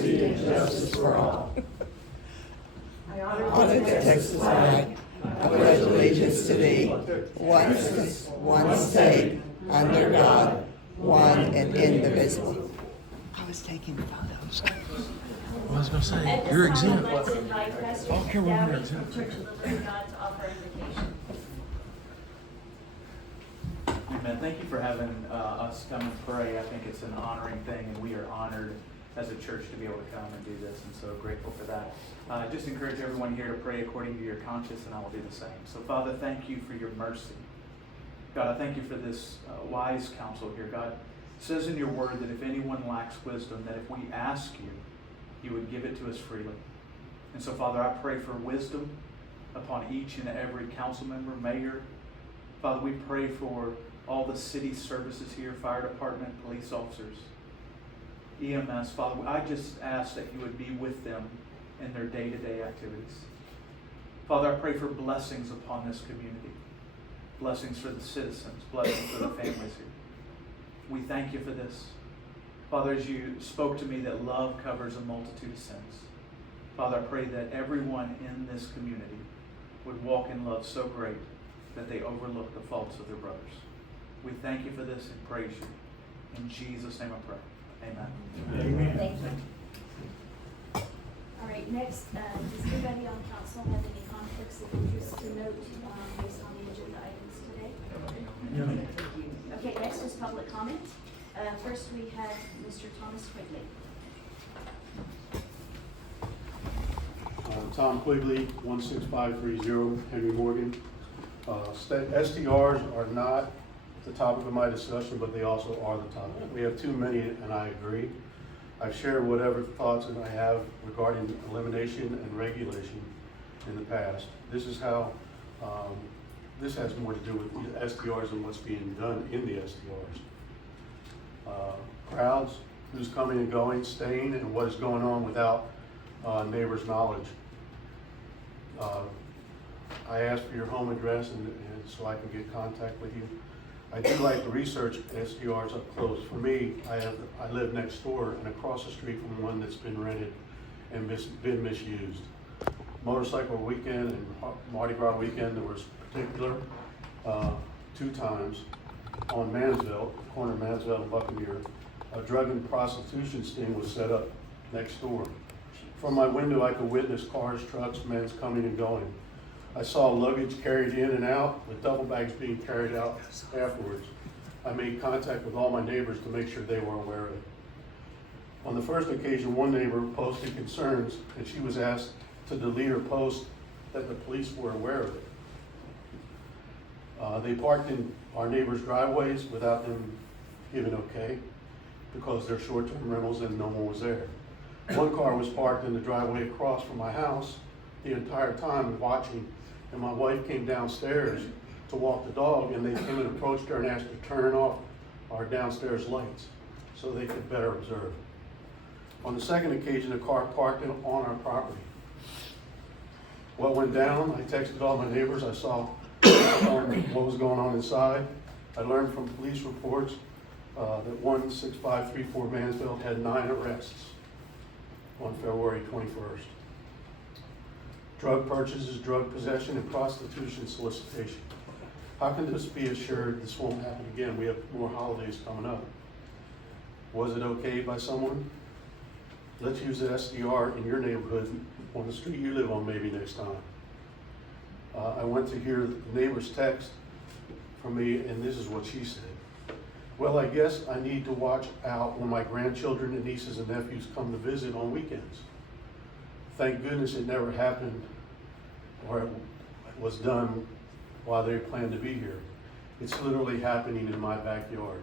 liberty, and justice for all. I honor the Texas flag. I pledge allegiance to thee, one state, under God, one and indivisible. I was taking photos. I was going to say, you're exempt. I'd like to invite Pastor Oh, Carol, you're Dowdy exempt. from Church of the Living God to offer invitation. Amen. Thank you for having us come and pray. I think it's an honoring thing, and we are honored as a church to be able to come and do this, and so grateful for that. Just encourage everyone here to pray according to your conscience, and I will do the same. So, Father, thank you for your mercy. God, I thank you for this wise counsel here. God, it says in your word that if anyone lacks wisdom, that if we ask you, you would give it to us freely. And so, Father, I pray for wisdom upon each and every council member, mayor. Father, we pray for all the city services here, fire department, police officers, EMS. Father, I just ask that you would be with them in their day-to-day activities. Father, I pray for blessings upon this community, blessings for the citizens, blessings for the families here. We thank you for this. Father, as you spoke to me that love covers a multitude of sins, Father, I pray that everyone in this community would walk in love so great that they overlook the faults of their brothers. We thank you for this and praise you. In Jesus' name I pray. Amen. Amen. Thank you. All right, next, does anybody on council have any conflicts of interest to note based on the agenda items today? Okay, next is public comment. First we have Mr. Thomas Quigley. Tom Quigley, 16530 Henry Morgan. STRs are not the topic of my discussion, but they also are the topic. We have too many, and I agree. I've shared whatever thoughts that I have regarding elimination and regulation in the past. This is how, this has more to do with the STRs and what's being done in the STRs. Crowds, who's coming and going, staying, and what is going on without neighbors' knowledge. I asked for your home address and so I can get contact with you. I do like to research SDRs up close. For me, I live next door and across the street from one that's been rented and been misused. Motorcycle weekend and Mardi Gras weekend, there was particular 2 times on Mansville, corner of Mansville and Buccaneer, a drug and prostitution sting was set up next door. From my window, I could witness cars, trucks, men's coming and going. I saw luggage carried in and out, with duffel bags being carried out afterwards. I made contact with all my neighbors to make sure they were aware of it. On the first occasion, one neighbor posted concerns, and she was asked to delete her post that the police were aware of it. They parked in our neighbors' driveways without them giving okay, because they're short-term rentals and no one was there. One car was parked in the driveway across from my house the entire time watching, and my wife came downstairs to walk the dog, and they came and approached her and asked her to turn off our downstairs lights so they could better observe. On the second occasion, a car parked on our property. What went down, I texted all my neighbors. I saw what was going on inside. I learned from police reports that 16534 Mansfield had 9 arrests on February 21st. Drug purchases, drug possession, and prostitution solicitation. How can this be assured this won't happen again? We have more holidays coming up. Was it okay by someone? Let's use the SDR in your neighborhood on the street you live on maybe next time. I went to hear the neighbor's text from me, and this is what she said. Well, I guess I need to watch out when my grandchildren and nieces and nephews come to visit on weekends. Thank goodness it never happened or it was done while they planned to be here. It's literally happening in my backyard.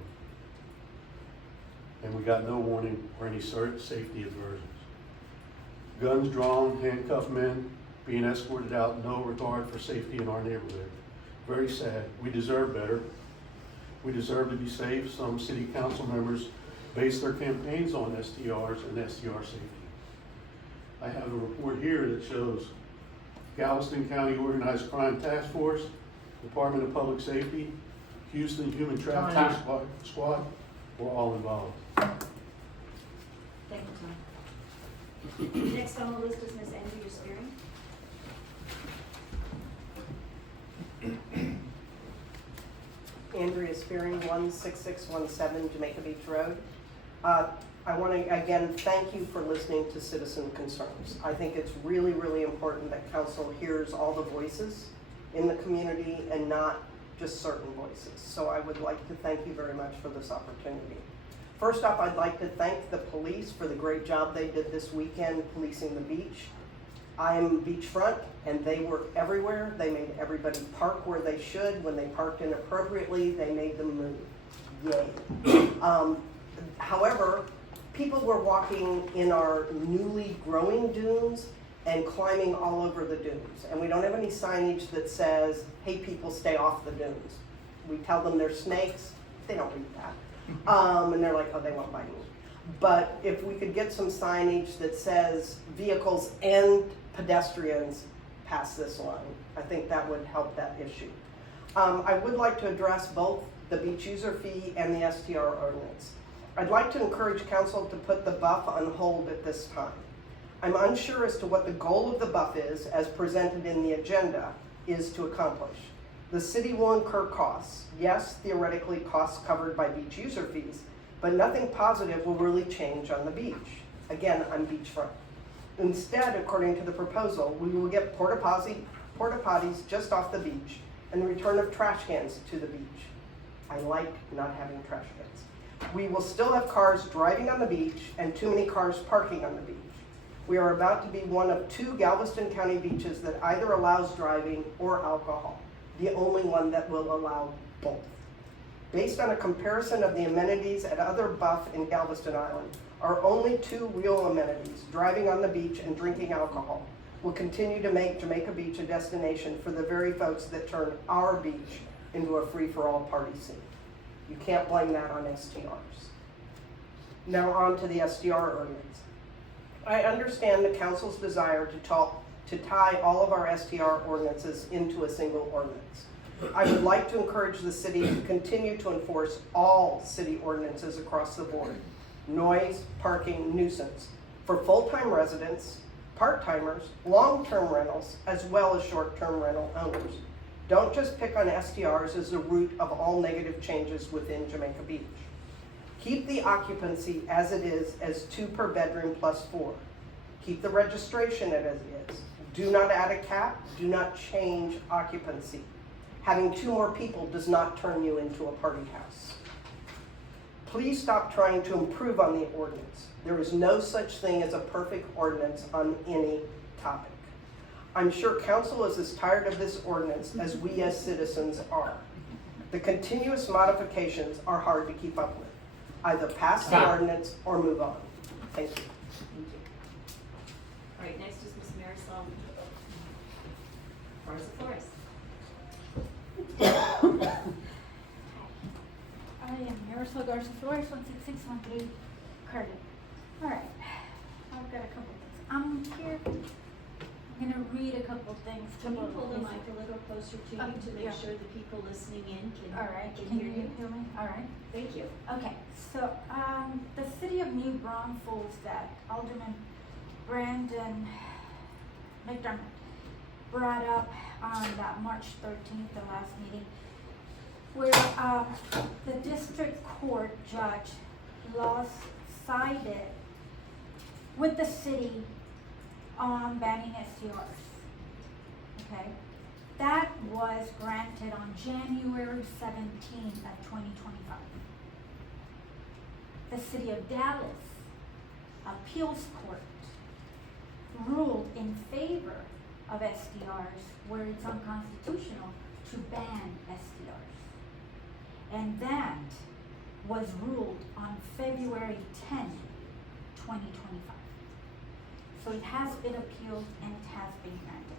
And we got no warning or any safety aversions. Guns drawn, handcuffed men being escorted out, no regard for safety in our neighborhood. Very sad. We deserve better. We deserve to be safe. Some city council members base their campaigns on STRs and STR safety. I have a report here that shows Galveston County Organized Crime Task Force, Department of Public Safety, Houston Human Trafficking Squad were all involved. Thank you, Tom. Next on the list is Ms. Andrea Spearing. Andrea Spearing, 16617 Jamaica Beach Road. I want to again thank you for listening to citizen concerns. I think it's really, really important that council hears all the voices in the community and not just certain voices. So I would like to thank you very much for this opportunity. First off, I'd like to thank the police for the great job they did this weekend policing the beach. I'm beachfront and they were everywhere. They made everybody park where they should. When they parked inappropriately, they made them move. Yay. However, people were walking in our newly growing dunes and climbing all over the dunes. And we don't have any signage that says, hey, people, stay off the dunes. We tell them they're snakes. They don't read that. And they're like, oh, they won't bite me. But if we could get some signage that says vehicles and pedestrians pass this line, I think that would help that issue. I would like to address both the beach user fee and the STR ordinance. I'd like to encourage council to put the buff on hold at this time. I'm unsure as to what the goal of the buff is, as presented in the agenda, is to accomplish. The city will incur costs. Yes, theoretically costs covered by beach user fees, but nothing positive will really change on the beach. Again, I'm beachfront. Instead, according to the proposal, we will get porta potties just off the beach and the return of trash cans to the beach. I like not having trash cans. We will still have cars driving on the beach and too many cars parking on the beach. We are about to be one of 2 Galveston County beaches that either allows driving or alcohol, the only one that will allow both. Based on a comparison of the amenities at other buff in Galveston Island, our only 2 real amenities, driving on the beach and drinking alcohol, will continue to make Jamaica Beach a destination for the very folks that turn our beach into a free-for-all party scene. You can't blame that on STRs. Now on to the STR ordinance. I understand the council's desire to tie all of our STR ordinances into a single ordinance. I would like to encourage the city to continue to enforce all city ordinances across the board: noise, parking, nuisance, for full-time residents, part-timers, long-term rentals, as well as short-term rental owners. Don't just pick on STRs as the root of all negative changes within Jamaica Beach. Keep the occupancy as it is, as 2 per bedroom plus 4. Keep the registration as it is. Do not add a cap, do not change occupancy. Having 2 more people does not turn you into a party house. Please stop trying to improve on the ordinance. There is no such thing as a perfect ordinance on any topic. I'm sure council is as tired of this ordinance as we as citizens are. The continuous modifications are hard to keep up with. Either pass the ordinance or move on. Thank you. All right, next is Ms. Marisol Flores. I am Marisol Garza Flores, 16613 Carter. All right, I've got a couple things. I'm here. I'm gonna read a couple things. Can you pull the mic a little closer to you to make yeah. sure the people listening in can, All right, can can hear you you? hear me? All right. Thank you. Okay, so the city of New Braunfels that Alderman Brandon McDermott brought up on that March 13th, the last meeting, where the district court judge sided with the city on banning STRs. Okay, that was granted on January 17th of 2025. The City of Dallas Appeals Court ruled in favor of STRs where it's unconstitutional to ban STRs. And that was ruled on February 10th, 2025. So it has been appealed and it has been granted.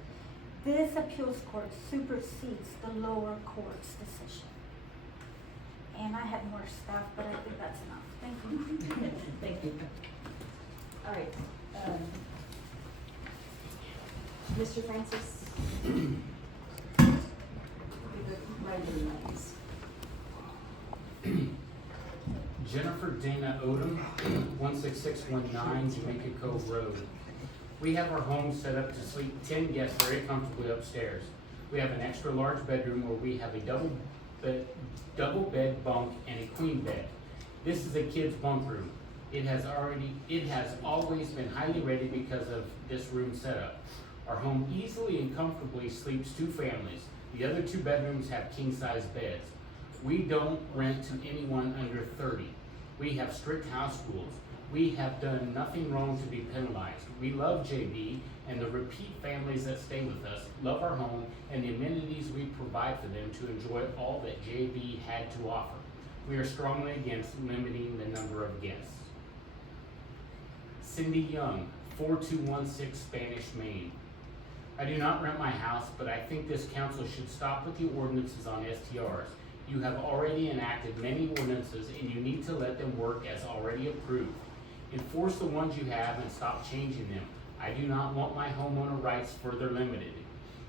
This appeals court supersedes the lower court's decision. And I have more stuff, but I think that's enough. Thank you. Thank you. All right. Mr. Francis. Jennifer Dana Odom, 16619 Jamaica Cove Road. We have our home set up to sleep 10 guests very comfortably upstairs. We have an extra large bedroom where we have a double bed bunk and a queen bed. This is a kid's bunk room. It has always been highly rated because of this room setup. Our home easily and comfortably sleeps 2 families. The other 2 bedrooms have king-size beds. We don't rent to anyone under 30. We have strict house rules. We have done nothing wrong to be penalized. We love JB, and the repeat families that stay with us love our home and the amenities we provide for them to enjoy all that JB had to offer. We are strongly against limiting the number of guests. Cindy Young, 4216 Spanish Main. I do not rent my house, but I think this council should stop with the ordinances on STRs. You have already enacted many ordinances and you need to let them work as already approved. Enforce the ones you have and stop changing them. I do not want my homeowner rights further limited.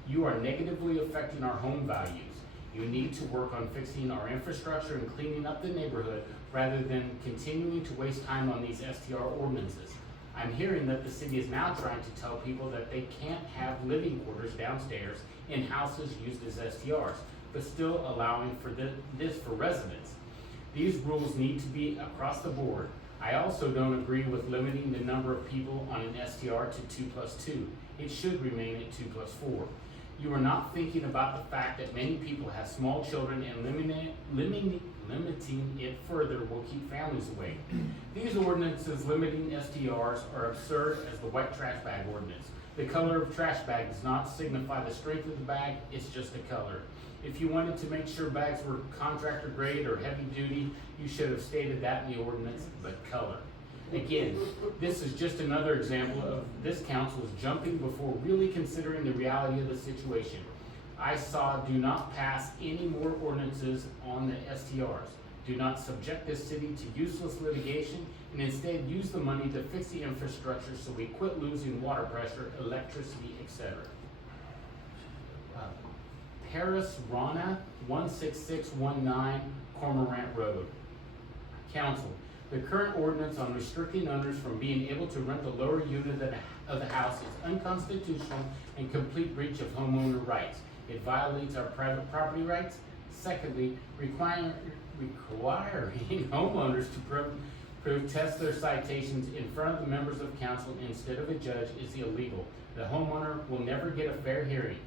You are negatively affecting our home values. You need to work on fixing our infrastructure and cleaning up the neighborhood rather than continuing to waste time on these STR ordinances. I'm hearing that the city is now trying to tell people that they can't have living quarters downstairs in houses used as STRs, but still allowing for this for residents. These rules need to be across the board. I also don't agree with limiting the number of people on an STR to 2+2. It should remain at 2+4. You are not thinking about the fact that many people have small children, and limiting it further will keep families away. These ordinances limiting STRs are absurd as the white trash bag ordinance. The color of trash bag does not signify the strength of the bag, it's just a color. If you wanted to make sure bags were contractor grade or heavy duty, you should have stated that in the ordinance, but color. Again, this is just another example of this council is jumping before really considering the reality of the situation. I saw do not pass any more ordinances on the STRs. Do not subject this city to useless litigation and instead use the money to fix the infrastructure so we quit losing water pressure, electricity, etc. Paris Rana, 16619 Cormorant Road. Council, the current ordinance on restricting owners from being able to rent the lower unit of the house is unconstitutional and complete breach of homeowner rights. It violates our private property rights. Secondly, requiring homeowners to protest their citations in front of the members of council instead of a judge is illegal. The homeowner will never get a fair hearing.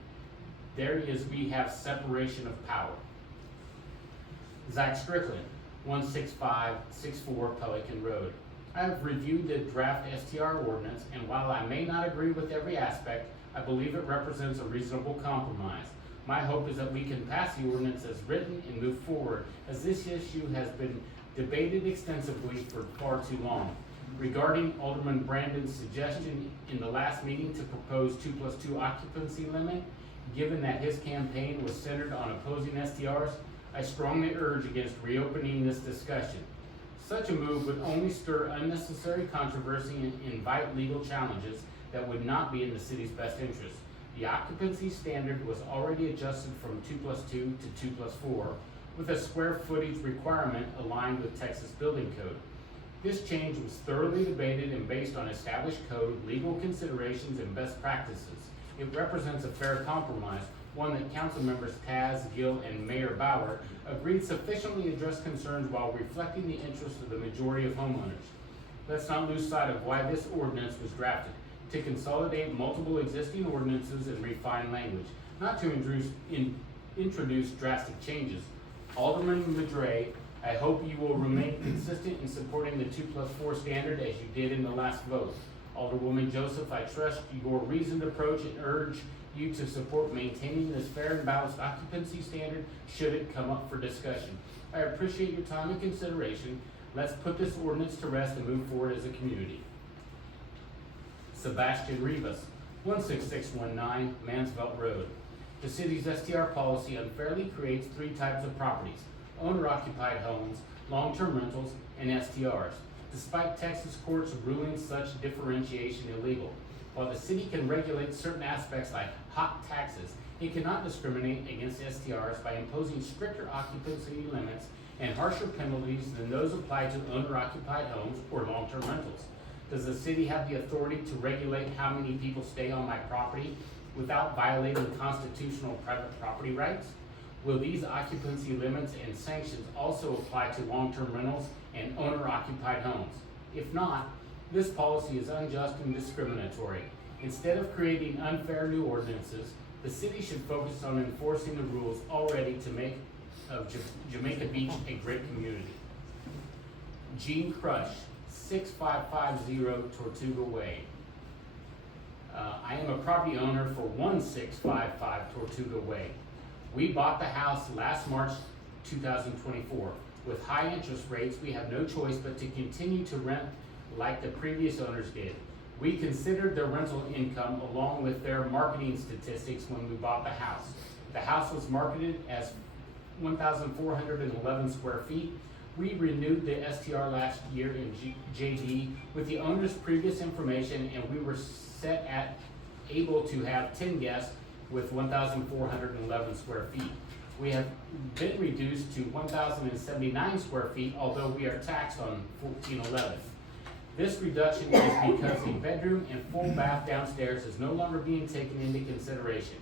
We have separation of power. Zach Strickland, 16564 Pelican Road. I have reviewed the draft STR ordinance, and while I may not agree with every aspect, I believe it represents a reasonable compromise. My hope is that we can pass the ordinance as written and move forward, as this issue has been debated extensively for far too long. Regarding Alderman Brandon's suggestion in the last meeting to propose 2+2 occupancy limit, given that his campaign was centered on opposing STRs, I strongly urge against reopening this discussion. Such a move would only stir unnecessary controversy and invite legal challenges that would not be in the city's best interest. The occupancy standard was already adjusted from 2+2 to 2+4, with a square footage requirement aligned with Texas Building Code. This change was thoroughly debated and based on established code, legal considerations, and best practices. It represents a fair compromise, one that council members Taz, Gill, and Mayor Bauer agreed sufficiently addressed concerns while reflecting the interests of the majority of homeowners. Let's not lose sight of why this ordinance was drafted: to consolidate multiple existing ordinances and refine language, not to introduce drastic changes. Alderman Madre, I hope you will remain consistent in supporting the 2+4 standard as you did in the last vote. Alderwoman Joseph, I trust your reasoned approach and urge you to support maintaining this fair and balanced occupancy standard should it come up for discussion. I appreciate your time and consideration. Let's put this ordinance to rest and move forward as a community. Sebastian Rivas, 16619 Mansvelt Road. The city's STR policy unfairly creates 3 types of properties: owner-occupied homes, long-term rentals, and STRs. Despite Texas courts ruling such differentiation illegal, while the city can regulate certain aspects like hot taxes, it cannot discriminate against STRs by imposing stricter occupancy limits and harsher penalties than those applied to owner-occupied homes or long-term rentals. Does the city have the authority to regulate how many people stay on my property without violating constitutional private property rights? Will these occupancy limits and sanctions also apply to long-term rentals and owner-occupied homes? If not, this policy is unjust and discriminatory. Instead of creating unfair new ordinances, the city should focus on enforcing the rules already to make of Jamaica Beach a great community. Gene Crush, 6550 Tortuga Way. I am a property owner for 1655 Tortuga Way. We bought the house last March 2024. With high interest rates, we have no choice but to continue to rent like the previous owners did. We considered their rental income along with their marketing statistics when we bought the house. The house was marketed as 1,411 square feet. We renewed the STR last year in JD with the owner's previous information, and we were set at able to have 10 guests with 1,411 square feet. We have been reduced to 1,079 square feet, although we are taxed on 1,411. This reduction is because the bedroom and full bath downstairs is no longer being taken into consideration.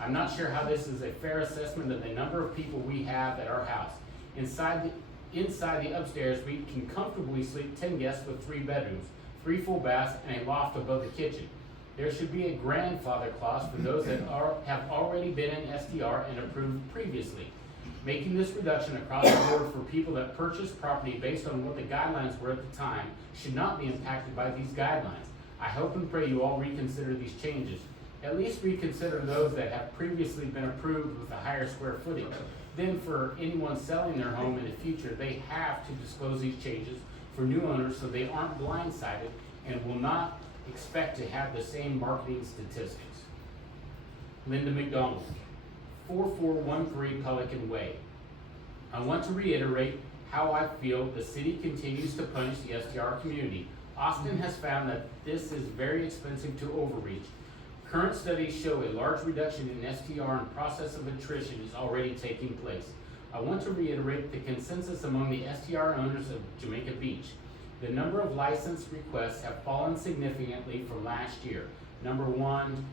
I'm not sure how this is a fair assessment of the number of people we have at our house. Inside the upstairs, we can comfortably sleep 10 guests with 3 bedrooms, 3 full baths, and a loft above the kitchen. There should be a grandfather clause for those that have already been in STR and approved previously. Making this reduction across the board for people that purchased property based on what the guidelines were at the time should not be impacted by these guidelines. I hope and pray you all reconsider these changes. At least reconsider those that have previously been approved with a higher square footage. Then for anyone selling their home in the future, they have to disclose these changes for new owners so they aren't blindsided and will not expect to have the same marketing statistics. Linda McDonald, 4413 Pelican Way. I want to reiterate how I feel the city continues to punish the STR community. Austin has found that this is very expensive to overreach. Current studies show a large reduction in STR and process of attrition is already taking place. I want to reiterate the consensus among the STR owners of Jamaica Beach. The number of license requests have fallen significantly from last year. Number 1,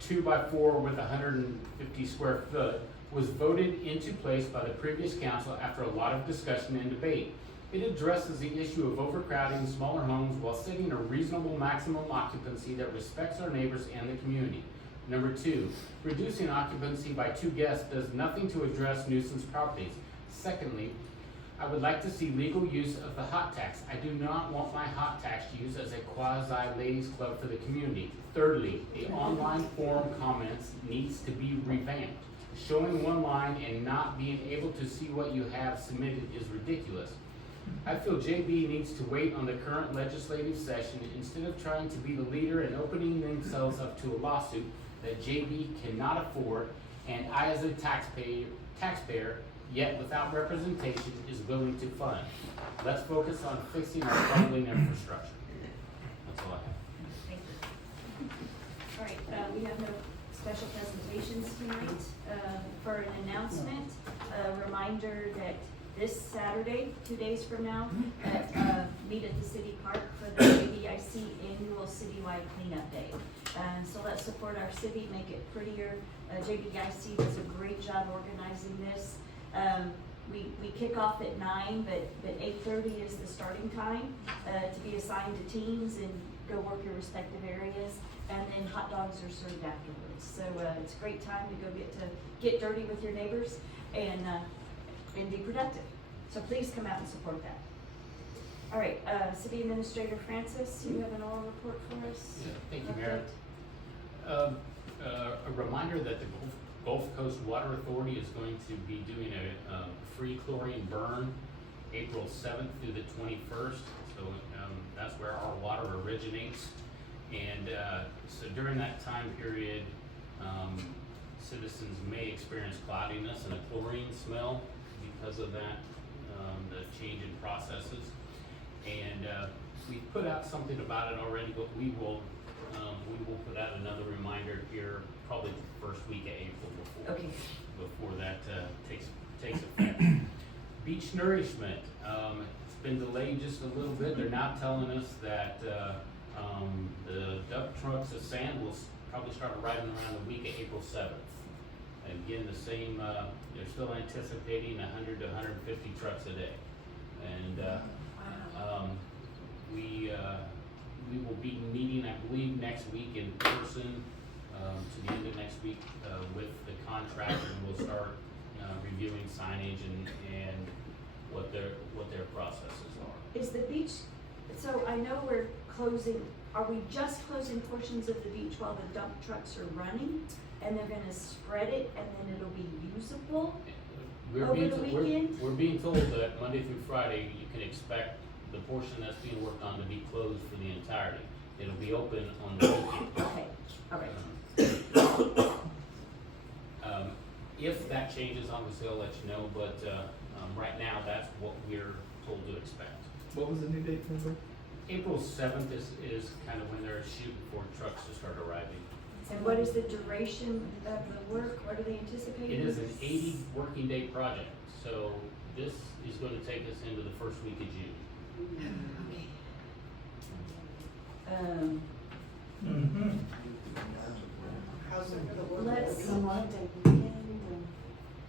2x4 with 150 square foot was voted into place by the previous council after a lot of discussion and debate. It addresses the issue of overcrowding smaller homes while setting a reasonable maximum occupancy that respects our neighbors and the community. Number 2, reducing occupancy by 2 guests does nothing to address nuisance properties. Secondly, I would like to see legal use of the hot tax. I do not want my hot tax used as a quasi-ladies club for the community. Thirdly, the online forum comments needs to be revamped. Showing one line and not being able to see what you have submitted is ridiculous. I feel JB needs to wait on the current legislative session instead of trying to be the leader and opening themselves up to a lawsuit that JB cannot afford, and I as a taxpayer, yet without representation, is willing to fund. Let's focus on fixing our crumbling infrastructure. That's all I have. Thank you. All right, we have no special presentations tonight. For an announcement, a reminder that this Saturday, 2 days from now, meet at the city park for the JBIC annual citywide cleanup day. So let's support our city, make it prettier. JBIC does a great job organizing this. We kick off at 9, but 8:30 is the starting time to be assigned to teams and go work your respective areas. And then hot dogs are served afterwards. So it's a great time to go get dirty with your neighbors and be productive. So please come out and support that. All right, City Administrator Francis, you have an oral report for us? Yeah, thank you, Mayor. A reminder that the Gulf Coast Water Authority is going to be doing a free chlorine burn April 7th through the 21st. So that's where our water originates. And so during that time period, citizens may experience cloudiness and a chlorine smell because of that, the change in processes. And we put out something about it already, but we will put out another reminder here probably the first week of April before that takes effect. Beach nourishment, it's been delayed just a little bit. They're now telling us that, the dump trucks of sand will probably start arriving around the week of April 7th. Again, the same, they're still anticipating 100 to 150 trucks a day. And, we will be meeting, I believe, next week in person, to the end of next week, with the contractor, and we'll start, reviewing signage and what their processes are. Is the beach, so I know we're closing, are we just closing portions of the beach while the dump trucks are running? And they're gonna spread it and then it'll be usable? Over the weekend? We're being told that Monday through Friday, you can expect the portion that's being worked on to be closed for the entirety. It'll be open on the weekend. Okay, all right. If that changes, obviously I'll let you know, but, right now, that's what we're told to expect. What was the new date number? April 7th is kind of when they're shooting for trucks to start arriving. And what is the duration of the work? What are they anticipating? It is an 80 working day project, so this is going to take us into the first week of June. How's it gonna work? Let's,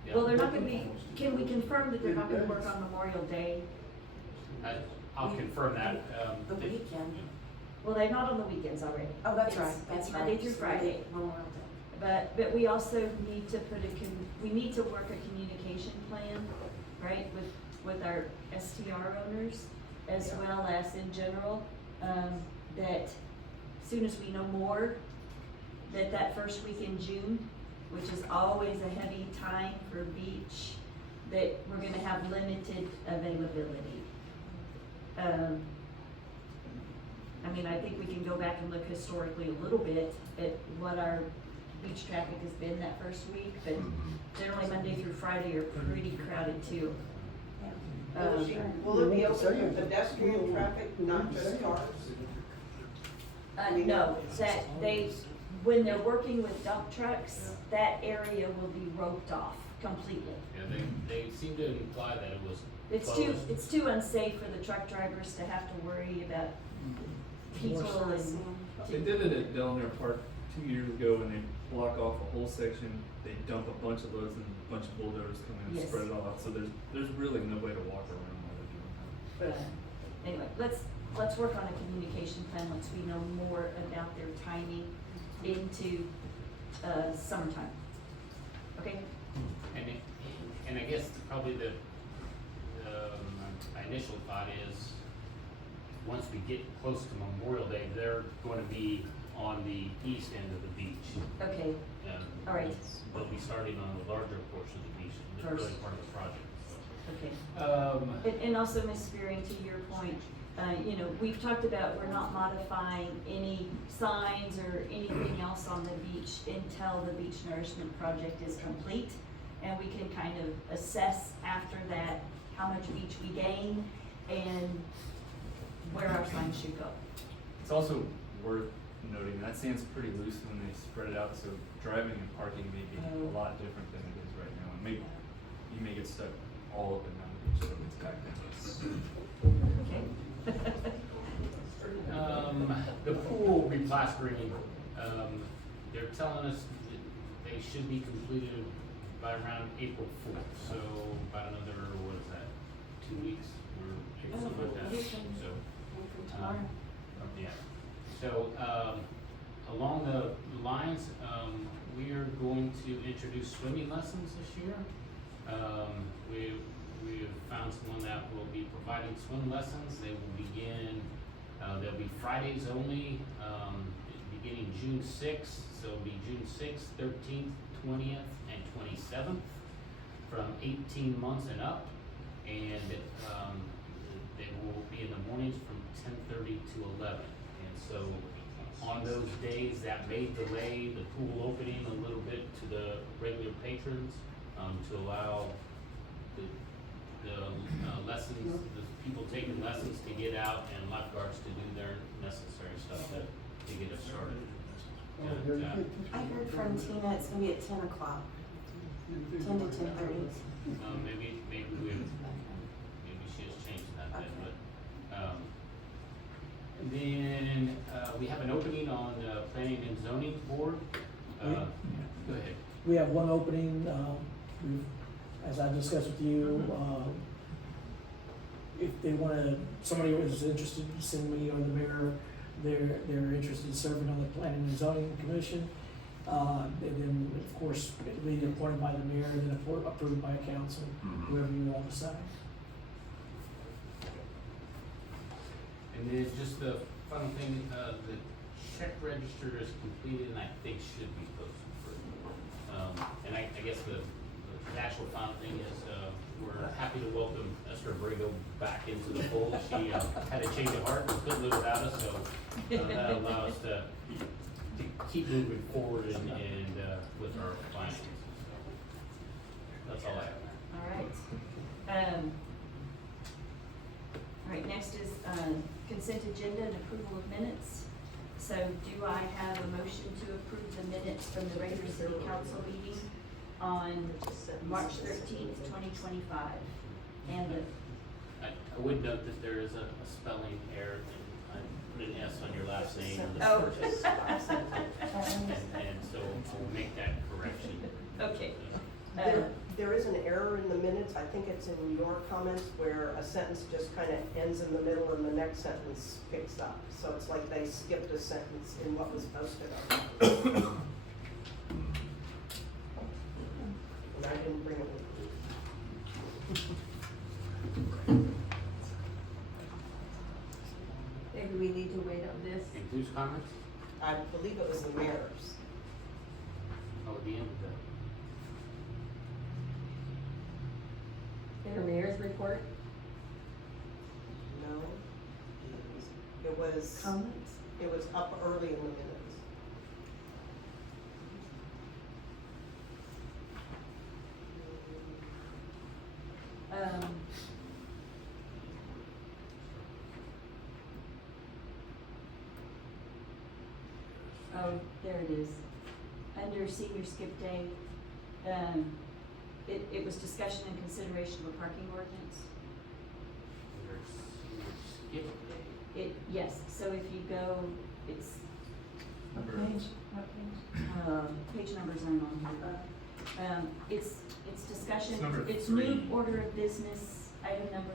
Yeah. well, they're not gonna be, can we confirm that they're not gonna work on Memorial Day? I'll confirm that. The weekend. Well, they're not on the weekends already. Oh, that's It's- right, that's it's right. Monday through Friday. Memorial Day. But we also need to put we need to work a communication plan, right, with our STR owners, as well as in general, that soon as we know more, that first week in June, which is always a heavy time for beach, that we're gonna have limited availability. I mean, I think we can go back and look historically a little bit at what our beach traffic has been that first week, but generally Monday through Friday are pretty crowded too. Will it be open to pedestrian traffic, not just cars? No, that when they're working with dump trucks, that area will be roped off completely. Yeah, they seem to imply that it was closed. It's too unsafe for the truck drivers to have to worry about people and. They did it at Delaware Park 2 years ago, and they block off a whole section. They dump a bunch of loads, and a bunch of bulldozers come in and Yes. spread it all out. So there's really no way to walk around while they're doing that. But anyway, let's work on a communication plan once we know more about their timing into summertime. Okay? And I guess probably my initial thought is, once we get close to Memorial Day, they're going to be on the east end of the beach. Okay, all right. They'll be starting on the larger portion of the beach, the First. early part of the project. Okay. And also, Ms. Spearing, to your point, we've talked about we're not modifying any signs or anything else on the beach until the beach nourishment project is complete. And we can kind of assess after that how much beach we gain and where our signs should go. It's also worth noting that sand's pretty loose when they spread it out, so driving and parking may be a lot different than it is right now. And maybe you may get stuck all up and down the beach so it's back down. Okay. The pool replastering, they're telling us that they should be completed by around April 4th, so about another, what is that, 2 weeks or something like that, so. Yeah, so, along the lines, we are going to introduce swimming lessons this year. We have found someone that will be providing swim lessons. They will begin, they'll be Fridays only, beginning June 6th. So it'll be June 6th, 13th, 20th, and 27th from 18 months and up. And they will be in the mornings from 10:30 to 11. And so on those days, that may delay the pool opening a little bit to the regular patrons, to allow the lessons, the people taking lessons to get out and lifeguards to do their necessary stuff to get us started. And, I heard from Tina, it's gonna be at 10 o'clock, 10 to 10:30. maybe we then, we have an opening on the planning and zoning board. Go ahead. We have one opening, as I discussed with you, if they wanna, somebody is interested, send me or the mayor, they're interested in serving on the planning and zoning commission. And then, of course, it'll be appointed by the mayor and then approved by council, whoever you all decide. And then just the final thing, the check register is completed and I think should be posted for, and I guess the actual final thing is, we're happy to welcome Esther Abrego back into the fold. She, had a change of heart, and couldn't live without us, so, that'll allow us to keep moving forward and, with our finances. That's all I have. All right. All right, next is, consent agenda and approval of minutes. So do I have a motion to approve the minutes from the regular city council meeting on March 13th, 2025? And I would note that there is a spelling error, and I put an S on your last name on the Oh. first. And so we'll make that correction. okay. There is an error in the minutes, I think it's in your comments, where a sentence just kind of ends in the middle and the next sentence picks up. So it's like they skipped a sentence in what was posted on it. And I didn't bring it with me. Maybe we need to wait on this. And whose comments? I believe it was the mayor's. Oh, at the end of the. In the mayor's report, No. It was, comments? it was up early in the minutes. Oh, there it is. Under senior skip day, it was discussion and consideration of a parking ordinance. Skip day. Yes, so if you go, it's, What page? What page? page numbers aren't on here. It's discussion, It's number it's three. new order of business, item number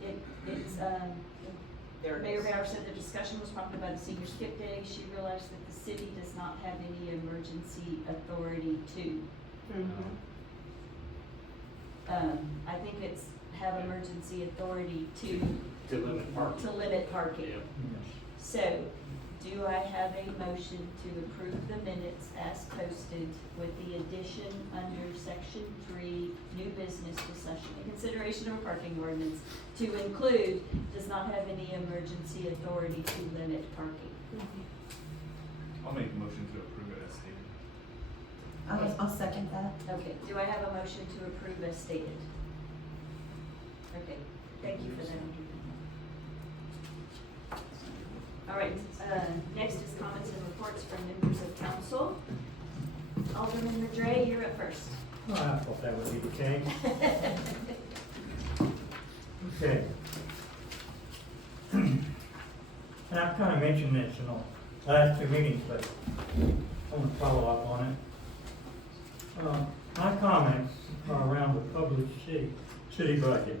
3. It's, There it Mayor is. Bauer said the discussion was talking about a senior skip day. She realized that the city does not have any emergency authority to. I think it's have emergency authority to limit parking. to limit parking. Yep. So, do I have a motion to approve the minutes as posted with the addition under section 3, new business discussion and consideration of a parking ordinance to include does not have any emergency authority to limit parking? I'll make a motion to approve it as stated. I'll second that. Okay, do I have a motion to approve as stated? Okay, thank you for that. All right, next is comments and reports from members of council. Alderman Madre, you're up first. Oh, I thought that would be the case. Okay. And I've kind of mentioned this in the last 2 meetings, but I want to follow up on it. My comments are around the public city budget.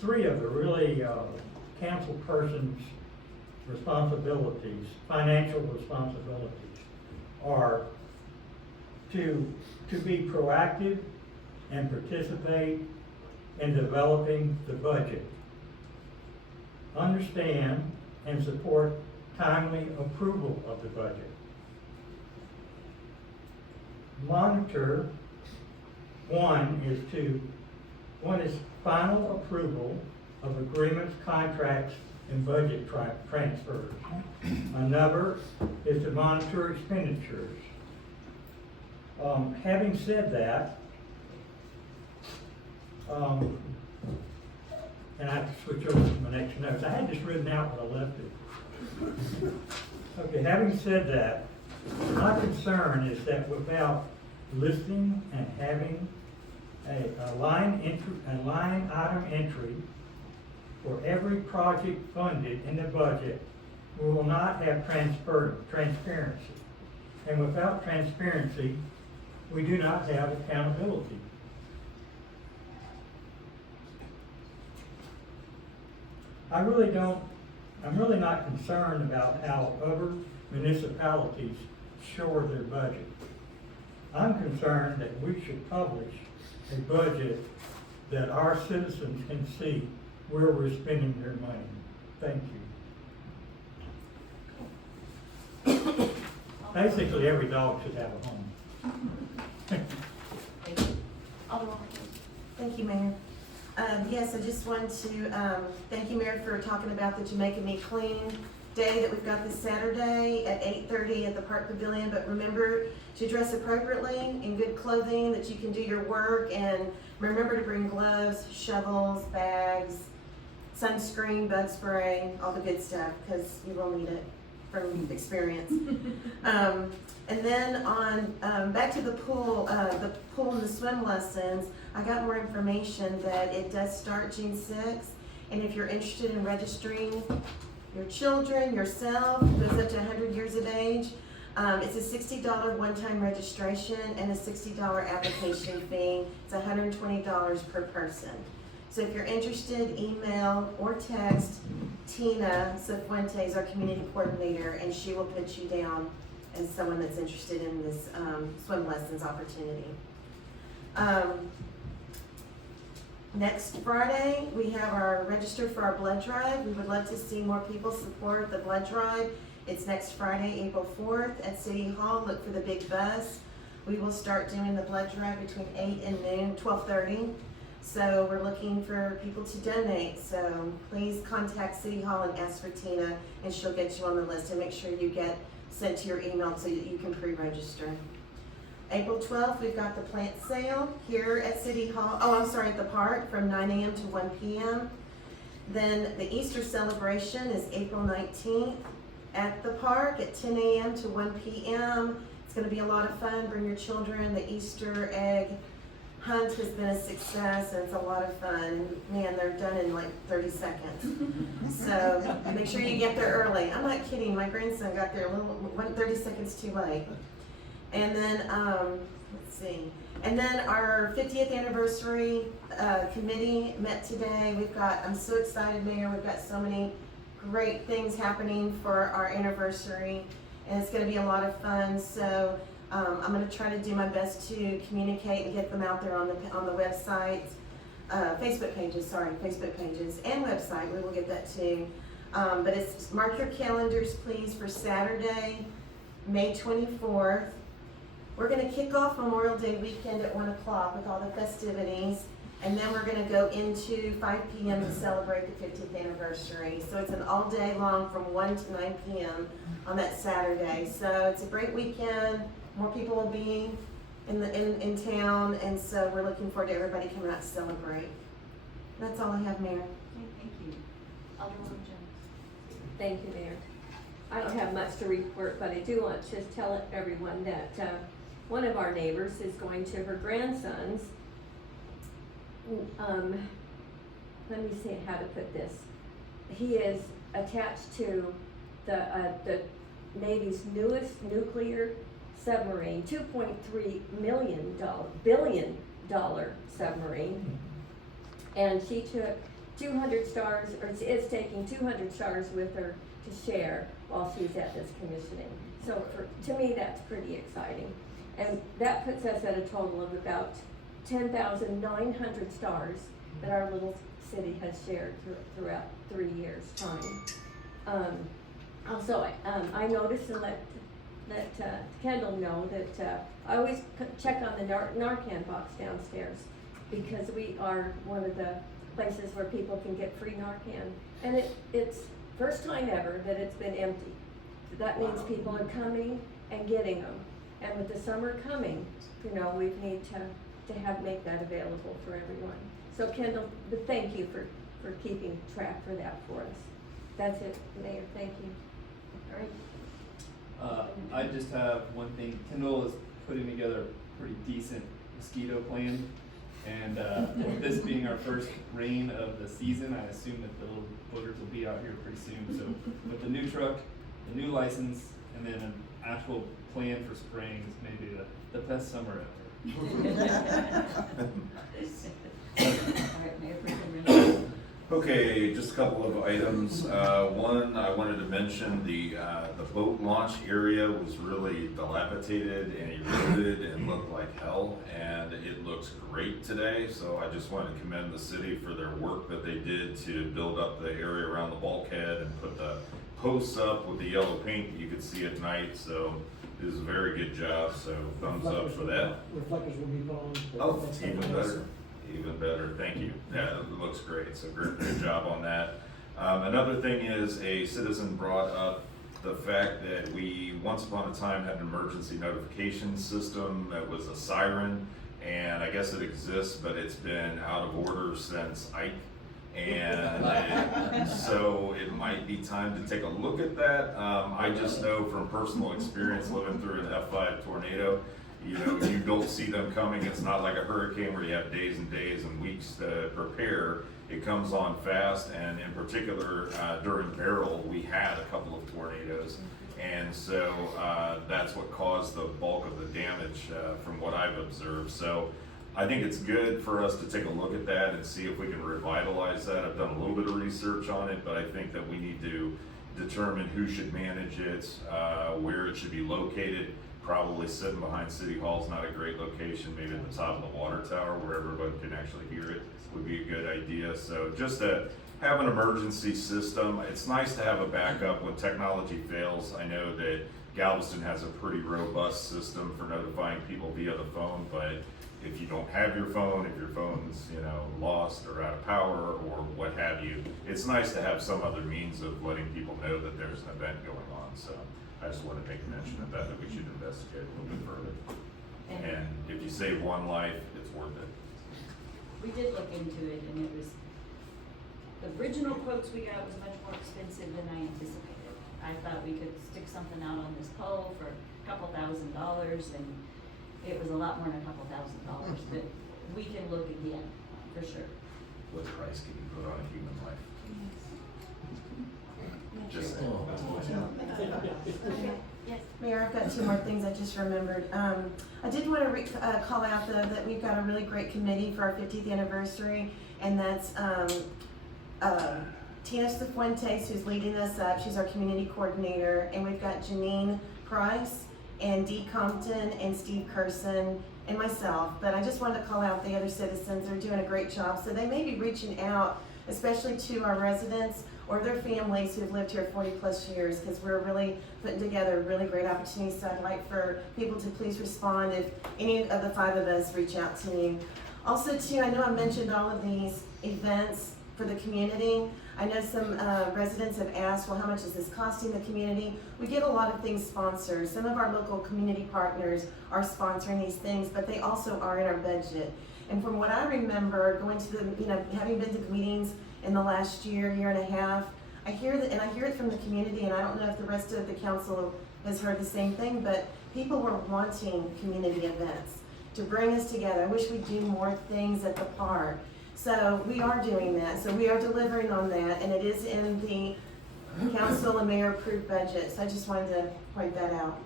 Three of the really council persons' responsibilities, financial responsibilities, are to be proactive and participate in developing the budget. Understand and support timely approval of the budget. Monitor, one is final approval of agreements, contracts, and budget transfers. Another is to monitor expenditures. Having said that, and I have to switch over to my next notes. I had this written out, but I left it. Okay, having said that, my concern is that without listening and having a line item entry for every project funded in the budget. We will not have transparency. And without transparency, we do not have accountability. I'm really not concerned about how other municipalities shore their budget. I'm concerned that we should publish a budget that our citizens can see where we're spending their money. Thank you. Basically, every dog should have a home. Alderwoman. Thank you, Mayor. Yes, I just want to thank you, Mayor, for talking about the Jamaica Me Clean Day that we've got this Saturday at 8:30 at the Park Pavilion. But remember to dress appropriately in good clothing that you can do your work, and remember to bring gloves, shovels, bags, sunscreen, bug spray, all the good stuff, because you will need it from experience. And then on back to the pool and the swim lessons, I got more information that it does start June 6th, and if you're interested in registering your children, yourself, goes up to 100 years of age, it's a $60 one-time registration and a $60 application fee. It's $120 per person. So if you're interested, email or text Tina Cifuentes, our community coordinator, and she will put you down as someone that's interested in this swim lessons opportunity. Next Friday, we have our register for our blood drive. We would love to see more people support the blood drive. It's next Friday, April 4th at City Hall. Look for the big bus. We will start doing the blood drive between 8 and noon, 12:30. So we're looking for people to donate. So please contact City Hall and ask for Tina, and she'll get you on the list, and make sure you get sent to your email so that you can pre-register. April 12th, we've got the plant sale here at City Hall, at the park from 9 a.m. to 1 p.m. Then the Easter celebration is April 19th at the park at 10 a.m. to 1 p.m. It's gonna be a lot of fun. Bring your children. The Easter egg hunt has been a success, and it's a lot of fun. Man, they're done in like 30 seconds. So make sure you get there early. I'm not kidding, my grandson got there 30 seconds too late. And then, let's see. And then our 50th anniversary committee met today. I'm so excited, Mayor. We've got so many great things happening for our anniversary, and it's gonna be a lot of fun. So I'm going to try to do my best to communicate and get them out there on the website, Facebook pages, and website. We will get that too. But mark your calendars, please, for Saturday, May 24th. We're going to kick off Memorial Day weekend at 1 o'clock with all the festivities, and then we're going to go into 5 p.m. to celebrate the 50th anniversary. So it's an all day long from 1 to 9 p.m. on that Saturday. So it's a great weekend. More people will be in town, and so we're looking forward to everybody coming out to celebrate. That's all I have, Mayor. Okay, thank you. Alderwoman Jones. Thank you, Mayor. I don't have much to report, but I do want to just tell everyone that one of our neighbors is going to her grandson's, let me see how to put this. He is attached to the Navy's newest nuclear submarine, $2.3 billion submarine, and she took 200 stars, or is taking 200 stars with her to share while she's at this commissioning. So to me, that's pretty exciting, and that puts us at a total of about 10,900 stars that our little city has shared throughout 3 years' time. Also, I noticed and let Kendall know that I always check on the Narcan box downstairs, because we are one of the places where people can get free Narcan, and it's first time ever that it's been empty. So that means people are coming and getting them, and with the summer coming, we need to make that available for everyone. So Kendall, thank you for keeping track for that for us. That's it, Mayor. Thank you. All right. I just have one thing. Kendall is putting together a pretty decent mosquito plan And with this being our first rain of the season, I assume that the little boogers will be out here pretty soon. So with the new truck, the new license, and then an actual plan for spraying is maybe the best summer ever. Alright, Mayor Pro Tem Reynolds. Okay, just a couple of items. One, I wanted to mention the boat launch area was really dilapidated and eroded and looked like hell, and it looks great today. So I just wanted to commend the city for their work that they did to build up the area around the bulkhead and put the posts up with the yellow paint that you could see at night. So it was a very good job, so thumbs up for that. Reflectors will be put on. Oh, That's even nice. better, even better, thank you. Yeah, it looks great, so great job on that. Another thing is a citizen brought up the fact that we once upon a time had an emergency notification system that was a siren, and I guess it exists, but it's been out of order since Ike. And so it might be time to take a look at that. I just know from personal experience living through an F5 tornado, you know, you don't see them coming. It's not like a hurricane where you have days and days and weeks to prepare. It comes on fast, and in particular, during Beryl, we had a couple of tornadoes. And so that's what caused the bulk of the damage from what I've observed. So I think it's good for us to take a look at that and see if we can revitalize that. I've done a little bit of research on it, but I think that we need to determine who should manage it, where it should be located. Probably sitting behind City Hall is not a great location. Maybe at the top of the water tower where everybody can actually hear it would be a good idea. So just to have an emergency system. It's nice to have a backup when technology fails. I know that Galveston has a pretty robust system for notifying people via the phone, but if you don't have your phone, if your phone's, you know, lost or out of power or what have you, it's nice to have some other means of letting people know that there's an event going on. So I just want to make a mention of that we should investigate a little bit further. And if you save one life, it's worth it. We did look into it, and it was, the original quotes we got was much more expensive than I anticipated. I thought we could stick something out on this pole for a couple $1,000, and it was a lot more than a couple $1,000, but we can look again, for sure. What price can you put on a human life? Just saying. Yes. Mayor, I've got two more things I just remembered. I did want to call out though that we've got a really great committee for our 50th anniversary, and that's Tina Cifuentes, who's leading us up. She's our community coordinator, and we've got Janine Price and Dee Compton and Steve Curson and myself. But I just wanted to call out the other citizens. They're doing a great job. So they may be reaching out, especially to our residents or their families who've lived here 40 plus years, because we're really putting together really great opportunities. So I'd like for people to please respond if any of the five of us reach out to you. Also too, I know I mentioned all of these events for the community. I know some residents have asked, well, how much is this costing the community? We get a lot of things sponsored. Some of our local community partners are sponsoring these things, but they also are in our budget. And from what I remember, going to the, having been to the meetings in the last year and a half, I hear that, and I hear it from the community, and I don't know if the rest of the council has heard the same thing, but people were wanting community events to bring us together. I wish we'd do more things at the park. So we are doing that. So we are delivering on that, and it is in the council and mayor approved budget. So I just wanted to point that out.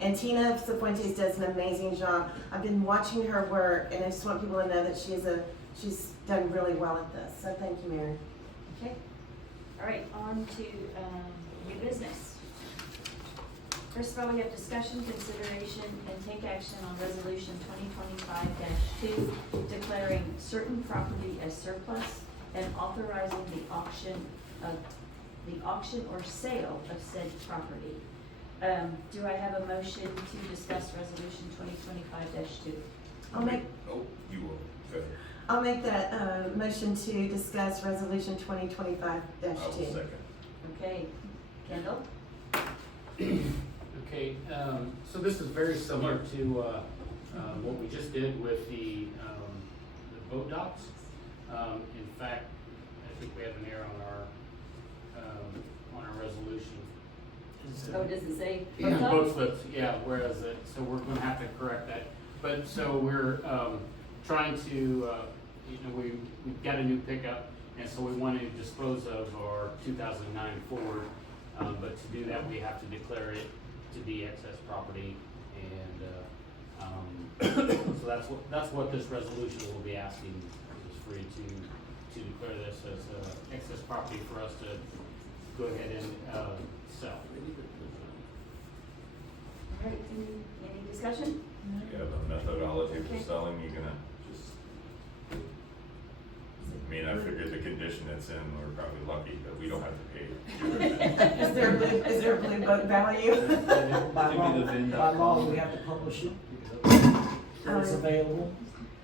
And Tina Cifuentes does an amazing job. I've been watching her work, and I just want people to know that she's done really well at this. So thank you, Mary. Okay. All right, on to new business. First of all, we have discussion, consideration, and take action on resolution 2025-2, declaring certain property as surplus and authorizing the auction or sale of said property. Do I have a motion to discuss resolution 2025-2? I'll make Oh, you will. Go ahead. I'll make that motion to discuss resolution 2025-2. I will second. Okay, Kendall? Okay, so this is very similar to what we just did with the boat docks. In fact, I think we have an error on our resolution. Oh, does it say? Boat slips, yeah, whereas so we're gonna have to correct that. But so we're, trying to, we've got a new pickup, and so we want to dispose of our 2009 Ford. But to do that, we have to declare it to be excess property, and, so that's what this resolution will be asking, is for you to declare this as, excess property for us to go ahead and, sell. All right, any discussion? You have a methodology for selling, you're gonna just, I mean, I figured the condition it's in, we're probably lucky that we don't have to pay. Is there a blue book value? By Give me law, the VIN by dot law, com. we have to publish it, when it's available,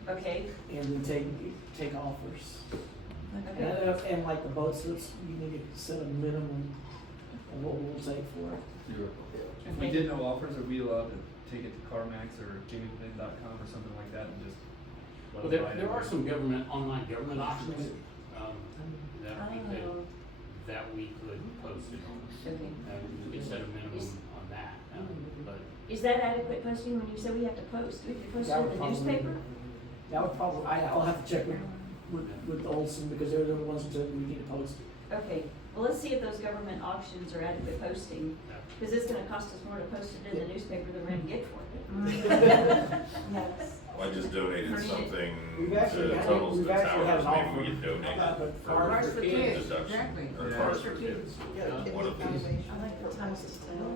Okay, and then take offers. okay. And like the boat slips, you need to set a minimum of what we'll take for it. If we did no offers, are we allowed to take it to CarMax or gimmevin.com or something like that and just? let Well, them buy it? there are some online government auctions, that we could post it on. Okay. We could set a minimum on that, but Is that adequate posting when you say we have to post? We have to post it That in would the probably- newspaper? That would probably, I'll have to check with Olson, because they're the ones that said we need to post it. Okay, well, let's see if those government auctions are adequate posting, because it's gonna cost us more to post it in the newspaper than we're gonna get for it. Yes. I just donated something We've actually to had- Tunnels we've to actually had Towers, an maybe offer. we could donate But it Cars for Kids, deduction, or Yeah. Cars for Kids. One of these. I like the times to tell.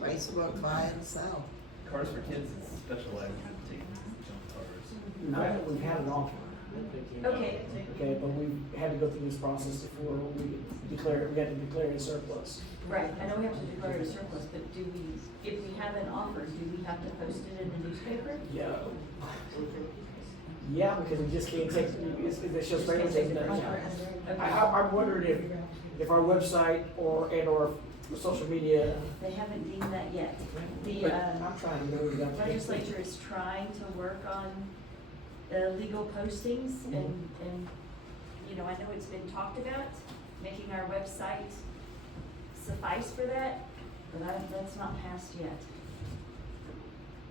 Facebook buy and sell. Cars for Kids is specialized in taking junk cars. We've had an offer. Okay, Okay, but we had to go through this process before we had to declare it surplus. right, I know we have to declare it a surplus, but if we have an offer, do we have to post it in the newspaper? Yeah. Yeah, because we just can't take, it's just straight taking that. I'm wondering if our website or social media, They haven't deemed that yet. The, but I'm trying to know that. legislature is trying to work on legal postings and, I know it's been talked about, making our website suffice for that, but that's not passed yet.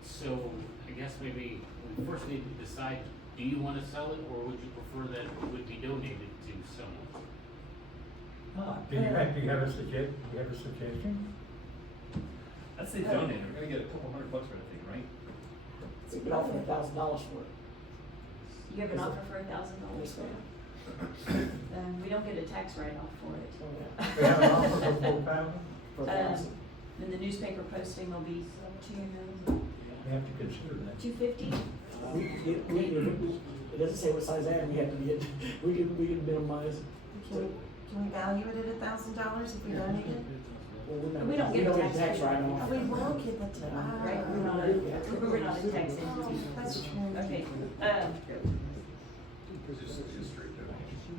so I guess maybe we first need to decide, do you want to sell it, or would you prefer that it would be donated to someone? Do you have a suggestion? I'd say donate, we're gonna get a couple $100 for that thing, right? We could offer $1,000 for it. You have an offer for $1,000 Yes, for ma'am. it? We don't get a tax write-off for it. We have an offer for $4,000? For $1,000. And the newspaper posting will be We have to consider that. $250. It doesn't say what size ad we have to get, we can minimize. Can we value it at $1,000 if we donate it? Well, We don't get a tax write-off. We will get the tax. Right, we're not a tax entity. That's true. Okay, Just a straight donation.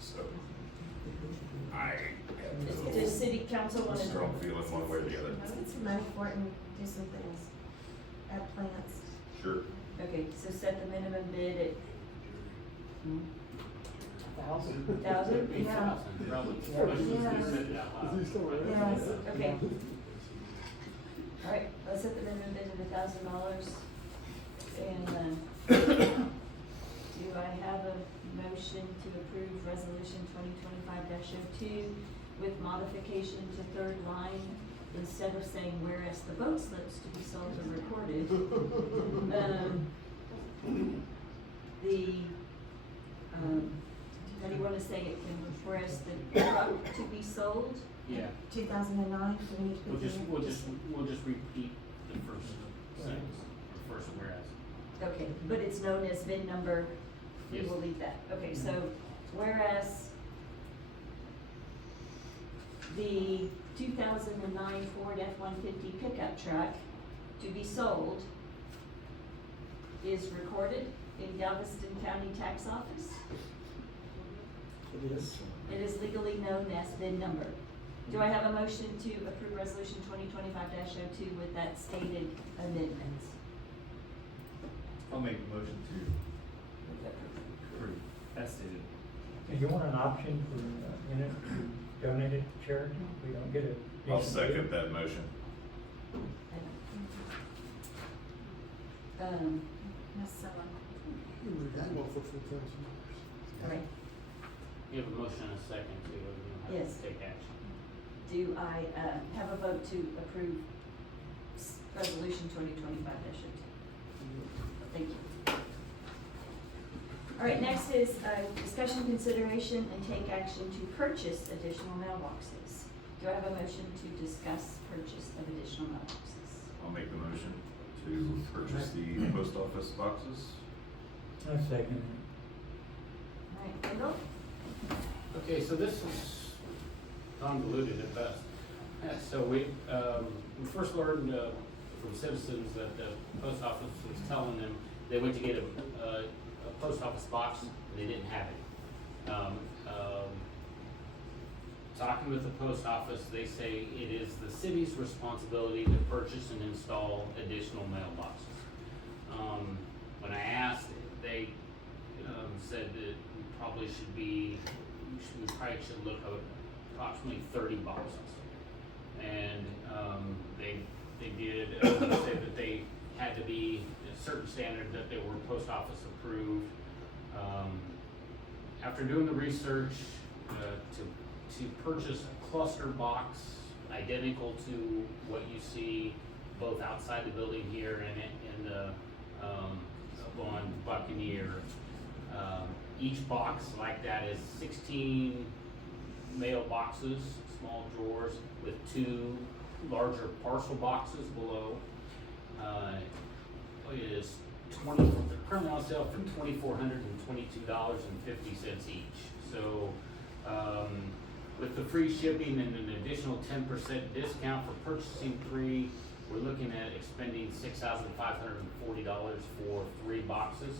So, I have does city council no want to? strong feeling one way or the other. Let's get some money for it and do some things. Add plants. Sure. Okay, so set the minimum bid at $1,000. 1,000? Yeah. Probably. Yeah. Yes. Okay. All right, let's set the minimum bid at $1,000. And, do I have a motion to approve resolution 2025-02 with modification to third line, instead of saying whereas the boat slips to be sold or recorded? How do you wanna say it, Kim? Whereas the boat to be sold? Yeah, 2009, do we need to put we'll just repeat the first sentence, or first whereas. Okay, but it's known as VIN number, we Yes. will leave that. Okay, so whereas the 2009 Ford F-150 pickup truck to be sold is recorded in Galveston County Tax Office. It is. It is legally known as VIN number. Do I have a motion to approve resolution 2025-02 with that stated amendment? I'll make a motion to approve, as stated. Do you want an option for, in it, to donate it to charity? We don't get it. I'll second that motion. Ms. Sullivan. Alright, You have a motion and a second to, Yes. take action. do I, have a vote to approve resolution 2025-02? Thank you. Alright, next is, discussion, consideration, and take action to purchase additional mailboxes. Do I have a motion to discuss purchase of additional mailboxes? I'll make the motion to purchase the post office boxes. I second Alright, Kendall? Okay, so this is convoluted at best. So we first learned from citizens that the post office was telling them they went to get a post office box and they didn't have it. Talking with the post office, they say it is the city's responsibility to purchase and install additional mailboxes. When I asked, they said that we probably should look at approximately 30 boxes. And they did say that they had to be a certain standard, that they were post office approved. After doing the research to purchase a cluster box identical to what you see both outside the building here and in the on Buccaneer, each box like that is 16 mailboxes, small drawers with 2 larger parcel boxes below. It is they're currently on sale for $2,422.50 each. So with the free shipping and an additional 10% discount for purchasing 3, we're looking at expending $6,540 for 3 boxes.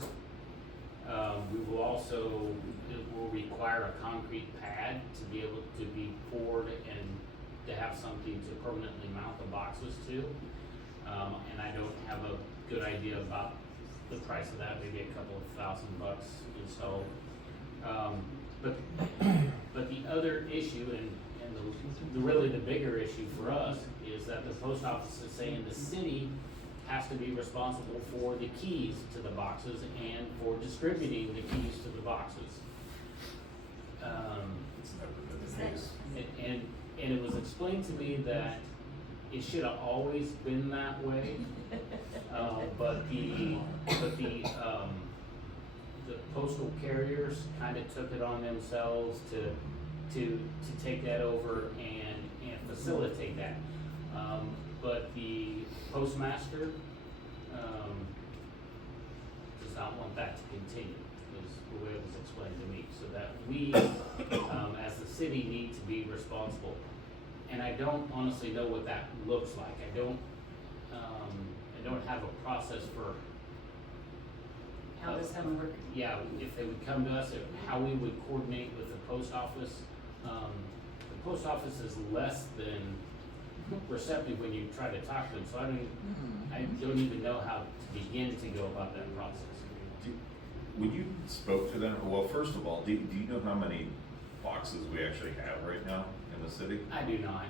We will also, it will require a concrete pad to be able to be poured and to have something to permanently mount the boxes to. And I don't have a good idea about the price of that, maybe a couple of $1,000 installed. But the other issue, and really the bigger issue for us, is that the post office is saying the city has to be responsible for the keys to the boxes and for distributing the keys to the boxes. It's never been the case. And it was explained to me that it should have always been that way. But the postal carriers kind of took it on themselves to take that over and facilitate that. But the postmaster does not want that to continue, is the way it was explained to me. So that we, as the city, need to be responsible. And I don't honestly know what that looks like. I don't have a process for How this gonna work? yeah, if they would come to us, how we would coordinate with the post office. The post office is less than receptive when you try to talk to them, so I don't even know how to begin to go about that process. When you spoke to them, well, first of all, do you know how many boxes we actually have right now in the city? I do not.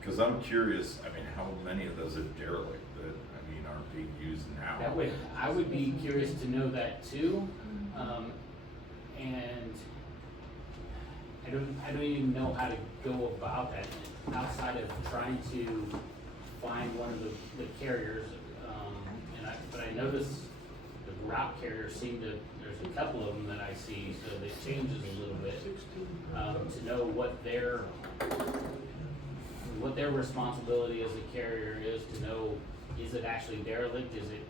Because I'm curious, I mean, how many of those are derelict that, I mean, aren't being used now? I would be curious to know that too. And I don't even know how to go about that outside of trying to find one of the carriers. But I noticed the route carriers there's a couple of them that I see, so it changes a little bit, to know what their responsibility as a carrier is, to know, is it actually derelict, is it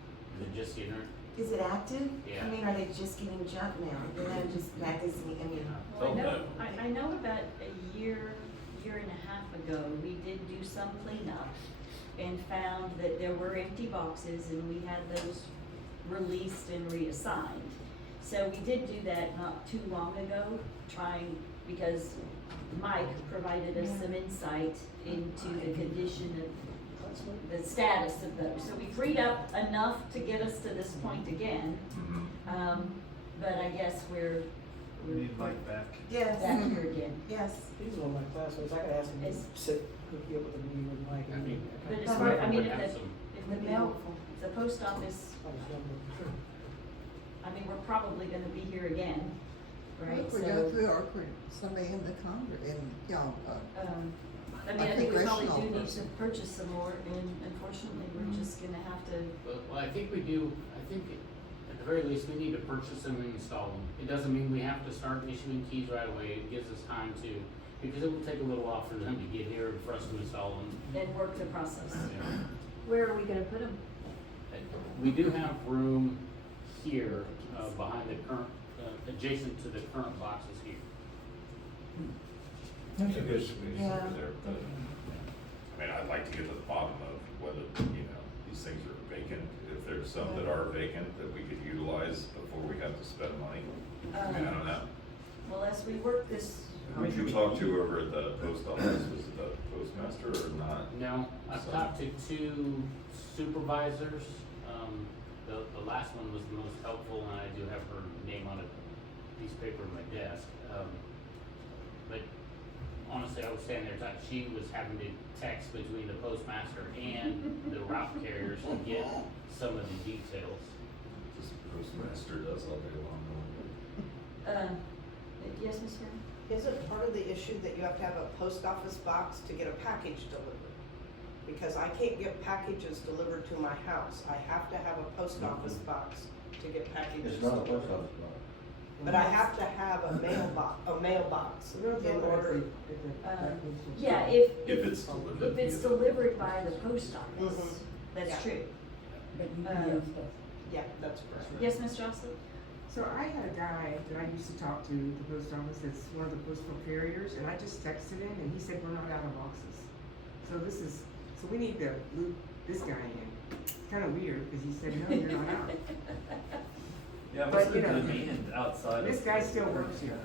just inert? Is it active? Yeah. I mean, are they just getting junk mail? They're just magazine, I mean. Well, I know about a year and a half ago, we did do some cleanup and found that there were empty boxes and we had those released and reassigned. So we did do that not too long ago, because Mike provided us some insight into the condition of the status of those. So we freed up enough to get us to this point again. But I guess we're We need Mike back. Yes, back here again. yes. He was one of my classmates, I could ask him to It's- hook you up with a meeting with Mike. I mean, But as But far, I mean, would have if some- the mail, if the post office, I mean, we're probably gonna be here again, right? We So, go through our, somebody in the Congress, I mean, I think we probably do congressional need to person. purchase some more, and unfortunately, we're just gonna have to, Well, I think we do, I think at the very least, we need to purchase them and install them. It doesn't mean we have to start issuing keys right away, it gives us time to, because it will take a little while for them to get here and for us to install them. and work the process. Where are we gonna put them? We do have room here, behind the current, adjacent to the current boxes here. That's a good Yeah. I mean, I'd like to get to the bottom of whether, these things are vacant. If there's some that are vacant that we could utilize before we have to spend money. I mean, I don't know. Well, as we work this, Who did you talk to over at the post office? Was it the postmaster or not? No, I've talked to 2 supervisors. The last one was the most helpful, and I do have her name on a piece of paper on my desk. But honestly, I was standing there, she was having to text between the postmaster and the route carriers to get some of the details. Just postmaster does all day long. yes, Ms. Graham? Isn't part of the issue that you have to have a post office box to get a package delivered? Because I can't get packages delivered to my house. I have to have a post office box to get packages delivered. But I have to have a mailbox in order. Yeah, If it's delivered. if it's delivered by the post office, Mhm. that's Yeah. true. Yeah, that's correct. Yes, Ms. Jocelyn? So I had a guy that I used to talk to at the post office, that's one of the postal carriers, and I just texted him and he said, we're not out of boxes. So we need to loop this guy in. It's kinda weird, cause he said, no, you're not out. Yeah, But, what's the you know, demand outside of? this guy still works here.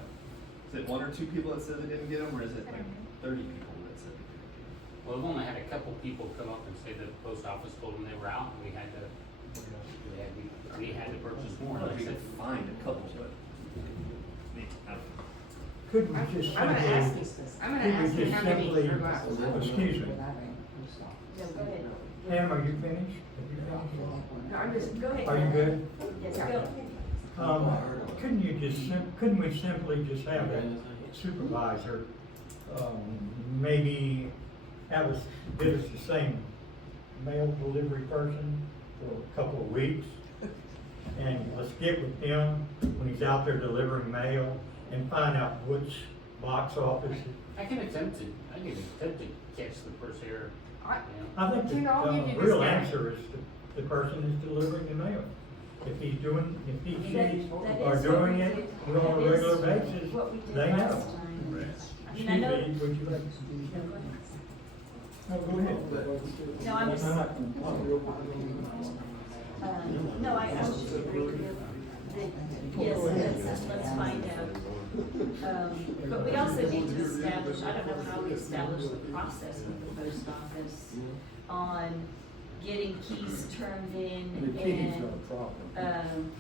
Is it 1 or 2 people that said they didn't get them, or is it like 30 people that said they didn't get them? Well, we've only had a couple people come up and say that the post office told them they were out, and we had to purchase more. Well, And we they could said, find a couple, but I don't know. Could we just I'm gonna ask him, simply, I'm gonna could ask we him just how many simply, forgot. excuse me, No, go ahead. Pam, are you finished? Have you finished? No, I'm just, Go ahead. Are you good? Yes, go. Couldn't we simply just have a supervisor, maybe give us the same mail delivery person for a couple of weeks? And let's get with him when he's out there delivering mail and find out which box office. I can attempt to catch the purse here. I think You know, I'll give you the this real guy. answer is the person who's delivering the mail. If he, she That are is doing what we it did. on a That is regular basis, what we did they last know. time. Right. I Excuse mean, I know. me, would you like to do? No, go ahead. No, go ahead. No, I'm just, not no, I was just agreeing that, yes, let's find out. But we also need to establish, I don't know how we establish the process with the post office on getting keys turned in and,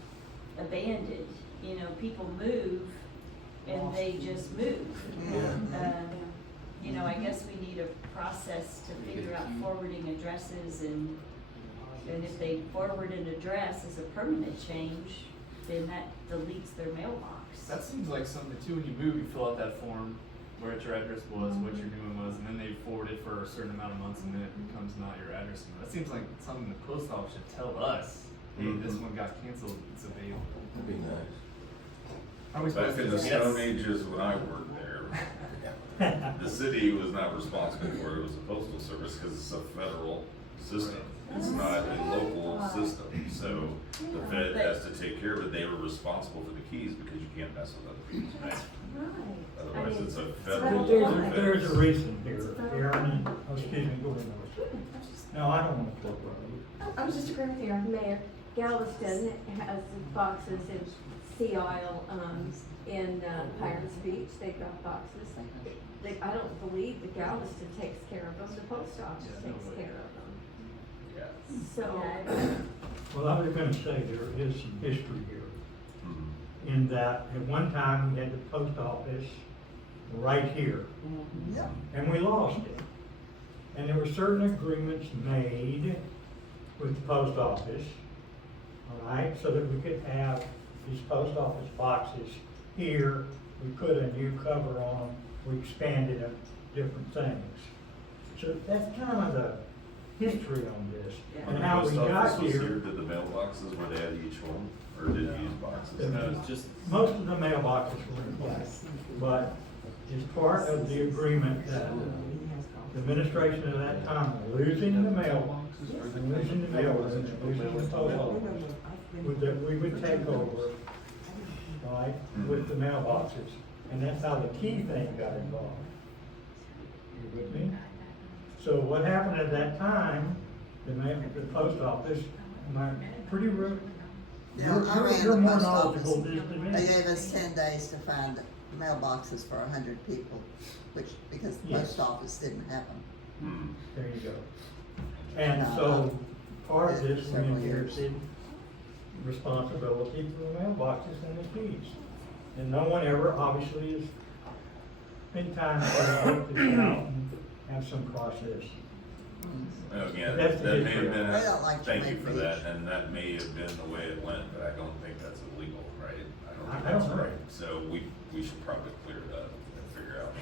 abandoned. You know, people move and they just move. You know, I guess we need a process to figure out forwarding addresses and if they forward an address as a permanent change, then that deletes their mailbox. That seems like something too, when you move, you fill out that form where your address was, what your new one was, and then they forward it for a certain amount of months and then it becomes not your address anymore. That seems like something the post office should tell us, hey, this one got canceled, it's available. That'd be nice. Are we supposed Back in to the say yes? Stone Ages when I worked there, the city was not responsible for it, it was the postal service, because it's a federal system. It's not a local system, so the Fed has to take care of it, they were responsible for the keys, because you can't mess with other people's mail. Right. Otherwise, it's a There's federal a offense. reason here, Aaron, excuse me, go ahead, Lois. No, I don't want to talk about it. I was just agreeing with you. Mayor, Galveston has boxes in Sea Isle, in Pirates Beach, they've got boxes. I don't believe the Galveston takes care of them, the post office takes care of them. Yeah. So, Well, I was gonna say there is some history here, Mhm. in that at one time we had the post office right here, Yeah. and we lost it. And there were certain agreements made with the post office, all right, so that we could have these post office boxes here. We put a new cover on them, we expanded them, different things. So that's kind of the history on this, and how we Post office got was here. Did the mailboxes, were they at each home, or did you use boxes? No, it's just, Most of the mailboxes were in place, but as part of the agreement that the administration at that time, losing the mail, losing the mail, and losing the post office, would that we would take over, right, with the mailboxes, and that's how the key thing got involved. You with me? So what happened at that time, the post office, pretty rude. Yeah, I ran You're the more post knowledgeable office. than me. They gave us 10 days to find mailboxes for 100 people, because the Yes. post office didn't have them. Hmm. There you go. And so, part of this, we Several years. inherited responsibility for the mailboxes and the keys. And no one ever, obviously, has been time to work this out and have some process. Again, That's the that may history. have I don't like been, thank you Jamaica for Beach. that, and that may have been the way it went, but I don't think that's illegal, right? I don't think I don't that's know. right. So we should probably clear that and figure out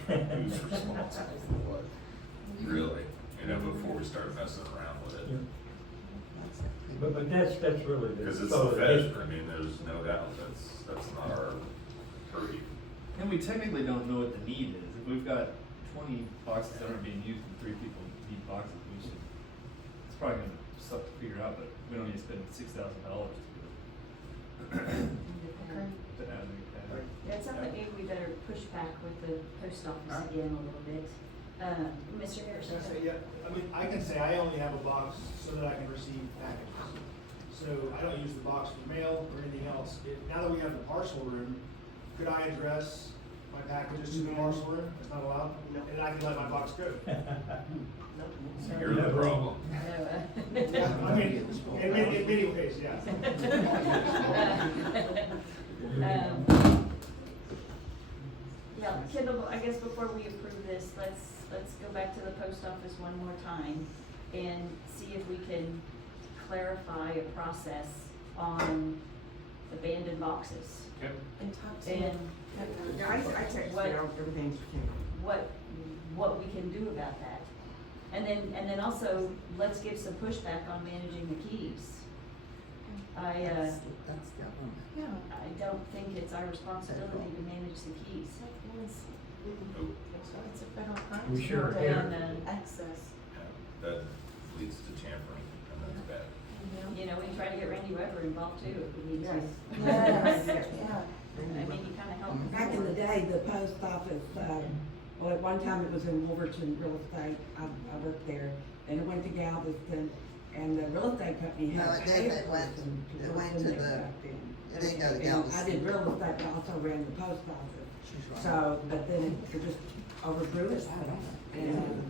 who's responsible for what. Really, before we start messing around with it. But that's really the. Because it's so the history. Fed, there's no doubt, that's not our purview. and we technically don't know what the need is. If we've got 20 boxes that aren't being used and 3 people need boxes, we should, it's probably gonna suck to figure out, but we don't need to spend $6,000 to add new pad. Yeah, it sounds like maybe we better push back with the post office again a little bit. Mr. Harrison? I can say I only have a box so that I can receive packages. So I don't use the box for mail or anything else. Now that we have the parcel room, could I address my packages to the parcel room? It's not allowed? No. And I can let my box go? You're the problem. Yeah, I mean, in many ways, yeah. Yeah, Kendall, I guess before we approve this, let's go back to the post office one more time and see if we can clarify a process on abandoned boxes. Okay. And talk to And Yeah, I texted What- out everything you can. what we can do about that. And then also, let's give some pushback on managing the keys. That's government. Yeah. I don't think it's our responsibility to manage the keys. It's a federal crime. We sure to are. access. Yeah, that leads to tampering, and that's bad. You know, we try to get Randy Weber involved too, if we need to. Yes, yeah. I mean, you kinda help. Back in the day, the post office, well, at one time it was in Wolverton Real Estate, I worked there, and it went to Galveston, and the real estate company No, had it to didn't. pay It a went- person it to work went in to there the- back then. it didn't go to And Galveston. I did real estate, but also ran the post office, She's right. so, but then it just overgrew it. And,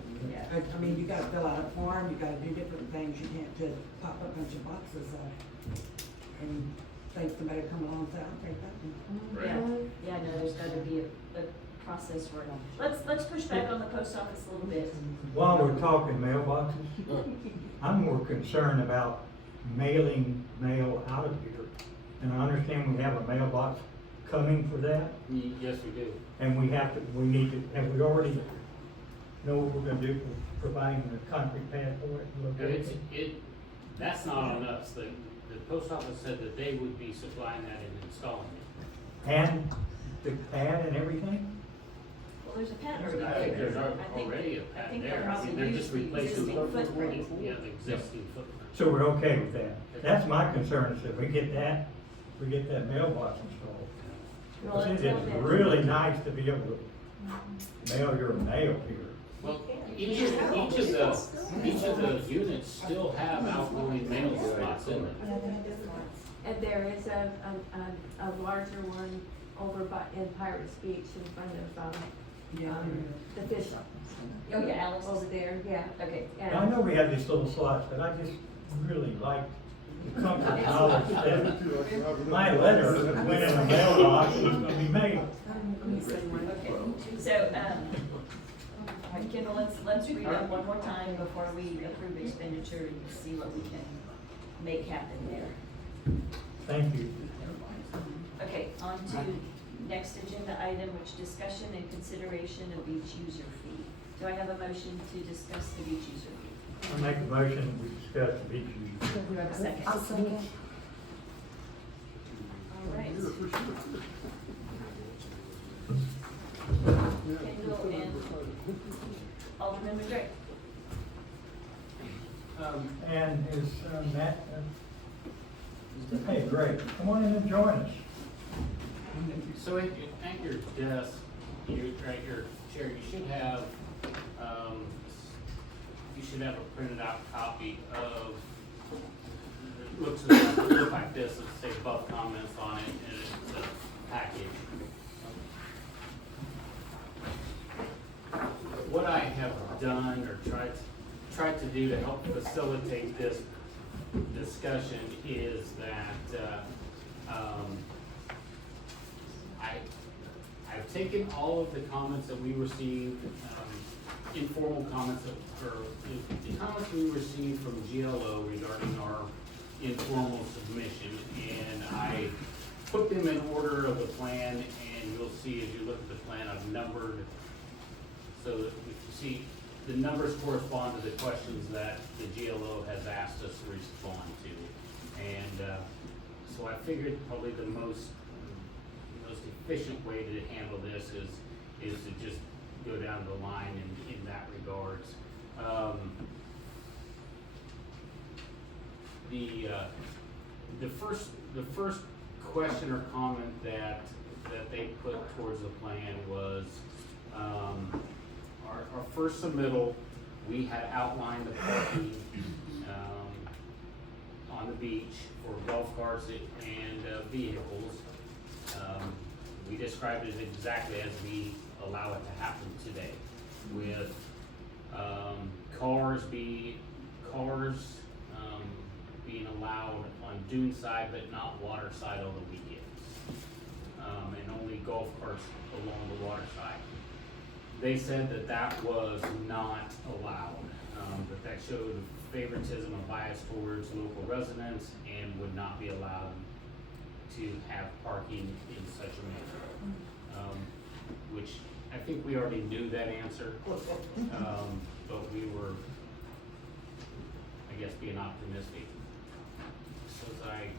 I mean, you gotta fill out a form, you gotta do different things, you can't just pop a bunch of boxes up and think somebody will come along and say, I'll take that one. Yeah, no, there's gotta be a process for it. Let's push back on the post office a little bit. While we're talking mailboxes, I'm more concerned about mailing mail out of here. And I understand we have a mailbox coming for that, Yes, we do. and we need to, and we already know what we're gonna do for providing the concrete pad for it. That's not on us. The post office said that they would be supplying that and installing it. And the pad and everything? Well, there's a pad I already think there. there's I think- already a I pad think there. they're probably They're just used the replacing existing the footprint. Yeah, the existing footprint. So we're okay with that. That's my concern, is that we get that mailbox installed. Well, It until is then- really nice to be able to mail your mail here. Well, each of the units still have outgoing mail slots in them. And there is a larger one over in Pirates Beach in front of, the fish shop. Oh, yeah, Alice. Over there, yeah. Okay. Now, I know we have these little slots, but I just really like the comfort and knowledge that my letter that went in the mailbox is gonna be mailed. Okay, so, all right, Kendall, let's read that one more time before we approve expenditure and see what we can make happen there. Thank you. Okay, on to next agenda item, which discussion and consideration of beach user fee. Do I have a motion to discuss the beach user fee? I make a motion, we discuss the beach use. Do I have a second? I'll second. All right. Kendall and Alderman McGray. And is Matt, hey, great, come on in and join us. So at your desk, right, your chair, you should have a printed out copy of, it looks like this, it says above comments on it, and it's a package. What I have done or tried to do to help facilitate this discussion is that I've taken all of the comments that we received, informal comments or the comments we received from GLO regarding our informal submission, and I put them in order of the plan, and you'll see as you look at the plan, I've numbered so that we can see the numbers correspond to the questions that the GLO has asked us to respond to. And so I figured probably the most efficient way to handle this is to just go down the line in that regards. The first question or comment that they put towards the plan was our first submittal. We had outlined the parking on the beach for golf carts and vehicles. We described it exactly as we allow it to happen today, with cars being allowed on dune side but not water side on the weekends, and only golf carts along the water side. They said that was not allowed, that that showed favoritism and bias towards local residents and would not be allowed to have parking in such a manner. Which I think we already knew that answer, but we were, I guess, being optimistic. So as I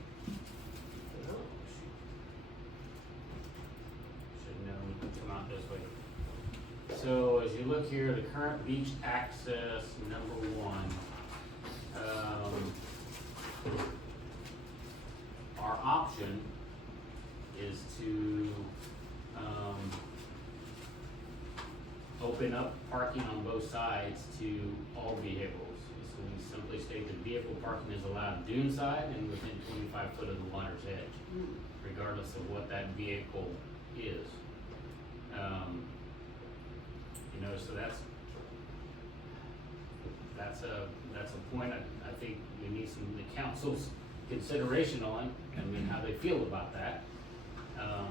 should know to come out this way. So as you look here, the current beach access number 1, our option is to open up parking on both sides to all vehicles. So we simply state that vehicle parking is allowed dune side and within 25 foot of the water's edge, regardless of what that vehicle is. So that's a point I think we need the council's consideration on. I mean, how they feel about that. I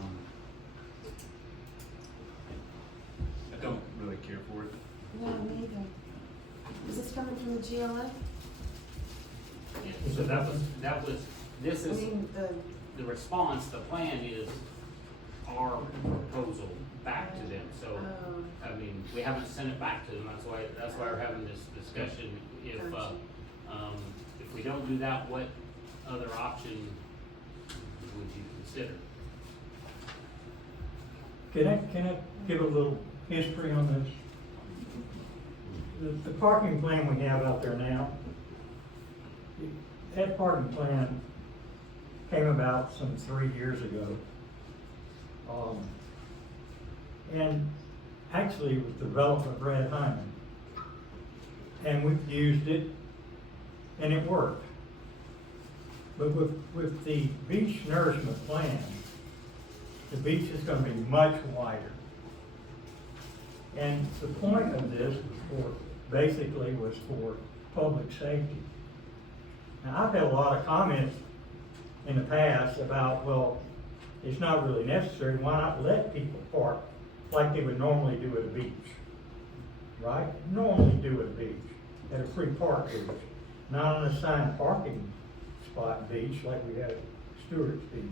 don't really care for it. No, me either. Is this coming from the GLA? So this is, the response, the plan is our proposal back to them. So, I mean, we haven't sent it back to them, that's why we're having this discussion. If we don't do that, what other option would you consider? Can I give a little history on this? The parking plan we have out there now, that parking plan came about some 3 years ago. And actually it was developed by Brad Hyman. And we've used it and it worked. But with the beach nourishment plan, the beach is going to be much wider. And the point of this was for public safety. Now, I've had a lot of comments in the past about, well, it's not really necessary. Why not let people park like they would normally do at a beach, right? Normally do at a beach, at a free park beach, not on assigned parking spot beach like we had at Stewart's Beach,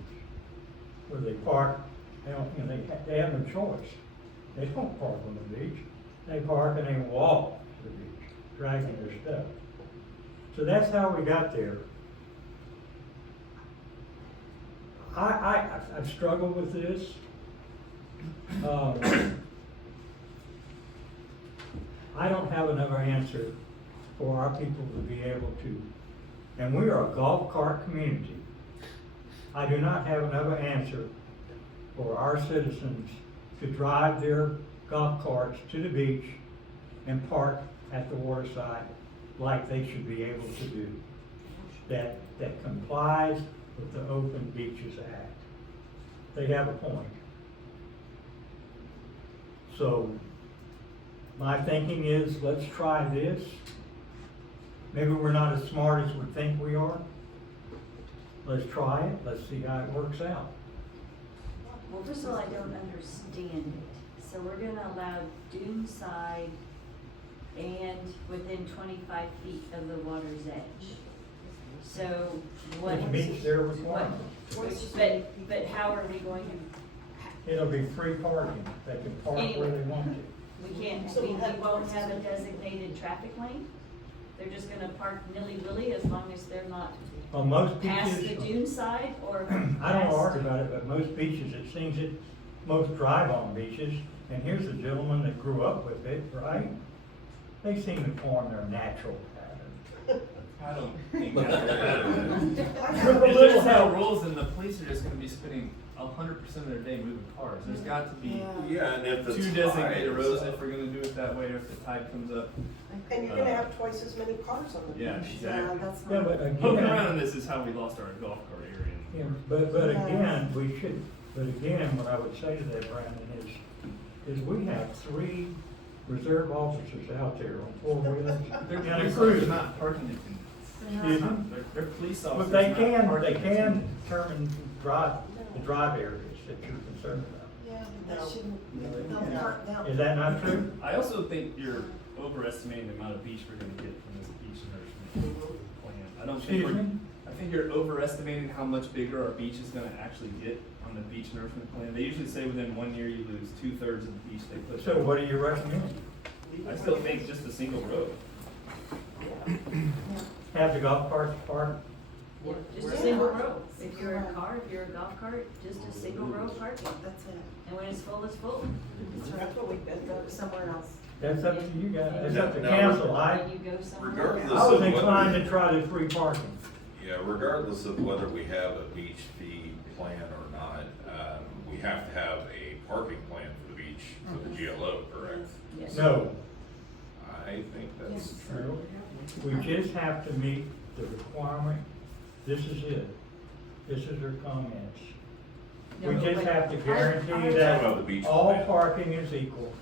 where they park, they don't, you know, they have no choice. They don't park on the beach. They park and they walk to the beach, dragging their stuff. So that's how we got there. I've struggled with this. I don't have another answer for our people to be able to, and we are a golf cart community. I do not have another answer for our citizens to drive their golf carts to the beach and park at the waterside like they should be able to do. That complies with the Open Beaches Act. They have a point. So my thinking is, let's try this. Maybe we're not as smart as we think we are. Let's try it. Let's see how it works out. Well, first of all, I don't understand it. So we're gonna allow dune side and within 25 feet of the water's edge. So what? Which meets their requirement. But how are we going to? It'll be free parking. They can park where they want to. We can't, we won't have a designated traffic lane? They're just gonna park nilly-willy as long as they're not Well, most past beaches, the dune side or I don't past- argue about it, but most beaches, it seems that most drive-on beaches, and here's a gentleman that grew up with it, right? They seem to form their natural pattern. I don't think that's With a If little there's no help. rules, then the police are just gonna be spending 100% of their day moving cars. There's got to be Yeah, and if the two tide designated is rows up. if we're gonna do it that way, or if the tide comes up. And you're gonna have twice as many cars on the beach. Yeah, exactly. That's Yeah, not, but Poking again, around in this is how we lost our golf cart area. yeah, but again, we should, but again, what I would say to that, Brandon, is we have 3 reserve officers out there on 4-wheelers They're and a police cruiser. officers, not parking attendants. Excuse me? They're police But officers. they not can parking attendants. determine the drive areas that you're concerned about. yeah, No. that shouldn't, No, they they'll can't. park down. Is that not true? I also think you're overestimating the amount of beach we're gonna get from this beach nourishment plan. I don't think Excuse me? I think you're overestimating how much bigger our beach is gonna actually get on the beach nourishment plan. They usually say within 1 year you lose 2/3 of the beach they put. So what do you recommend? I still think just a single road. Have the golf carts parked? Yeah, just a single row. If you're a car, if you're a golf cart, just a single row parking. That's it. And when it's full, it's full. That's what we've been Go doing. somewhere else. That's up to you guys, that's up to No, council. Then you go somewhere Regardless else. I was of inclined whether- to try the free parking. Yeah, regardless of whether we have a beach fee plan or not, we have to have a parking plan for the beach, for the GLO, correct? Yes. No, I think that's no, we just have to meet the requirement. This is it. This is their comments. No, We but just wait. have to guarantee Talking about the that beach all plan. parking is equal.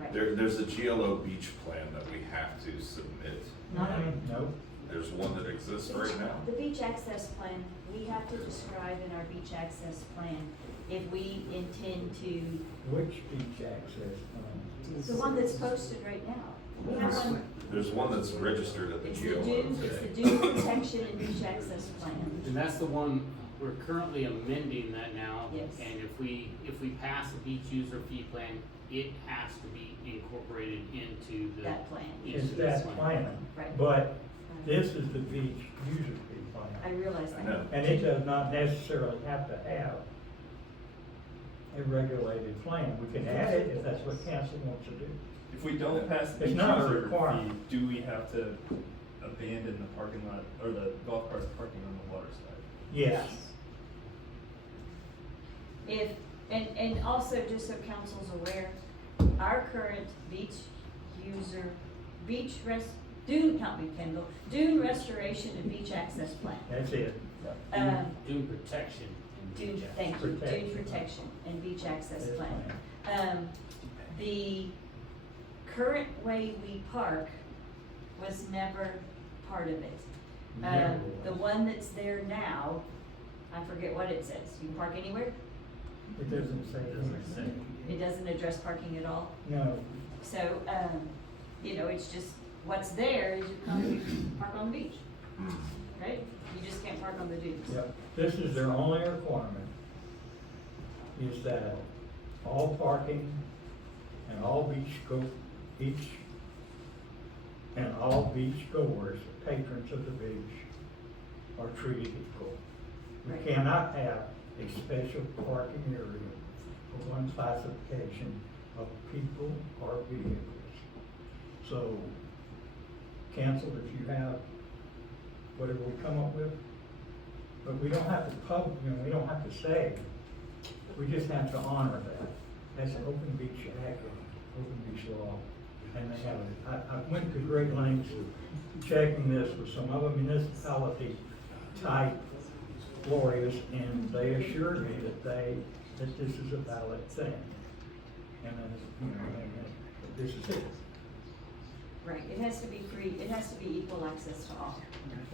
Right. There's a GLO beach plan that we have to submit. No, There's one that exists right now. The beach access plan, we have to describe in our beach access plan if we intend to, which beach access plan? the one that's posted right now. We have one, There's one that's registered at the it's the GLO dune, it's the today. dune protection and beach access plan. And that's the one, we're currently amending that now. Yes. And if we pass the beach user fee plan, it has to be incorporated into the. That plan. into It's the that plan, Right. but this is the beach user fee plan. I realize I that. know. And it does not necessarily have to have a regulated plan. We can add it if that's what council wants to do. If we don't pass the It's beach not a user requirement. fee, do we have to abandon the parking lot, or the golf carts parking on the water side? Yes. If, and also, just so council's aware, our current beach user, dune, help me Kendall, dune restoration and beach access plan. That's it. Dune protection. and Dune, beach thank you, dune Protection. protection and beach access That's plan. The current way we park was never part of it. Never The was. one that's there now, I forget what it says, you can park anywhere? It doesn't say anything. It doesn't address parking at all? No, So, you know, it's just, what's there is you come, you park on the beach. right? You just can't park on the dunes. Yep, this is their only requirement, is that all parking and all beach goers, patrons of the beach, are treated equal. We Right. cannot have a special parking area for one classification of people or vehicles. So, council, if you have whatever we come up with, but we don't have to we don't have to say, we just have to honor that. That's Open Beach Act, Open Beach law, and they have it. I went to great lengths checking this with some other municipality type lawyers, and they assured me that this is a valid thing. And then, and this is it. Right, it has to be free, it has to be equal access to all.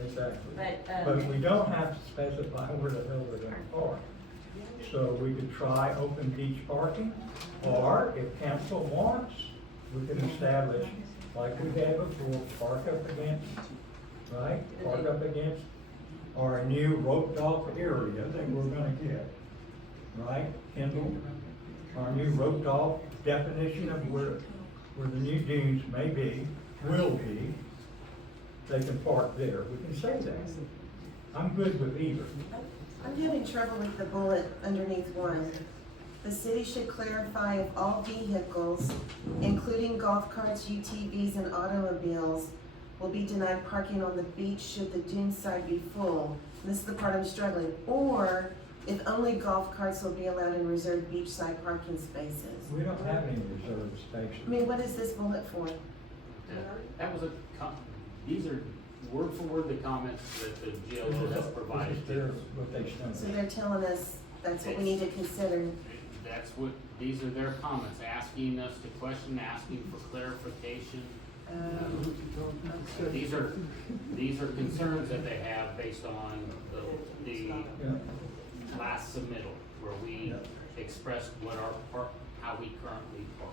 Exactly. But, But we don't have to specify where the hell we're gonna park. So we could try open beach parking, or if council wants, we can establish, like we had before, park up against, right? Park up against our new roped off area that we're gonna get, right? Kendall, our new roped off definition of where the new dunes may be, will be, they can park there. We can say that. I'm good with either. I'm having trouble with the bullet underneath one. The city should clarify if all vehicles, including golf carts, UTVs, and automobiles, will be denied parking on the beach should the dune side be full. This is the part I'm struggling. Or if only golf carts will be allowed in reserved beachside parking spaces. We don't have any reserved spaces. I mean, what is this bullet for? That was these are word for word the comments that the GLO has provided. What they sent. So they're telling us that's what we need to consider. That's what, these are their comments, asking us to question, asking for clarification. These are concerns that they have based on the last submittal, where we expressed what how we currently park.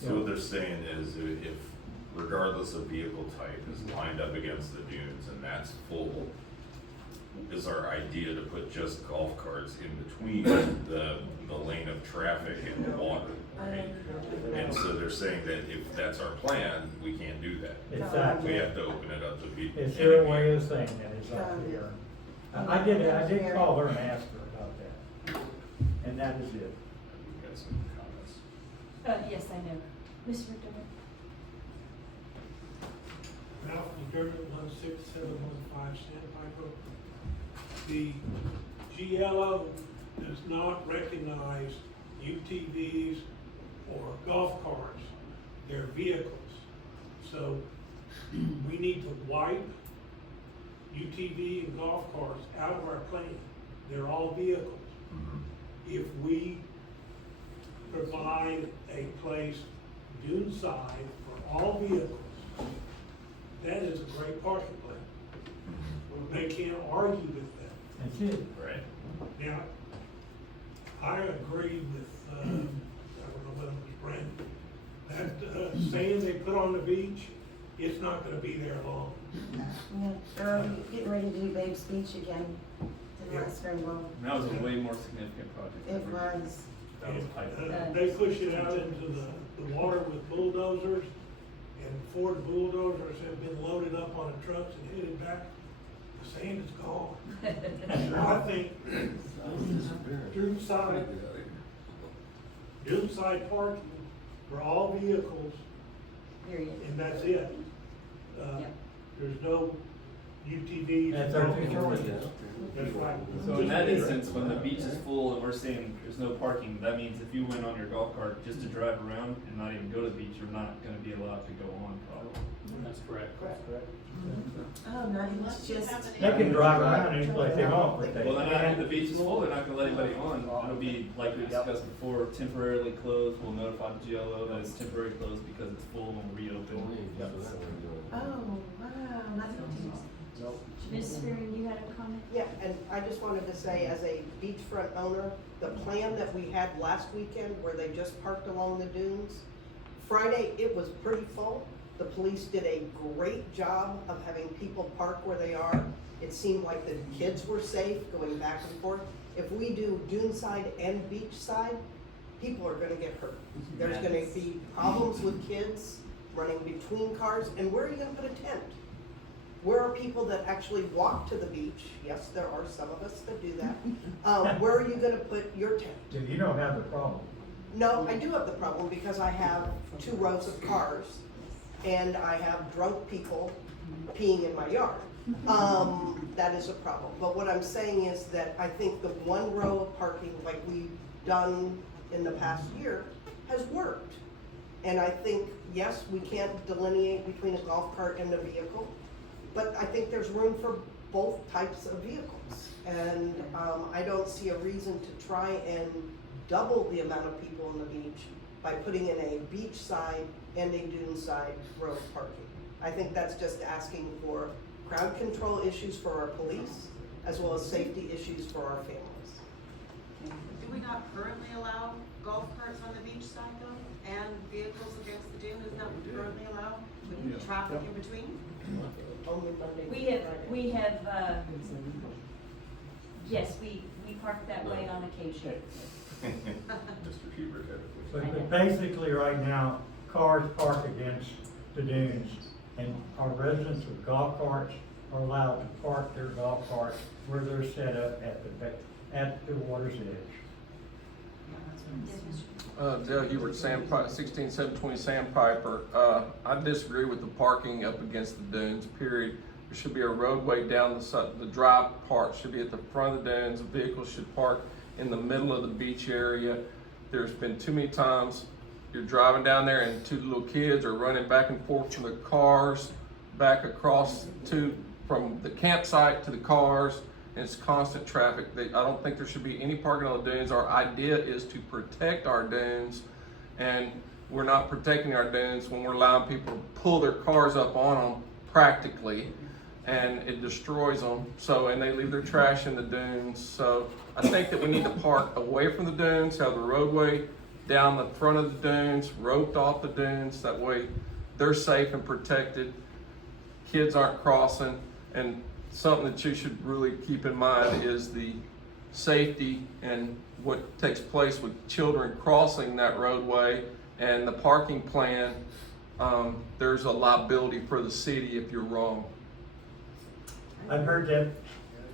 So what they're saying is if regardless of vehicle type is lined up against the dunes and that's full, is our idea to put just golf carts in between the lane of traffic and the water, right? And so they're saying that if that's our plan, we can't do that. Exactly. We have to open it up to people. It's their way of saying that, it's up here. I did call her and ask her about that, and that is it. We've got some comments. Yes, I know. Mr. McDermott? Ralph McDermott, 16715 Sandpiper. The GLO does not recognize UTVs or golf carts. They're vehicles. So we need to wipe UTV and golf carts out of our plan. They're all vehicles. If we provide a place dune side for all vehicles, that is a great parking plan. They can't argue with that. That's it. Right. Now, I agree with, I don't know whether it was Brandon, that sand they put on the beach, it's not gonna be there long. Yeah, they're getting ready to do Babe's Beach again. Didn't last very long. And that was a way more significant project. It was. That was pipe. They push it out into the water with bulldozers, and before the bulldozers have been loaded up on the trucks and headed back, the sand is gone. So I think dune side parking for all vehicles, Period. and that's it. There's no UTVs. That's our choice. That's right. So in that instance, when the beach is full and we're saying there's no parking, that means if you went on your golf cart just to drive around and not even go to the beach, you're not gonna be allowed to go on probably. That's correct. Oh, not even just. They can drive around any place they want, but they Well, then if the can't. beach is full, they're not gonna let anybody on. It'll be, like we discussed before, temporarily closed. We'll notify the GLO that it's temporarily closed because it's full and we'll reopen. Oh, wow, not even Ms. Spearing, you had a comment? Yeah, and I just wanted to say, as a beachfront owner, the plan that we had last weekend where they just parked along the dunes, Friday, it was pretty full, The police did a great job of having people park where they are. It seemed like the kids were safe going back and forth. If we do dune side and beach side, people are gonna get hurt. There's gonna be problems with kids running between cars, and where are you gonna put a tent? Where are people that actually walk to the beach? Yes, there are some of us that do that. Where are you gonna put your tent? You don't have the problem. No, I do have the problem because I have 2 rows of cars and I have drunk people peeing in my yard. That is a problem. But what I'm saying is that I think the 1 row of parking like we've done in the past year has worked. And I think, yes, we can't delineate between a golf cart and a vehicle, but I think there's room for both types of vehicles. And I don't see a reason to try and double the amount of people on the beach by putting in a beach side and a dune side road parking. I think that's just asking for crowd control issues for our police, as well as safety issues for our families. Do we not currently allow golf carts on the beach side though, and vehicles against the dune? Isn't that what we currently allow, with traffic in between? Only Monday. We have, yes, we park that way on occasion. Mr. Hebert had a question. But basically, right now, cars park against the dunes, and our residents with golf carts are allowed to park their golf carts where they're set up at the water's edge. Dale Hubert, 16720 Sandpiper. I disagree with the parking up against the dunes, period. There should be a roadway down the side. The drive part should be at the front of the dunes. Vehicles should park in the middle of the beach area. There's been too many times you're driving down there and 2 little kids are running back and forth from the cars, back across from the campsite to the cars, and it's constant traffic. I don't think there should be any parking on the dunes. Our idea is to protect our dunes, and we're not protecting our dunes when we're allowing people to pull their cars up on them practically, and it destroys them. So, and they leave their trash in the dunes. So I think that we need to park away from the dunes, have the roadway down the front of the dunes, roped off the dunes. That way they're safe and protected. Kids aren't crossing. And something that you should really keep in mind is the safety and what takes place with children crossing that roadway and the parking plan. There's a liability for the city if you're wrong. I've heard that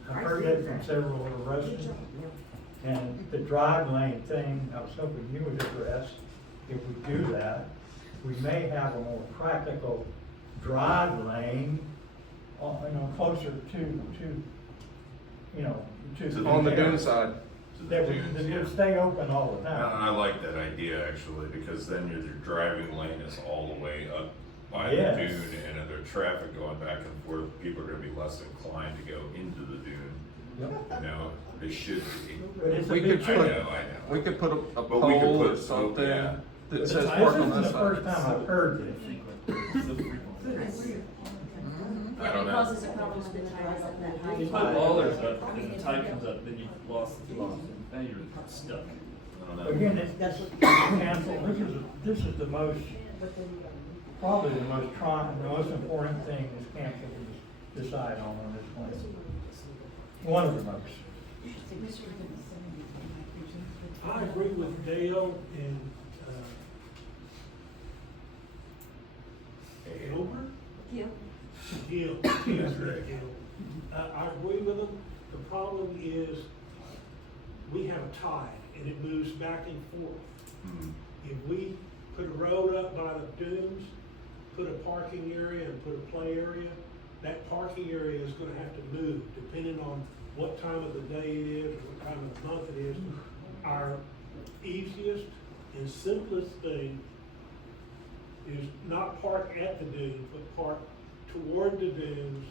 from several of the residents. And the drive lane thing, I was hoping you would address, if we do that, we may have a more practical drive lane, closer to on the dune side. That would stay open all the time. I like that idea actually, because then your driving lane is all the way up by Yes. the dune, and if there's traffic going back and forth, people are gonna be less inclined to go into the dune. Yep. You know, they should be. But it's a We big could put, I know. we could put a But we could pole or put- something yeah. that says This park on isn't this the first side. time I've heard this. I don't It know. causes a problem when the tide is up that high. You put ballers up, and the tide comes up, then you've lost the flow, now you're stuck. I don't know. Again, that's cancel. This is the most, probably the most important thing this council will decide on this plan. One of the most. I agree with Dale and, Gilbert? Gil. I agree with them. The problem is, we have a tide, and it moves back and forth. If we put a road up by the dunes, put a parking area and put a play area, that parking area is gonna have to move, depending on what time of the day it is, or what time of the month it is. Our easiest and simplest thing is not park at the dunes, but park toward the dunes.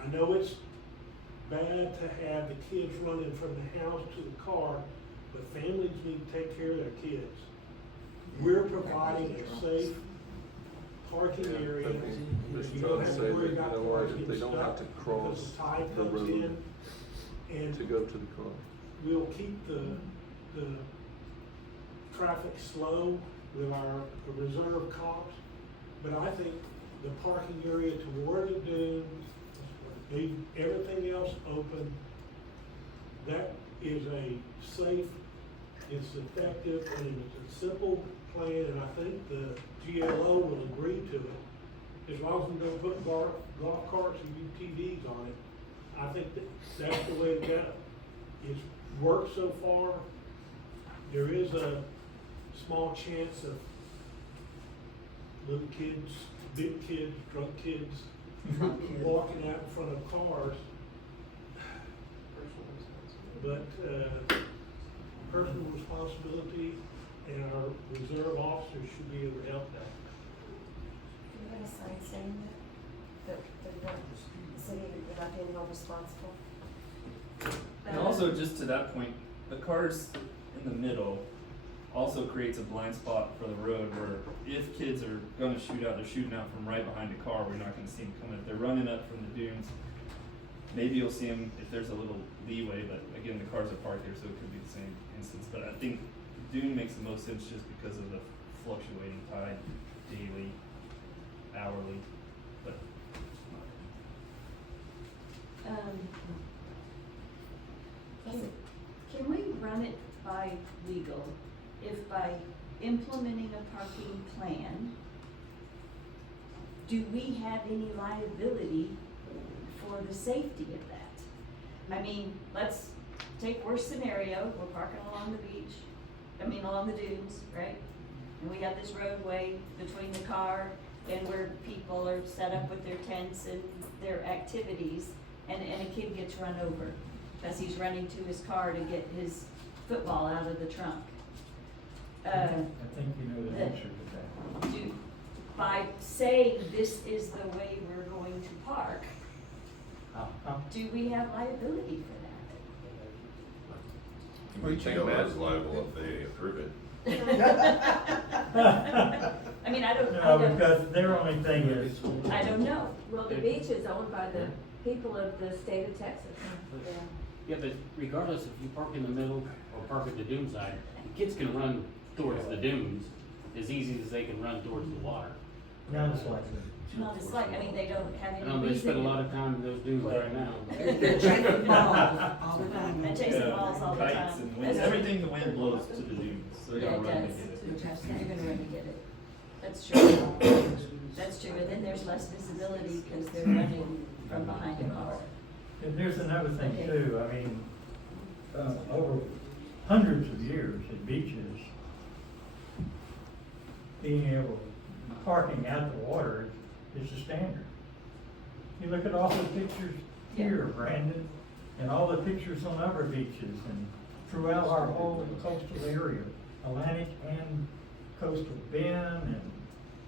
I know it's bad to have the kids running from the house to the car, but families need to take care of their kids. We're providing a safe parking area. Just You trying don't to have say to that, worry about cars if they getting don't have to stuck cross because the tide the comes road in. And to go to the car. we'll keep the traffic slow with our reserve cops. but I think the parking area toward the dunes, leave everything else open, that is a safe, it's effective, and it's a simple plan, and I think the GLO will agree to it. As long as we don't put golf carts and UTVs on it, I think that's the way to go. It's worked so far. There is a small chance of little kids, big kids, drunk kids walking out in front of cars. But personal responsibility, and our reserve officers should be able to help that. Do you have a sign saying that the city is not being held responsible? And also, just to that point, the cars in the middle also creates a blind spot for the road where if kids are gonna shoot out, they're shooting out from right behind a car, we're not gonna see them coming. If they're running up from the dunes, maybe you'll see them if there's a little leeway, but again, the cars are parked here, so it could be the same instance. But I think dune makes the most sense just because of the fluctuating tide daily, hourly, but. Can we run it by legal if by implementing a parking plan, do we have any liability for the safety of that? I mean, let's take worst scenario, we're parking along the beach, along the dunes, right? And we have this roadway between the car and where people are set up with their tents and their activities, and a kid gets run over because he's running to his car to get his football out of the trunk. I think you know the answer to that. By saying this is the way we're going to park, do we have liability for that? We think that's liable if they approve it. I mean, I don't. No, because their only thing is. I don't know. Well, the beach is owned by the people of the state of Texas. Yeah, but regardless if you park in the middle or park at the dune side, the kids can run towards the dunes as easy as they can run towards the water. Not as likely. Not as like, they don't have any They spend a reason. lot of time in those dunes right now. They're chasing balls all the time. And chasing balls all the Kites time. and winds, everything the wind blows to the dunes, so they're Yeah, gonna it run to does. get it. You're gonna run to get it. That's true. That's true, and then there's less visibility because they're running from behind a car. And there's another thing too, over hundreds of years at beaches, being able, parking out the water is the standard. You look at all the pictures here, Brandon, and all the pictures on other beaches and throughout our whole coastal area, Atlantic and coastal Bend, and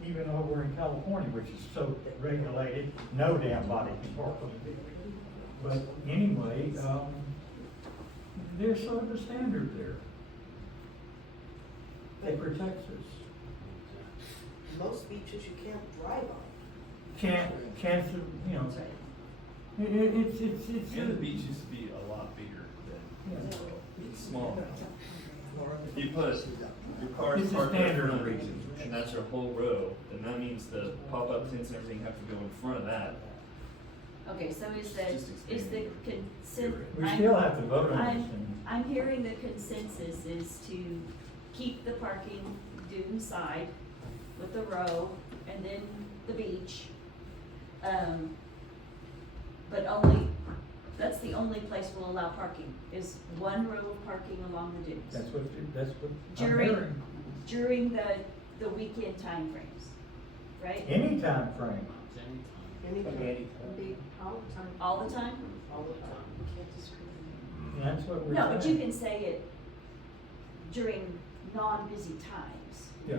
even over in California, which is so regulated, no damn body can park on the beach. But anyway, there's sort of a standard there. It protects us. Most beaches you can't drive on. Can't, it's. And the beach used to be a lot bigger than, it's small. If you put your cars It's a parked in front standard of region. and that's your whole row, then that means the pop-up tents and everything have to go in front of that. Okay, so is the consent? We still have to vote on this thing. I'm hearing the consensus is to keep the parking dune side with the row and then the beach. But that's the only place we'll allow parking, is one row of parking along the dunes. That's what I'm hearing. During the weekend timeframes, right? Any time frame. All the time? That's what we're No, saying. but you can say it during non-busy times, Yeah.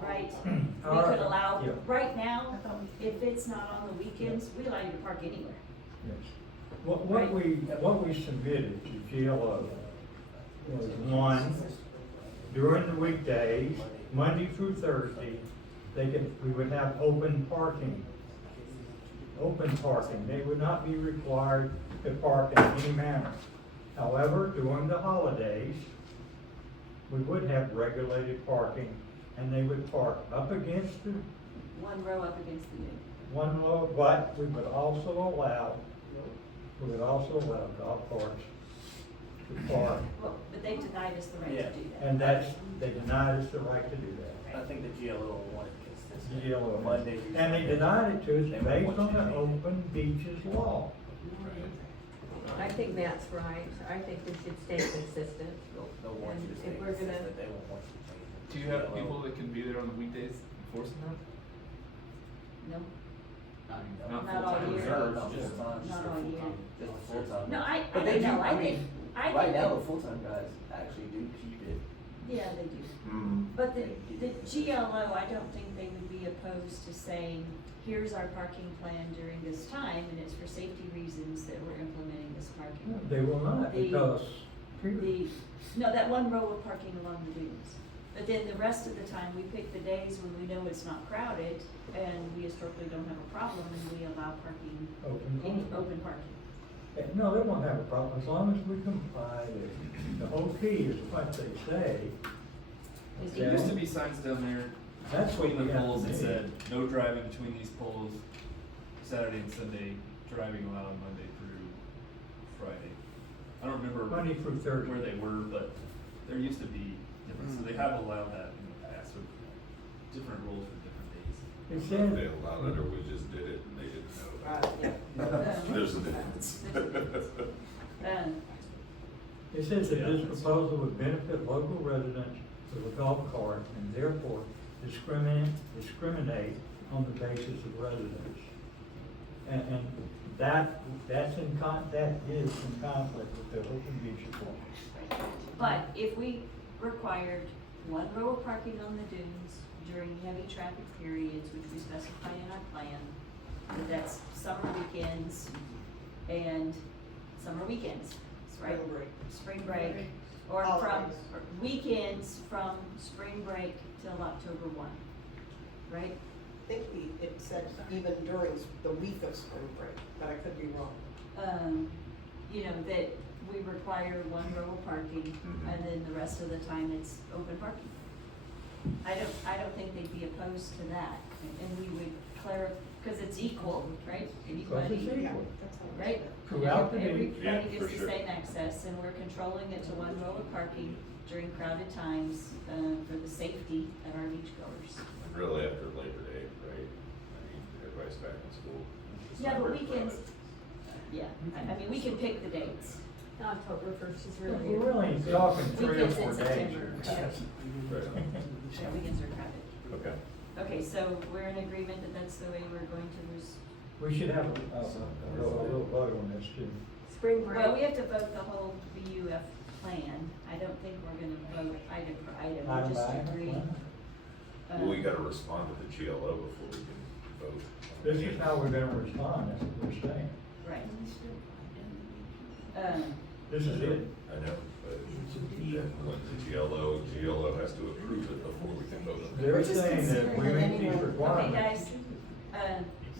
right? Hmm. We could allow, Yeah. right now, if it's not on the weekends, we allow you to park anywhere. Yes. What we submitted to GLO was one, during the weekdays, Monday through Thursday, we would have open parking. Open parking. They would not be required to park in any manner. However, during the holidays, we would have regulated parking, and they would park up against the one row up against the dune. One row, but we would also allow golf carts to park. Well, but they've denied us the right Yeah. to do that. And they denied us the right to do that. I think the GLO wanted consistent. GLO. Monday through And they Sunday. denied it to us They based want on you to the meet. open beaches law. I think Matt's right. I think we should stay consistent. They'll want you to And stay if we're gonna- consistent, they won't want you to change it. Do you have people that can be there on the weekdays enforcing that? No, Not Not all full-time year. reserves, Not just all year. Just the full-time. No, I But they don't know. do, I think, right now, the full-time guys actually do keep it. yeah, they do. Mm. But the GLO, I don't think they would be opposed to saying, here's our parking plan during this time, and it's for safety reasons that we're implementing this parking. They will not, The- because, period. No, that one row of parking along the dunes. But then the rest of the time, we pick the days when we know it's not crowded, and we historically don't have a problem, and we allow parking, any open parking. No, they won't have a problem, as long as we comply. The whole key is what they say. There used to be signs down there That's what between we the have poles to that do. said, no driving between these poles, Saturday and Sunday, driving allowed Monday through Friday. I don't remember Monday through Thursday. where they were, but there used to be different, so they have allowed that in the past, so different rules for different days. It says, They allowed it, or we just did it and they didn't know that. There's a difference. it says that this proposal would benefit local residents with a golf cart and therefore discriminate on the basis of residence. And that is in conflict with the open beach law. But if we required one row of parking on the dunes during heavy traffic periods, which we specify in our plan, that's summer weekends and summer weekends, right? Spring break. Spring break, or Holidays. or weekends from spring break till October 1, right? I think it said even during the week of spring break, but I could be wrong. You know, that we require one row of parking, and then the rest of the time it's open parking. I don't think they'd be opposed to that, and we would clarify, because it's equal, right? Because it's Anybody, equal. right? Throughout the day. Everybody Yeah, gets for the sure. same access, and we're controlling it to one row of parking during crowded times, for the safety of our beachgoers. Really after Labor Day, right? I mean, everybody's back in school. It's Yeah, not but very weekends, crowded. yeah, I mean, we can pick the dates. October 1st is We're really. really talking 3 or Weekends in 4 days. September, Right. Yeah, weekends are crowded. Okay. Okay, so we're in agreement that that's the way we're going to We should have a little vote on this too. Spring break. Well, we have to vote the whole BUF plan. I don't think we're gonna vote item for item, Item we just by item, agree. plan. Well, we gotta respond to the GLO before we can vote. This is how we're gonna respond, that's what we're saying. Right. This is it. I know, but then when the GLO has to approve it before we can vote on it. They're saying that we meet these Okay, requirements. guys,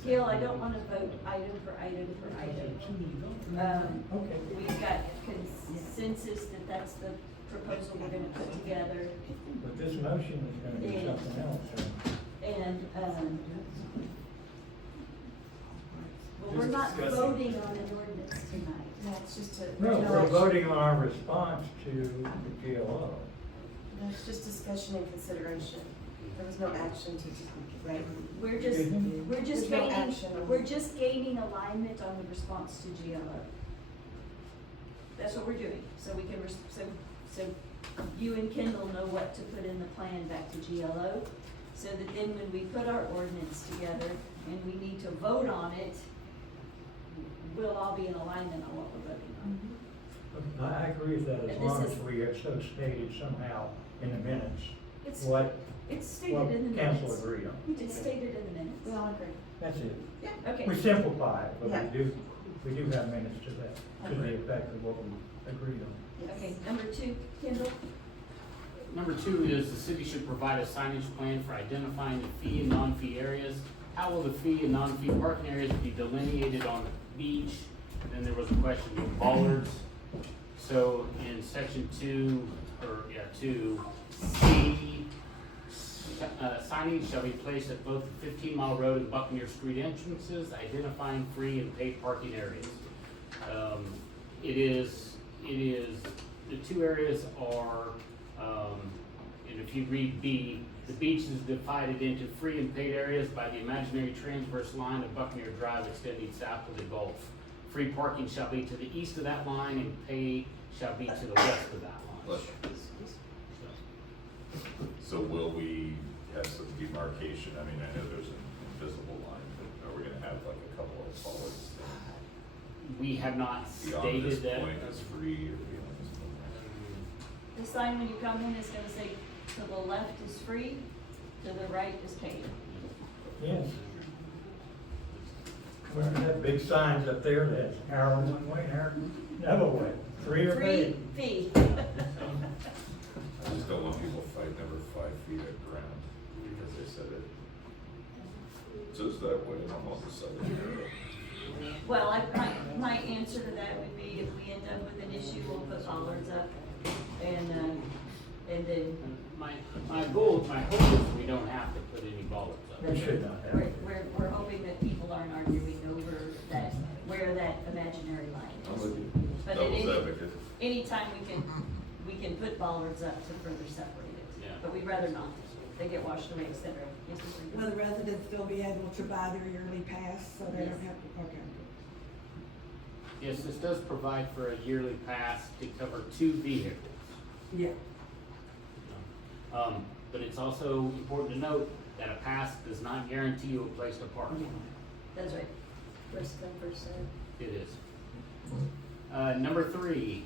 Gil, I don't wanna vote item for item for item. Okay. We've got consensus that that's the proposal we're gonna put together. But this motion is gonna be something else. And, well, we're not voting on an ordinance tonight. No, it's just a. No, we're voting on our response to the GLO. No, it's just discussion and consideration. There was no action to, right? We're just, Excuse me? we're just There's no gaining, action on- we're just gaining alignment on the response to GLO. That's what we're doing, so we can, so you and Kendall know what to put in the plan back to GLO, so that then when we put our ordinance together and we need to vote on it, we'll all be in alignment on what we're voting on. I agree with that, as And this long as is- we have so stated somehow in the minutes It's, what, it's stated what in the minutes. council agreed on. It's stated in the minutes. We all agree. That's it. Okay. We simplify it, but Yeah. we do have minutes to that, to the effect of what we agreed on. Okay, number 2, Kendall? Number 2 is the city should provide a signage plan for identifying the fee and non-fee areas. How will the fee and non-fee parking areas be delineated on the beach? And then there was a question of bollards. So in section 2, 2C, signage shall be placed at both the 15-mile road and Buccaneer Street entrances, identifying free and paid parking areas. The two areas are, and if you read B, the beach is divided into free and paid areas by the imaginary transverse line of Buccaneer Drive extending south to the Gulf. Free parking shall be to the east of that line and paid shall be to the west of that line. So will we have some demarcation? I mean, I know there's an invisible line, but are we gonna have like a couple of bollards? We have not Beyond stated this that. point is free or beyond this point? The sign when you come in is gonna say, to the left is free, to the right is paid. Yes. We're gonna have big signs up there that's arrow one way and arrow another way, free or Free paid. fee. I just don't want people fighting over 5 feet of ground because they said it. Just that way, I'm on the side of the road. Well, my answer to that would be if we end up with an issue, we'll put bollards up and then My goal, my hope is we don't have to put any bollards up. We should not have. we're hoping that people aren't arguing over that, where that imaginary line I'm is. with you. But at Devil's advocate. anytime we can put bollards up to further separate it. Yeah. But we'd rather not. They get washed away, et cetera. Yes, Ms. Reagan? Will the residents still be able to buy their yearly pass so they don't have to, okay. Yes, this does provide for a yearly pass to cover 2 vehicles. Yeah. But it's also important to note that a pass does not guarantee you a place to park. That's right. First come, first served. It is. Number 3,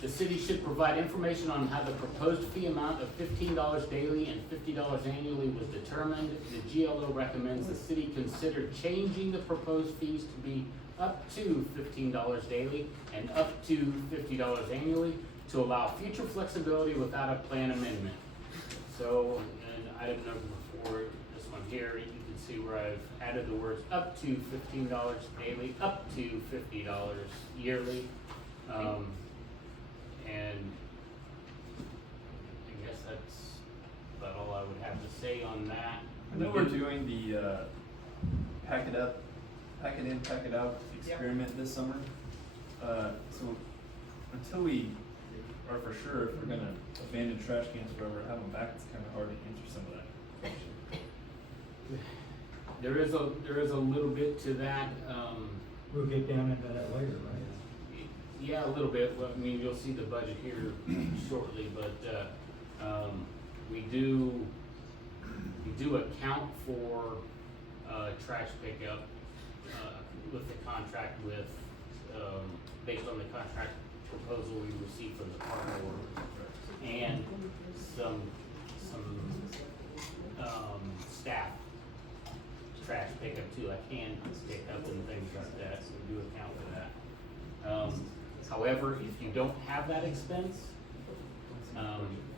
the city should provide information on how the proposed fee amount of $15 daily and $50 annually was determined. The GLO recommends the city consider changing the proposed fees to be up to $15 daily and up to $50 annually to allow future flexibility without a plan amendment. So, in item number 4, this one here, you can see where I've added the words up to $15 daily, up to $50 yearly. And I guess that's about all I would have to say on that. I know we're doing the pack it up, pack it in, pack it out experiment this summer. So until we are for sure if we're gonna abandon trash cans forever, have them back, it's kind of hard to answer some of that. There is a little bit to that. We'll get down into that later, right? Yeah, a little bit. Well, I mean, you'll see the budget here shortly, but we do account for trash pickup with the contract with based on the contract proposal we received from the partner board and some staff trash pickup too, like can pickup and things like that. So we do account for that. However, if you don't have that expense,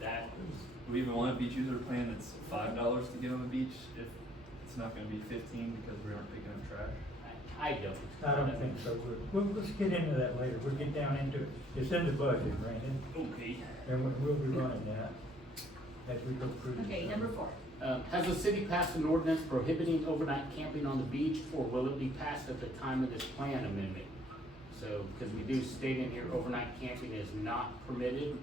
that We even want a beach user plan that's $5 to get on the beach if it's not gonna be 15 because we aren't picking up trash. I don't. I don't think so. Let's get into that later. We'll get down into it. It's in the budget, Brandon. Okay. And we'll be running that as we go through. Okay, number 4. Has the city passed an ordinance prohibiting overnight camping on the beach, or will it be passed at the time of this plan amendment? So, because we do state in here, overnight camping is not permitted.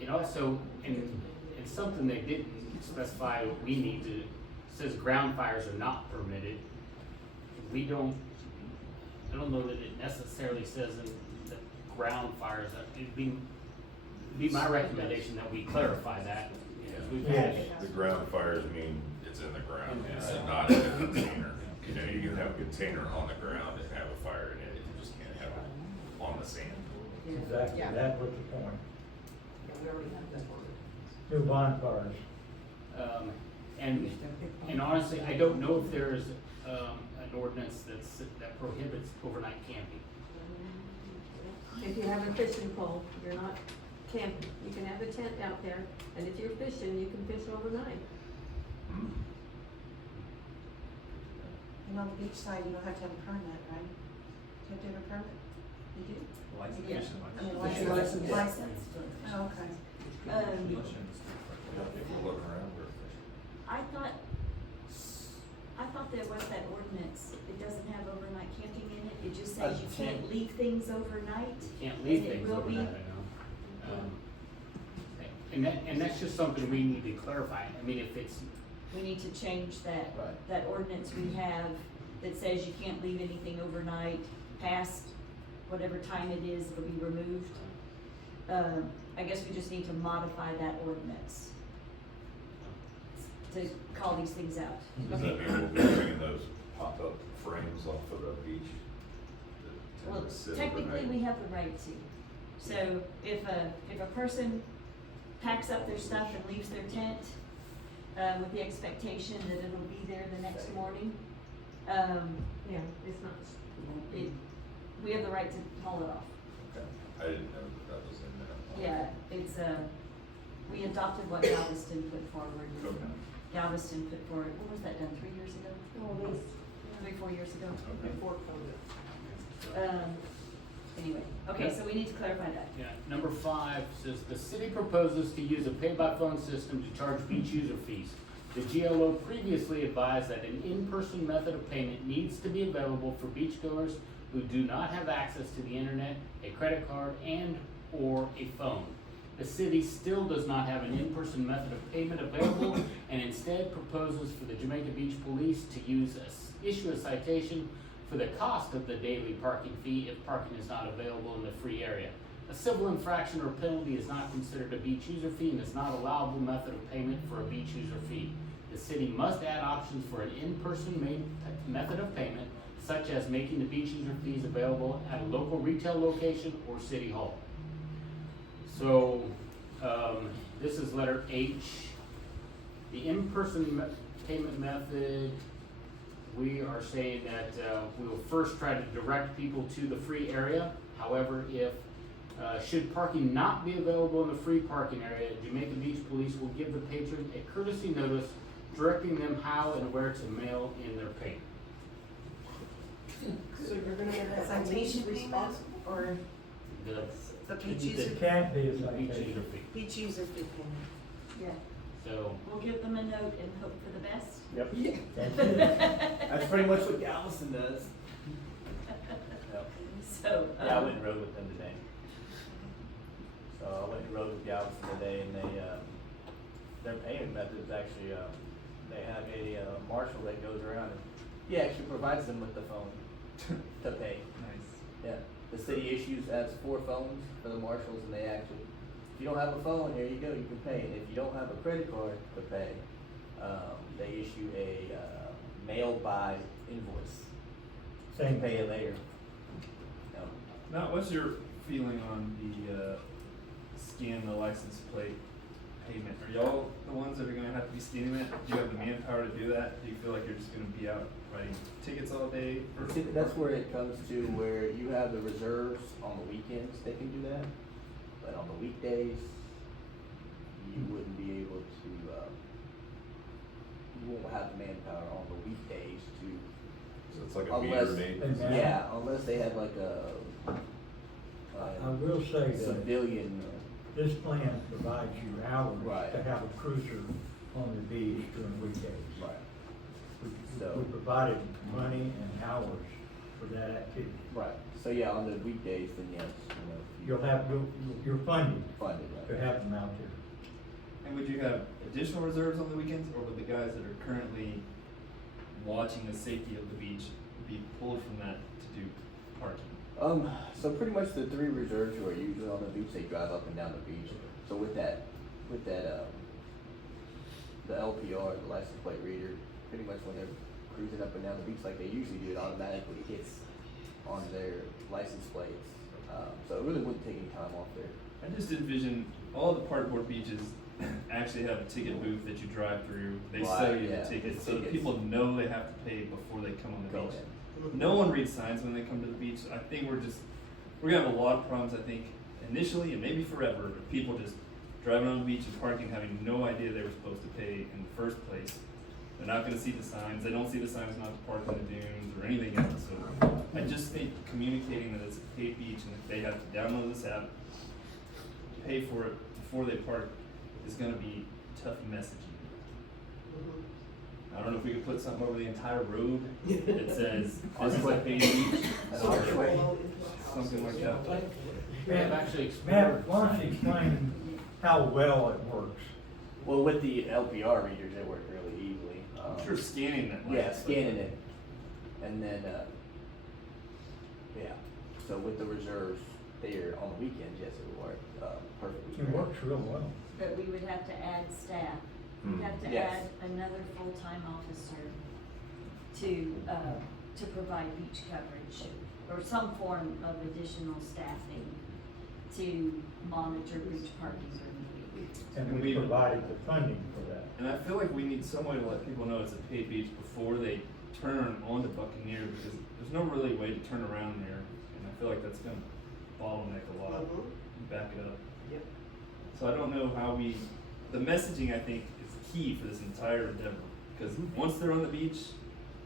It also, and it's something they didn't specify, we need to, says ground fires are not permitted. I don't know that it necessarily says that ground fires, it'd be my recommendation that we clarify that. Because we've had, The ground fires mean it's in the ground, it's not in a container. You know, you can have a container on the ground and have a fire in it, you just can't have it on the sand. Exactly, Yeah. that was the point. We already have that one. New bonfires. and honestly, I don't know if there's, an ordinance that prohibits overnight camping. If you have a fishing pole, you're not camping. You can have a tent out there, and if you're fishing, you can fish overnight. And on the beach side, you don't have to have a permit, right? Do you have to have a permit? You do? License, Yeah. fishing I mean, license. license. Oh, okay. People looking around, we're I thought there was that ordinance, it doesn't have overnight camping in it, it just says you can't leave things overnight. Can't leave and it things will be- overnight, I know. And that's just something we need to clarify. I mean, if it's, We need to change that, Right. that ordinance we have that says you can't leave anything overnight past whatever time it is, it'll be removed. I guess we just need to modify that ordinance to call these things out. Does that mean we'll be bringing those pop-up frames off of the beach? that Well, tend to sit technically, overnight? we have the right to. So if a person packs up their stuff and leaves their tent, with the expectation that it'll be there the next morning, Yeah, it's not. we have the right to haul it off. Okay. I didn't know that was in there. Yeah, it's, we adopted what Galveston put forward. Okay. Galveston put forward, when was that done, 3 years ago? Well, these, 3-4 years ago? Before COVID. Anyway, okay, so we need to clarify that. yeah, number 5 says, the city proposes to use a pay-by-phone system to charge beach user fees. The GLO previously advised that an in-person method of payment needs to be available for beachgoers who do not have access to the internet, a credit card, and/or a phone. The city still does not have an in-person method of payment available and instead proposes for the Jamaica Beach Police to issue a citation for the cost of the daily parking fee if parking is not available in the free area. A civil infraction or penalty is not considered a beach user fee and is not allowable method of payment for a beach user fee. The city must add options for an in-person method of payment, such as making the beach user fees available at a local retail location or city hall. So, this is letter H. The in-person payment method, we are saying that we will first try to direct people to the free area. However, if should parking not be available in the free parking area, Jamaica Beach Police will give the patron a courtesy notice directing them how and where to mail in their payment. So you're gonna make that Citation police payment responsible? or The the beach It user, It can't be a beach citation. user fee. beach user fee payment? Yeah, So, we'll give them a note and hope for the best. Yep. That's it. That's pretty much what Galveston does. Yep. So, Yeah, I went and rode with them today. So I went and rode with Galveston today, and they, their payment method is actually, they have a marshal that goes around and he actually provides them with the phone to pay. Nice. Yeah, the city issues as 4 phones for the marshals, and they actually, if you don't have a phone, here you go, you can pay. And if you don't have a credit card to pay, they issue a mail by invoice. So you Same. pay it later. No. Now, what's your feeling on the scan the license plate payment? Are y'all the ones that are gonna have to be scanning it? Do you have the manpower to do that? Do you feel like you're just gonna be out writing tickets all day? See, that's where it comes to where you have the reserves on the weekends, they can do that. But on the weekdays, you wouldn't be able to, you won't have the manpower on the weekdays to. So it's like a meter maid. Yeah, unless they have like a I will say that civilian. this plan provides you hours Right. to have a cruiser on the beach during weekdays. Right. We provided money and hours for that activity. Right, so yeah, on the weekdays, then yes, You're funded funded, to right? have them out there. And would you have additional reserves on the weekends, or would the guys that are currently watching the safety of the beach be pulled from that to do parking? So pretty much the 3 reserves who are usually on the beach, they drive up and down the beach. So with that, the LPR, the license plate reader, pretty much when they're cruising up and down the beach like they usually do, it automatically hits on their license plates. So it really wouldn't take any time off there. I just envision all the parkboard beaches actually have a ticket booth that you drive through. They sell Right, you yeah, the tickets, so tickets. that people know they have to pay before they come on the Go beach. in. No one reads signs when they come to the beach. I think we're gonna have a lot of problems, I think, initially and maybe forever, of people just driving on the beach and parking, having no idea they were supposed to pay in the first place. They're not gonna see the signs. They don't see the signs not to park in the dunes or anything else. So I just think communicating that it's a paid beach and that they have to download this app, pay for it to before they park is gonna be tough messaging. I don't know if we could put something over the entire road that says, this is like Bay Beach, or something like that. We have actually Matt, explored. why don't you explain how well it works? Well, with the LPR readers, it worked really easily. I'm sure scanning that. Yeah, scanning it. And then, yeah, so with the reserves there on the weekends, yes, it would work, perfectly. It works real well. But we would have to add staff. We'd have to Yes. add another full-time officer to provide beach coverage or some form of additional staffing to monitor beach parking during the week. And we provided the funding for that. And I feel like we need some way to let people know it's a paid beach before they turn onto Buccaneer, because there's no really way to turn around there, and I feel like that's gonna bottleneck a lot, back it up. Yep. So I don't know how the messaging, I think, is key for this entire endeavor, because once they're on the beach,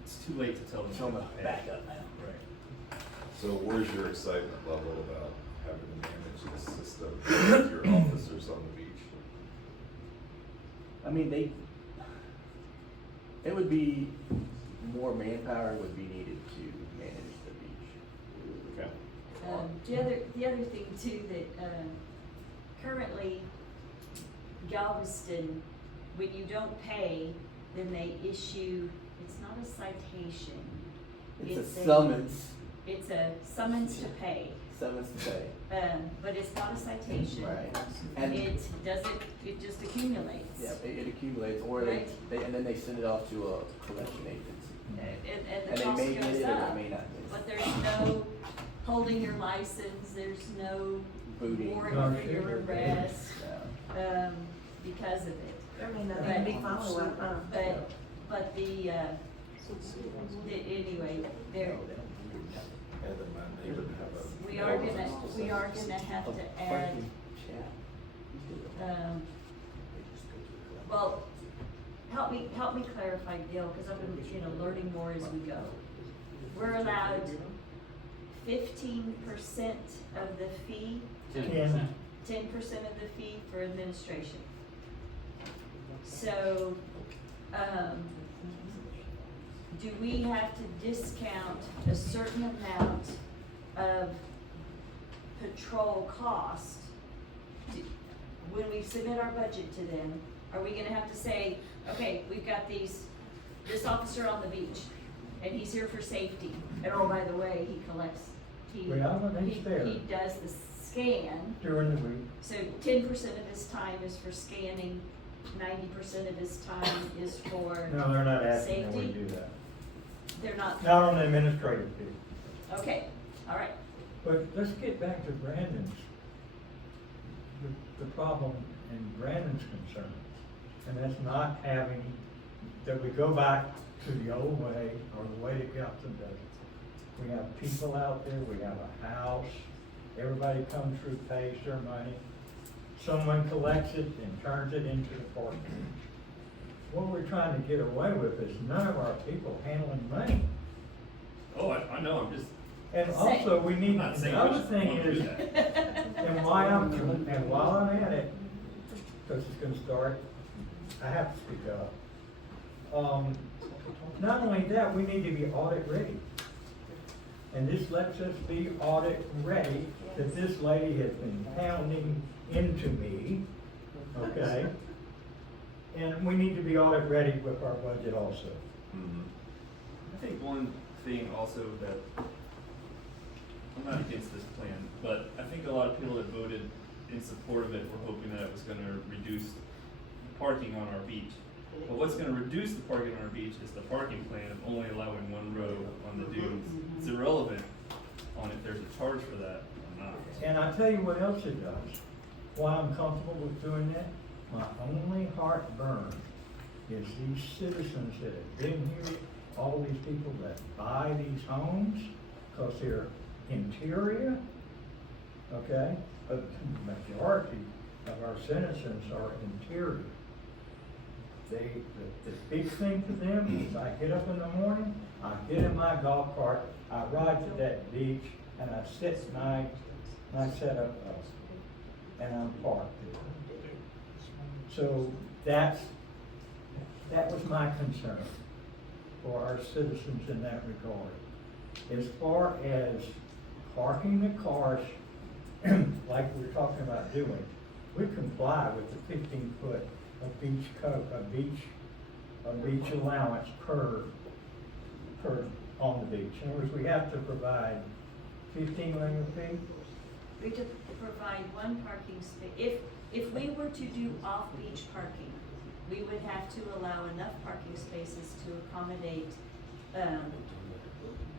it's too late to tell them. Tell them to back up now. Right. So where's your excitement level about having to manage this system with your officers on the beach? I mean, it would be, more manpower would be needed to manage the beach. Okay. The other thing too, that, currently Galveston, when you don't pay, then they issue, it's not a citation. It's a summons. It's a summons to pay. Summons to pay. But it's not a citation. Right. And It doesn't, it just accumulates. yeah, it accumulates, or Right. and then they send it off to a collection agency. And And the they cost may get goes it or up, they may not get it. but there's no holding your license, there's no Booting. warrant for your arrest, Yeah. because of it. There may not even be follow-up, huh? But anyway, there, And then my neighbor would have a. we are gonna have to add, well, help me clarify, Gil, because I've been, learning more as we go. We're allowed 15% of the fee, 10%. 10% of the fee for administration. So, do we have to discount a certain amount of patrol cost? When we submit our budget to them, are we gonna have to say, okay, we've got this officer on the beach, and he's here for safety, and oh, by the way, he collects, Well, when he's there. he does the scan, During the week. so 10% of his time is for scanning, 90% of his time is for No, they're not asking that we safety? do that. They're not, Not on the administrative fee. okay, all right. But let's get back to Brandon's, the problem and Brandon's concern. And that's not having, that we go back to the old way or the way that Galveston does it. We have people out there, we have a house, everybody comes through, pays their money. Someone collects it and turns it into the parking. What we're trying to get away with is none of our people handling money. Oh, I know, I'm just. And also, we need, I'm not saying the we other just thing wanna do is, that. and while I'm at it, because it's gonna start, I have to speak up. Not only that, we need to be audit ready. And this lets us be audit ready, that this lady has been pounding into me, okay? And we need to be audit ready with our budget also. I think one thing also that, I'm not against this plan, but I think a lot of people that voted in support of it were hoping that it was gonna reduce parking on our beach. But what's gonna reduce the parking on our beach is the parking plan of only allowing one row on the dunes. It's irrelevant on if there's a charge for that or not. And I tell you what else it does, why I'm comfortable with doing that, my only heartburn is these citizens that have been here, all these people that buy these homes, because they're interior, okay? But the majority of our citizens are interior. The big thing for them is I get up in the morning, I get in my golf cart, I ride to that beach, and I sit my setup up, and I'm parked there. So that was my concern for our citizens in that regard. As far as parking the cars, like we're talking about doing, we comply with the 15-foot of beach beach allowance per on the beach. In other words, we have to provide 15 linear feet. We have to provide one parking space. If we were to do off-beach parking, we would have to allow enough parking spaces to accommodate,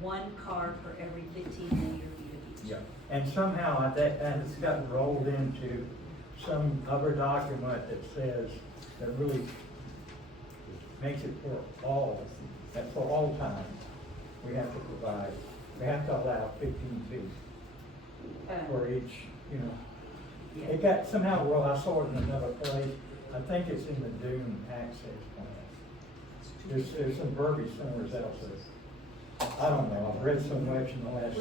one car for every 15 linear feet of beach. Yeah. And somehow that has gotten rolled into some other document that says, that really makes it for all time. We have to provide, we have to allow 15 feet for each, you know. It got somehow, well, I saw it in another place. I think it's in the Dune access plan. There's some verbiage somewhere else that, I don't know, I've read so much in the last.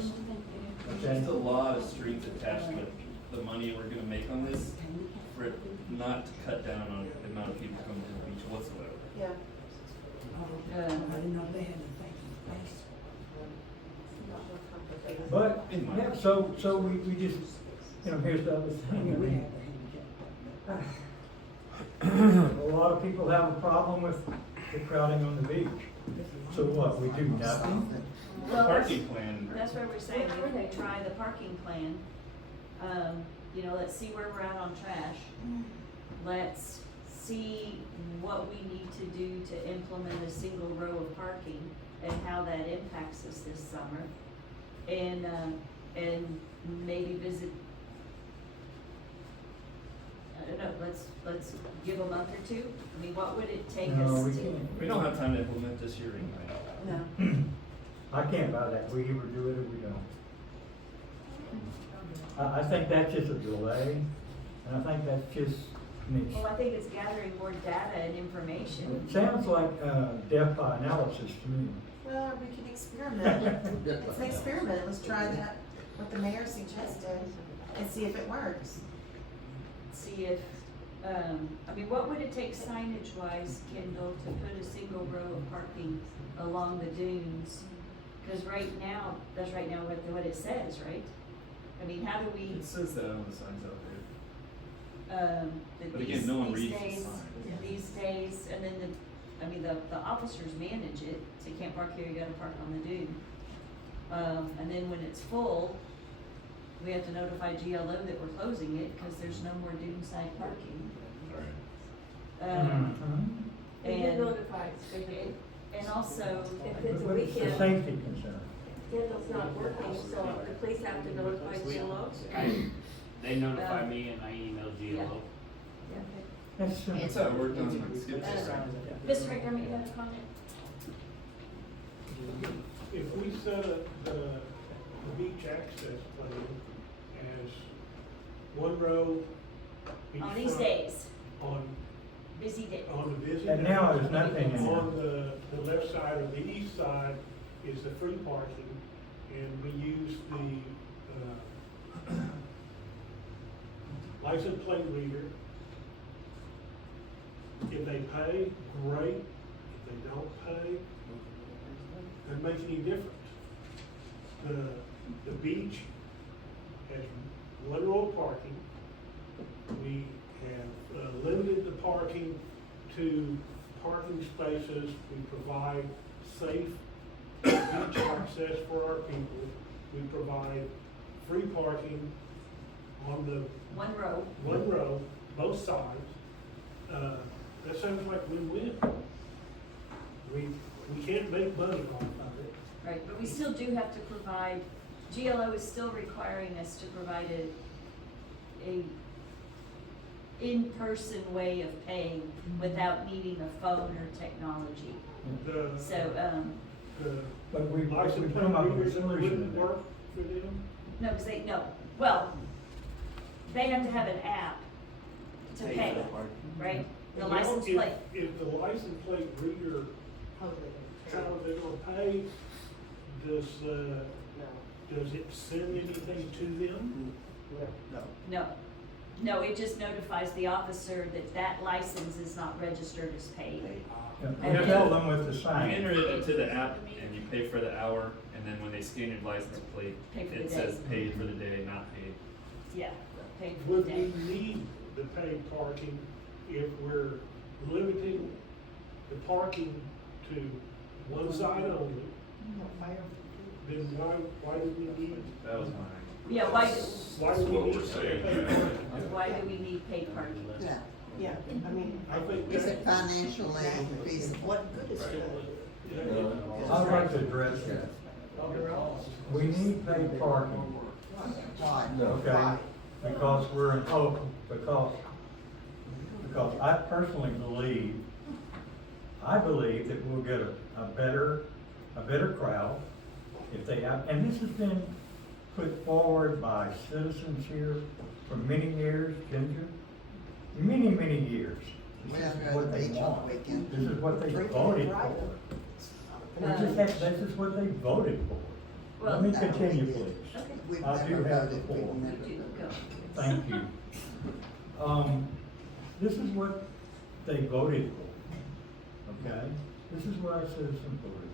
There's a lot of streets attached to the money we're gonna make on this, for it not to cut down on the amount of people coming to the beach whatsoever. Yeah. I didn't know they had anything. But, yeah, so we just, you know, here's the other thing. A lot of people have a problem with the crowding on the beach. So what, we do nothing? Well, Parking plan. that's where we're saying, if we try the parking plan, you know, let's see where we're at on trash. Let's see what we need to do to implement a single row of parking and how that impacts us this summer. And maybe visit, I don't know, let's give a month or two. I mean, what would it take No, us we to? can't. We don't have time to implement this year anyway. No. I can't buy that. We either do it or we don't. I think that's just a delay, and I think that's just, I mean, Well, I think it's gathering more data and information. it sounds like death by analysis to me. Well, we can experiment. It's an experiment. Let's try that, what the mayor suggested, and see if it works. See if, I mean, what would it take signage wise, Kendall, to put a single row of parking along the dunes? Cause right now, that's right now what it says, right? I mean, how do we? It says that on the signs out there. That But again, no one these reads the days, sign. these days, and then the officers manage it, so you can't park here, you gotta park on the dune. And then when it's full, we have to notify GLO that we're closing it, cause there's no more dune side parking. We get And, notified, and also, if it's a But it's a weekend, safety concern. Kendall's not working, so the police have to notify GLO. They notify me and I email Yeah. GLO. That's simple. That's how it worked on Skip. Mr. McDermott, you have a comment? If we set up the beach access plan as one row each On these front, days, On, busy day. on the busy And now days, there's nothing in there. on the left side or the east side is the free parking, and we use the, license plate reader. If they pay, great. If they don't pay, doesn't make any difference. The beach has one row of parking. We have limited the parking to parking spaces. We provide safe beach access for our people. We provide free parking on the One row. one row, both sides. That sounds like win-win. We can't make money off of it. Right, but we still do have to provide, GLO is still requiring us to provide a in-person way of paying without needing a phone or technology. So, But we License put them up with a plate solution. wouldn't in there. work for them? no, cause well, they have to have an app to pay, right? The Well, license if- plate. If the license plate reader, how are they gonna pay? Does it send anything to them? No, No, it just notifies the officer that that license is not registered as paid. You tell them with the You sign. enter it into the app and you pay for the hour, and then when they scan your license plate, Pay for the it day. says paid for the day, not paid. Yeah, paid for the Would day. we need the paid parking if we're limiting the parking to one side only? Then why do we need? That was mine. Yeah, why, Why do That's we what need we're to saying. pay parking? why do we need paid parking? Yeah. Yeah, I mean, I think Is it that, financially feasible? what good is it? I'd like to address that. We need paid parking, Why? okay? Because we're in hope, because I personally believe, I believe that we'll get a better crowd if they have, and this has been put forward by citizens here for many years, Ginger, many years. We This have is to go to what the they beach on want. the weekend. This is what they voted for. This is what they voted for. Let me continue, please. We've I do never have voted, the we've floor. never Do voted. go. Thank you. This is what they voted for, okay? This is what our citizens voted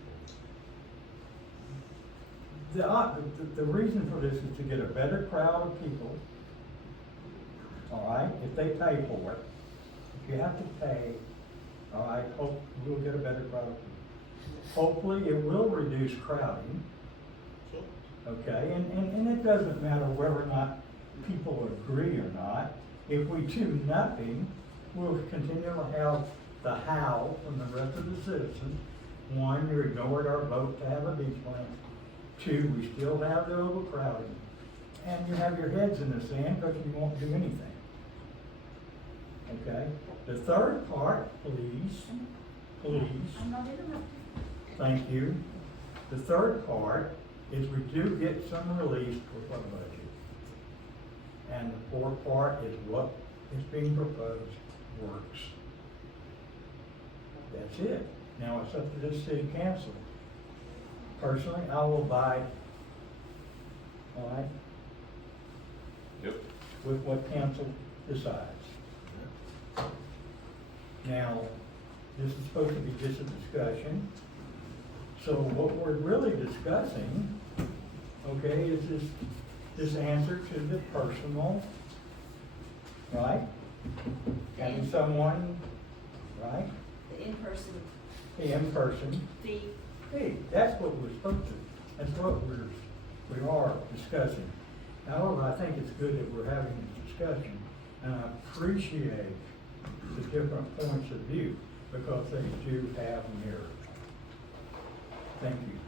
for. The reason for this is to get a better crowd of people, all right, if they pay for it. If you have to pay, all right, hope we'll get a better crowd of people. Hopefully, it will reduce crowding, okay? And it doesn't matter whether or not people agree or not. If we do nothing, we'll continue to have the howl from the rest of the citizens. One, you ignored our vote to have a beach plan. Two, we still have the overcrowding. And you have your heads in the sand because you won't do anything. Okay? The third part, please, I'm not interrupting. thank you. The third part is we do get some relief with our budget. And the fourth part is what is being proposed works. That's it. Now it's up to this city council. Personally, I will abide, all right, Yep. with what council decides. Now, this is supposed to be just a discussion. So what we're really discussing, okay, is this answer to the personal, right? Having someone, right, The in-person the in-person. fee. Hey, that's what we're supposed to, that's what we are discussing. However, I think it's good that we're having this discussion, and I appreciate the different points of view, because they do have merit. Thank you.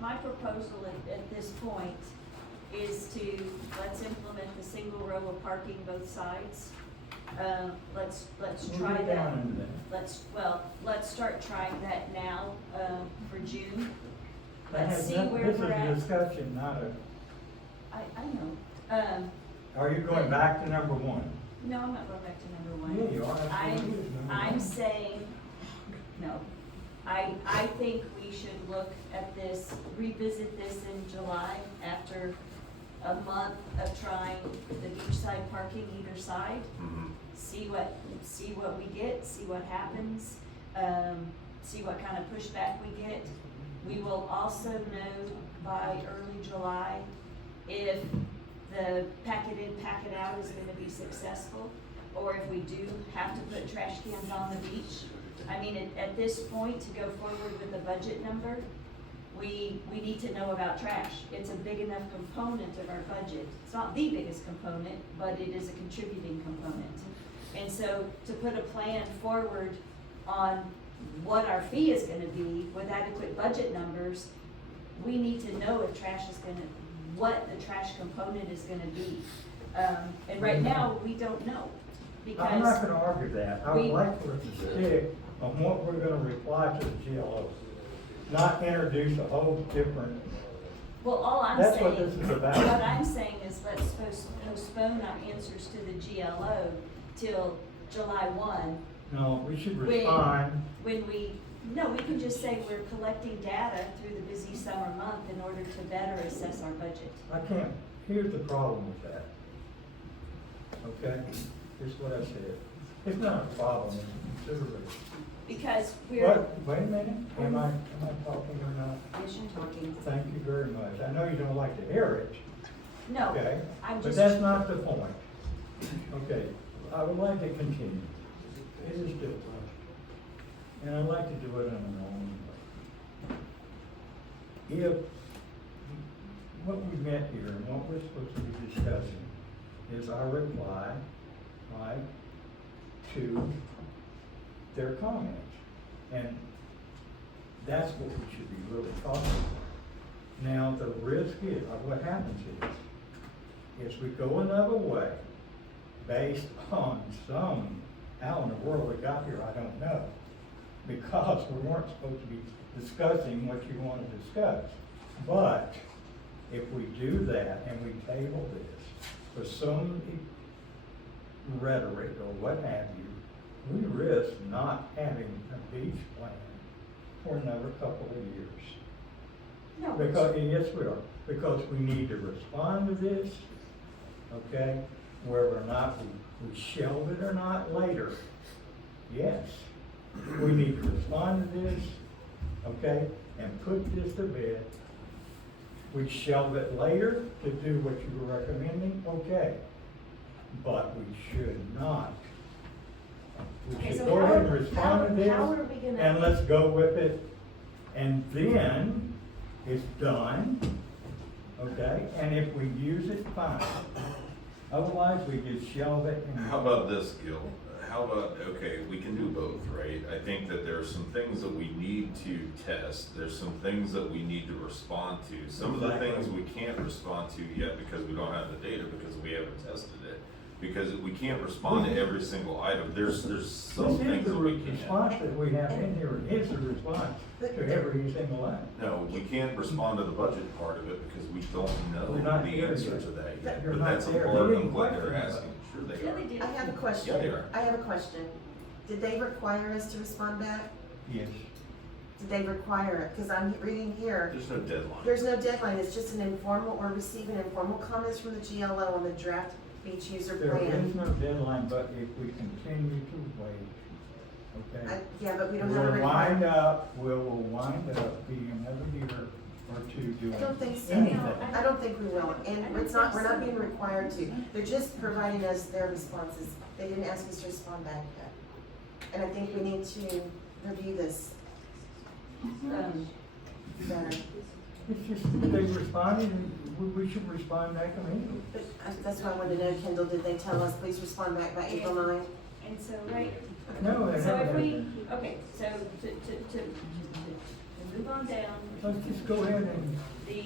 My proposal at this point is to, let's implement the single row of parking both sides. Let's We'll try get that. down into that. Let's start trying that now, for June. That Let's has see nothing- where This we're is a at. discussion, not a, I know. are you going back to number one? No, I'm not going back to number one. Yeah, you are. That's what it is, number I'm one. saying, no. I think we should look at this, revisit this in July after a month of trying the beachside parking either side. Mhm. See what we get, see what happens, see what kind of pushback we get. We will also know by early July if the pack it in, pack it out is gonna be successful, or if we do have to put trash cans on the beach. I mean, at this point, to go forward with the budget number, we need to know about trash. It's a big enough component of our budget. It's not the biggest component, but it is a contributing component. And so to put a plan forward on what our fee is gonna be with adequate budget numbers, we need to know if trash is gonna, what the trash component is gonna be. And right now, we don't know, because. I'm not gonna argue that. I would we- like for it to stick on what we're gonna reply to the GLO, not introduce a whole different, Well, all I'm That's saying, what this is about. what I'm saying is let's postpone our answers to the GLO till July 1, No, we should When- respond. No, we can just say we're collecting data through the busy summer month in order to better assess our budget. I can't, here's the problem with that. Okay, here's what I said. It's not a problem, it's considerable. Because we're. What, wait a minute, am I talking or not? Yes, you're talking. Thank you very much. I know you don't like to hear it, No, okay? I'm But just. that's not the point. Okay, I would like to continue. It is different. And I'd like to do it in an own way. If what we met here and what we're supposed to be discussing is our reply, right, to their comments. And that's what we should be really talking about. Now, the risk is, what happens is we go another way based on how in the world we got here, I don't know. Because we weren't supposed to be discussing what you want to discuss. But if we do that and we table this for some rhetoric or what have you, we risk not having a beach plan for another couple of years. No. Because, yes, we are, because we need to respond to this, okay? Whether or not we shelve it or not later, yes. We need to respond to this, okay, and put this to bed. We shelve it later to do what you were recommending, okay. But we should not. We Okay, should so go how- ahead and respond to how are we this, gonna- and let's go with it. And then it's done, okay, and if we use it, fine. Otherwise, we just shelve it and. How about this, Gil? How about, okay, we can do both, right? I think that there are some things that we need to test, there's some things that we need to respond to. Some of the Exactly. things we can't respond to yet because we don't have the data, because we haven't tested it. Because we can't respond to every single item, there's some This is things the that we can. response that we have in here, is the response to every single item. No, we can't respond to the budget part of it because we don't We're know not the there answer yet. to that yet. You're But not that's a there. part They of didn't what they're question it. asking, sure they Yeah, are. they did. I have a question. Yeah, they are. I have a question. Did they require us to respond back? Yes. Did they require it? Because I'm reading here, There's no deadline. there's no deadline, it's just an informal, or receiving informal comments from the GLO on the draft beach user There is plan. no deadline, but if we continue to wait, okay? Yeah, but we don't have a We'll wind requirement. up, we'll wind up being another year or two doing I don't think so. anything. I don't think we will, and we're not being required to. They're just providing us their responses. They didn't ask us to respond back yet. And I think we need to review this, better. It's just, they responded, and we should respond back immediately. But that's why I wanted to know, Kendall, did they tell us, please respond back by April 9th? And so, right, No, they so if haven't. we, okay, so to move on down, Let's just go ahead and the,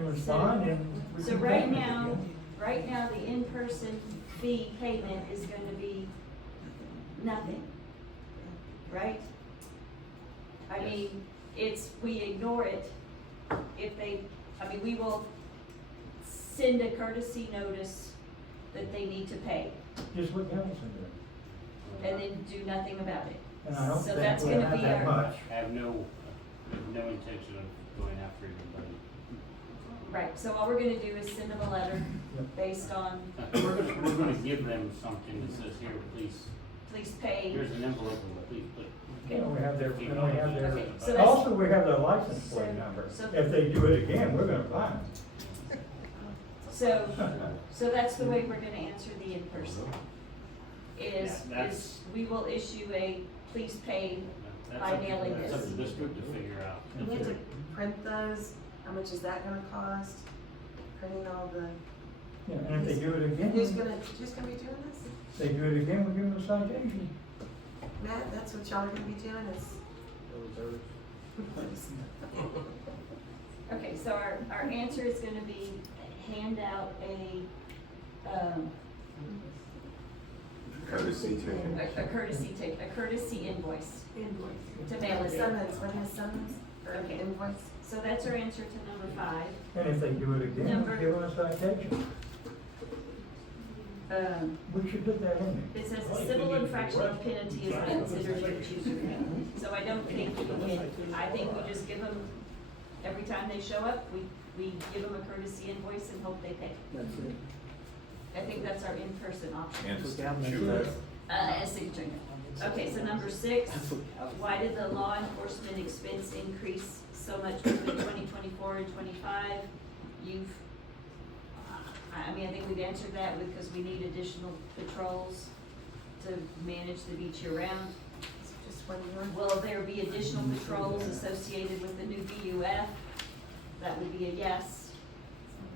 respond and. we so can right take it now, again. the in-person fee payment is gonna be nothing, right? I mean, we ignore it if we will send a courtesy notice that they need to pay Just what Hamilton did. and then do nothing about it. And I don't So think that's we'll gonna have be that our- much. I have no intention of going after anybody. Right, so all we're gonna do is send them a letter based on, We're gonna give them something that says, here, please, please pay. here's an envelope, and please put. And we have their, Okay, so that's- also we have their license plate So- number. so- If they do it again, we're gonna fine them. So that's the way we're gonna answer the in-person. Yeah, Is that's- we will issue a please pay That's by up to- mailing That's up to this. this group to figure out. And we have to print those, how much is that gonna cost? Printing all the, Yeah, and if they do it again, who's if gonna be doing this? they do it again, we give them a citation. Matt, that's what y'all are gonna be doing is? Okay, so our answer is gonna be hand out Courtesy ticket. a courtesy invoice. To mail it in. Summons, what is summons, or Okay. invoice? So that's our answer to number 5. And if they do it again, Number- give them a citation. We should put that in there. It says a civil infraction penalty is considered for choosing. So I don't think we can, I think we just give them, every time they show up, we give them a courtesy invoice and hope they pay. That's it. I think that's our in-person option. And just shoot that. As signature. Okay, so number 6, why did the law enforcement expense increase so much between 2024 and 25? I mean, I think we've answered that because we need additional patrols to manage the beach year round. Just one more. Will there be additional patrols associated with the new BUF? That would be a yes,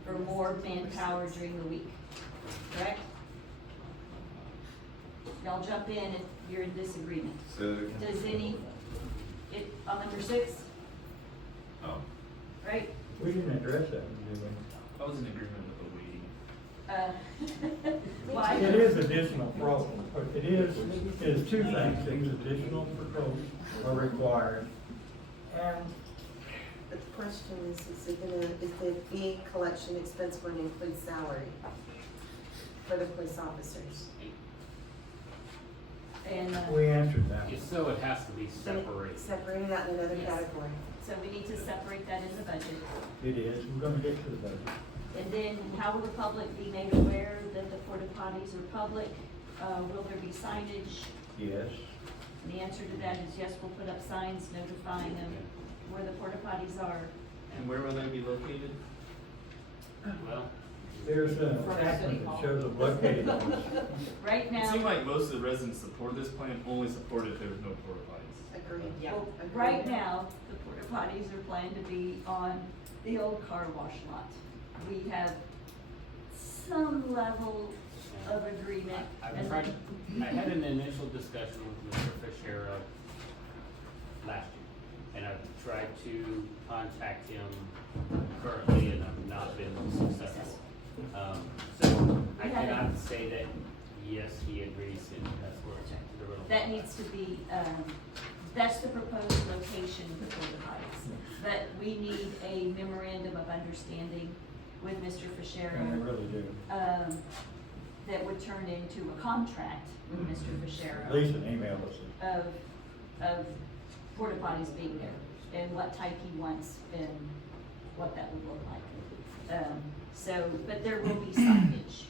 for more manpower during the week, correct? Y'all jump in if you're in disagreement. Does on number 6, Oh. right? We didn't address that, did we? I was in agreement with the waiting. Why? It is additional patrol, but it is two things, these additional patrols are required. And But the question is the fee collection expense going to include salary for the police officers? And, we answered that. If so, it has to be separated. Separated out in another Yes. category. so we need to separate that in the budget. It is, we're gonna get to the budget. And then how will the public be made aware that the porta potties are public? Will there be signage? Yes. And the answer to that is yes, we'll put up signs notifying them where the porta potties are. And where will they be located? Well, There's an attachment that shows them located on this. Right It now, seemed like most of the residents support this plan, only support it if there was no porta potties. Agreed. well, right now, the porta potties are planned to be on the old car wash lot. We have some level of agreement. I had an initial discussion with Mr. Fischera last year, and I've tried to contact him currently, and I've not been successful. So I cannot say that, yes, he agrees, and that's where it's at. That needs to be, that's the proposed location of the porta potties. But we need a memorandum of understanding with Mr. Fischera. And they really do. That would turn into a contract with Mr. Fischera. At least an email us. Of porta potties being there, and what type he wants, and what that would look like. But there will be signage.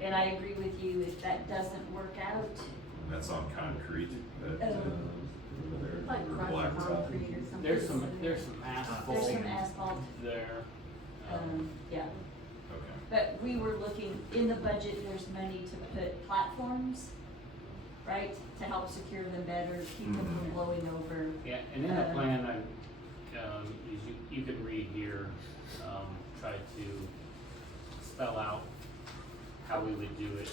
And I agree with you, if that doesn't work out, That's on concrete. That, like black crushed top. concrete or something. There's some asphalt. There's some asphalt, There. yeah. Okay. But we were looking, in the budget, there's money to put platforms, right, to help secure them better, keep them from blowing over. Yeah, and in the plan, you can read here, try to spell out how we would do it,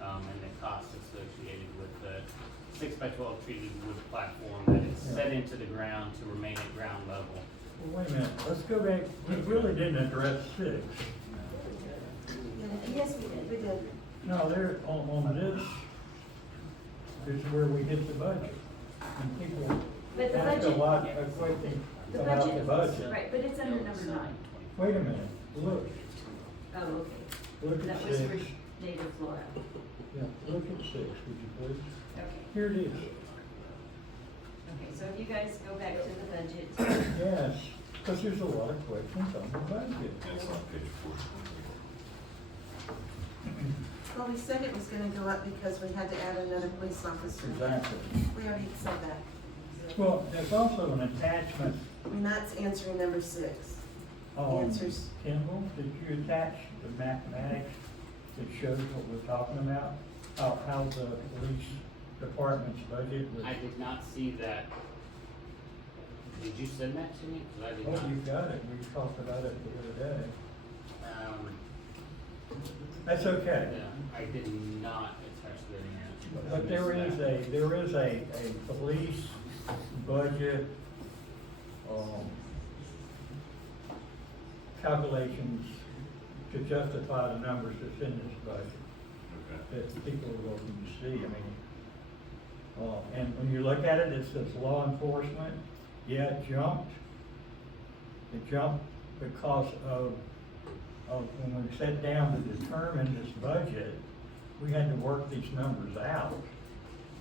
and the cost associated with the 6x12 treated wood platform that is set into the ground to remain at ground level. Well, wait a minute, let's go back, we really didn't address 6. Yes, we did. No, there, on this, is where we hit the budget. And people But the ask a budget- lot of questions The about the budget, budget. right, but it's under number 9. Wait a minute, look, Oh, okay. look That at was 6. for native flora. Yeah, look at 6, would you please? Okay. Here it is. Okay, so if you guys go back to the budget. Yes, because there's a lot of questions on the budget. It's on page 4. Well, we said it was gonna go up because we had to add another police officer. Exactly. We already said that. Well, there's also an attachment. And that's answering number 6. Answers. Kimball, did you attach the mathematics that shows what we're talking about? How the police department's budget was? I did not see that. Did you send that to me? 'Cause I did Oh, not. you got it, we talked about it the other day. Um, That's okay. yeah, I did not attach that in. But there is a police budget, calculations to justify the numbers that's in this budget. That people are looking to see, I mean, and when you look at it, it says law enforcement, yeah, it jumped. It jumped because of when we sat down to determine this budget, we had to work these numbers out.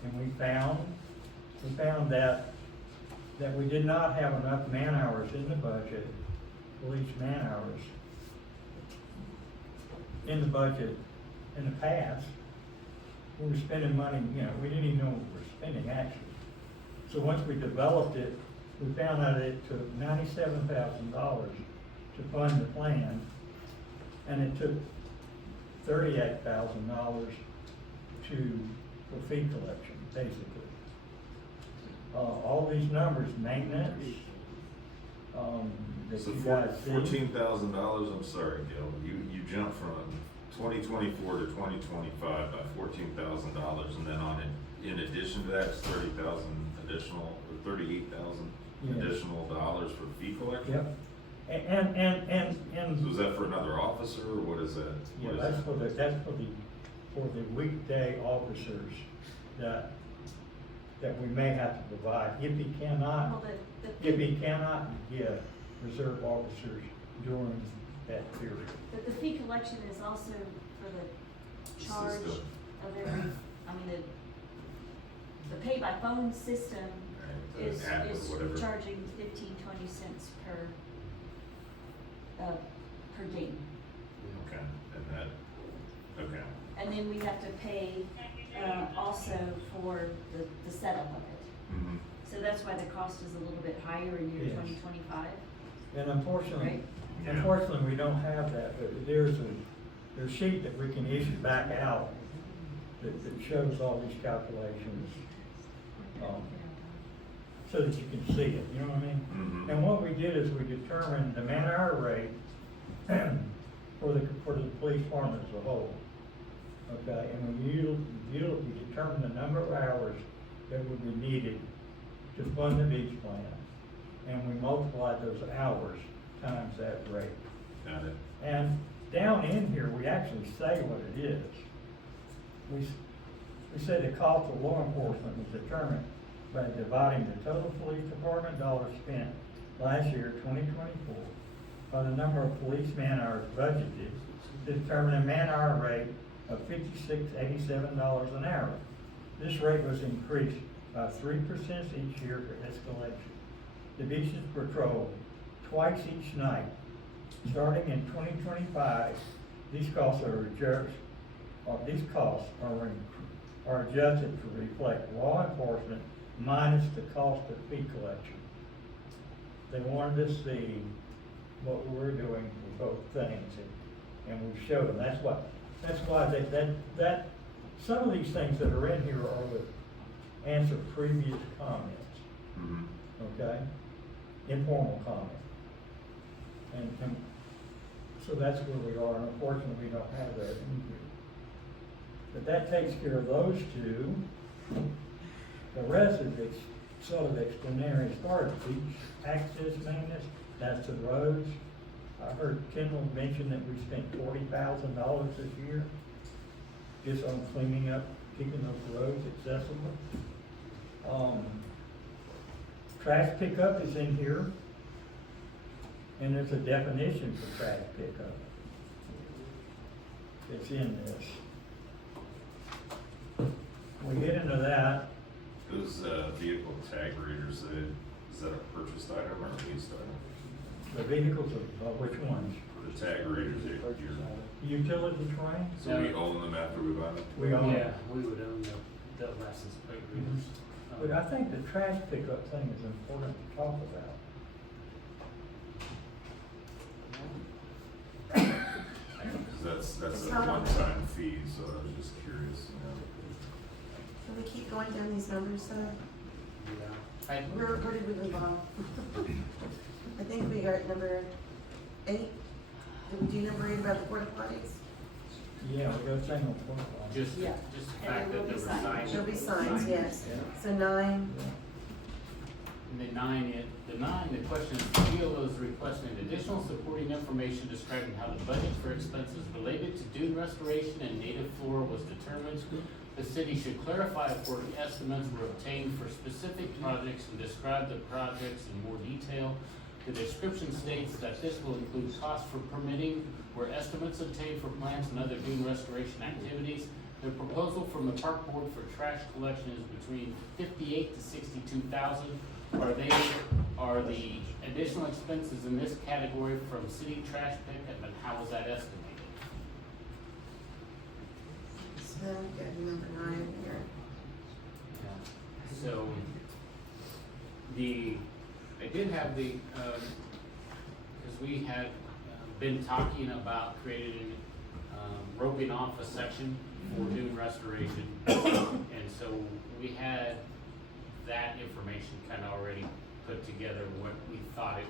And we found that we did not have enough man hours in the budget, police man hours, in the budget in the past. We were spending money, we didn't even know we were spending actually. So once we developed it, we found out it took $97,000 to fund the plan, and it took $38,000 for fee collection, basically. All these numbers, maintenance, that So you guys see. $14,000, I'm sorry, Gil, you jumped from 2024 to 2025 by $14,000, and then in addition to that, it's 30,000 additional, or 38,000 Yes. additional dollars for fee collection? Yep. And So is that for another officer, or what is that? yeah, What is that's that? for the weekday officers that we may have to provide. If he cannot get reserve officers during that period. But the fee collection is also for the charge System. of every, the pay by phone system Right, is app or whatever. charging 15-20 cents per ding. Okay, okay. And then we have to pay, also for the setup of it. Mhm. So that's why the cost is a little bit higher in year Yes. 2025. And unfortunately, Right. we don't have that, but there's a sheet that we can issue back out that shows all these calculations, so that you can see it, you know what I mean? Mhm. And what we did is we determined the man-hour rate for the police department as a whole. Okay, and we determined the number of hours that would be needed to fund the beach plan. And we multiplied those hours times that rate. Got it. And down in here, we actually say what it is. We said the cost of law enforcement was determined by dividing the total police department dollars spent last year, 2024, by the number of police man hours budgeted to determine a man hour rate of $56.87 an hour. This rate was increased by 3% each year for escalation. The beach is patrolled twice each night. Starting in 2025, these costs are adjusted to reflect law enforcement minus the cost of fee collection. They wanted to see what we're doing for both things, and we showed them. That's why that some of these things that are in here are to answer previous comments. Mhm. Okay? Informal comment. And so that's where we are, and unfortunately, we don't have that in here. But that takes care of those two. The rest of it's sort of explanatory as far as beach access maintenance, that's the roads. I heard Kendall mention that we spent $40,000 this year just on cleaning up, keeping those roads accessible. Trash pickup is in here, and there's a definition for trash pickup. It's in this. We get into that. Those vehicle tag readers, is that a purchased item or a leased item? The vehicles of which ones? For the tag readers, Utility train? so we own them after we buy them? We own Yeah, them. we would own the license plate readers. But I think the trash pickup thing is important to talk about. Because that's It's a not on one-time fee, so I was just curious, Can we keep going down these numbers, Yeah. Where did we move on? I think we are at number 8. Did we do number 8 about the porta potties? Yeah, we got single point on. Just the And fact there that will there be were signs. signs. There'll be signs, yes. Yeah. So 9, And then the question is, GLO is requesting additional supporting information describing how the budget for expenses related to dune restoration and native flora was determined. The city should clarify if work estimates were obtained for specific projects and describe the projects in more detail. The description states that this will include costs for permitting where estimates obtained for plants and other dune restoration activities. The proposal from the park board for trash collection is between 58 to 62,000. Are the additional expenses in this category from city trash pickup, and how was that estimated? So, good, number 9 here. So, I did have because we had been talking about creating, roping off a section for dune restoration. And so we had that information kind of already put together, what we thought it,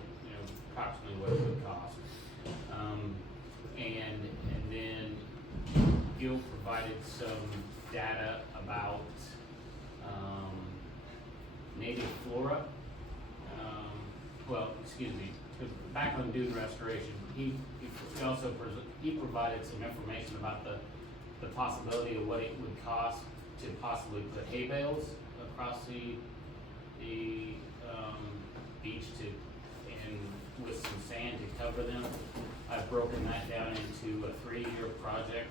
approximately what it would cost. And then Gil provided some data about, native flora. Back on dune restoration, he provided some information about the possibility of what it would cost to possibly put hay bales across the beach and with some sand to cover them. I've broken that down into a 3-year project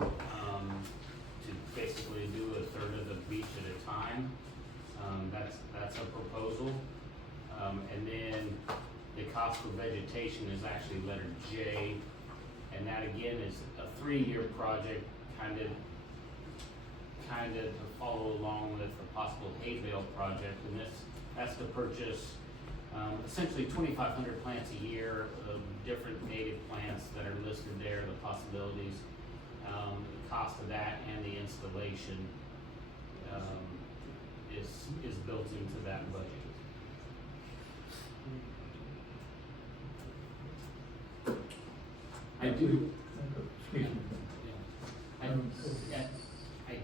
to basically do a third of the beach at a time. That's a proposal. And then the cost for vegetation is actually letter J, and that again is a 3-year project, kind of to follow along with a possible hay bale project, and that's to purchase essentially 2,500 plants a year of different native plants that are listed there, the possibilities, the cost of that and the installation is built into that budget. I do. Excuse me. I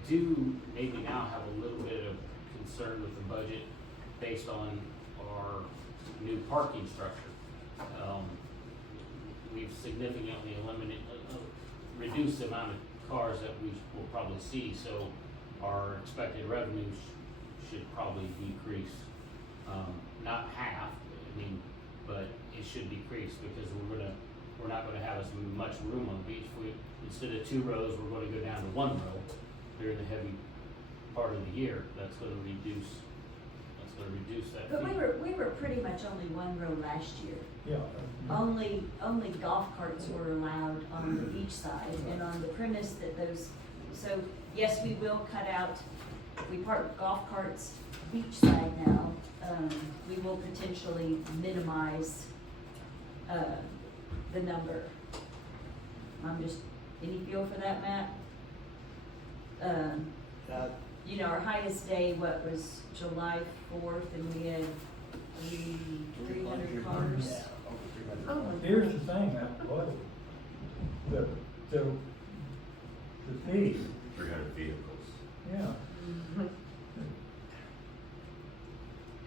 do maybe now have a little bit of concern with the budget based on our new parking structure. We've significantly reduced the amount of cars that we will probably see, so our expected revenues should probably decrease. Not half, but it should decrease because we're not gonna have as much room on the beach. Instead of 2 rows, we're gonna go down to 1 row during the heavy part of the year. That's gonna reduce that. But fee. we were pretty much only 1 row last year. Yeah. Only golf carts were allowed on the beach side and on the premise that so yes, we will cut out, if we park golf carts beach side now, we will potentially minimize, the number. Any feel for that, Matt? Our highest day, was July 4th, and we had 300 cars. Here's the thing, the fee, 300 vehicles. yeah.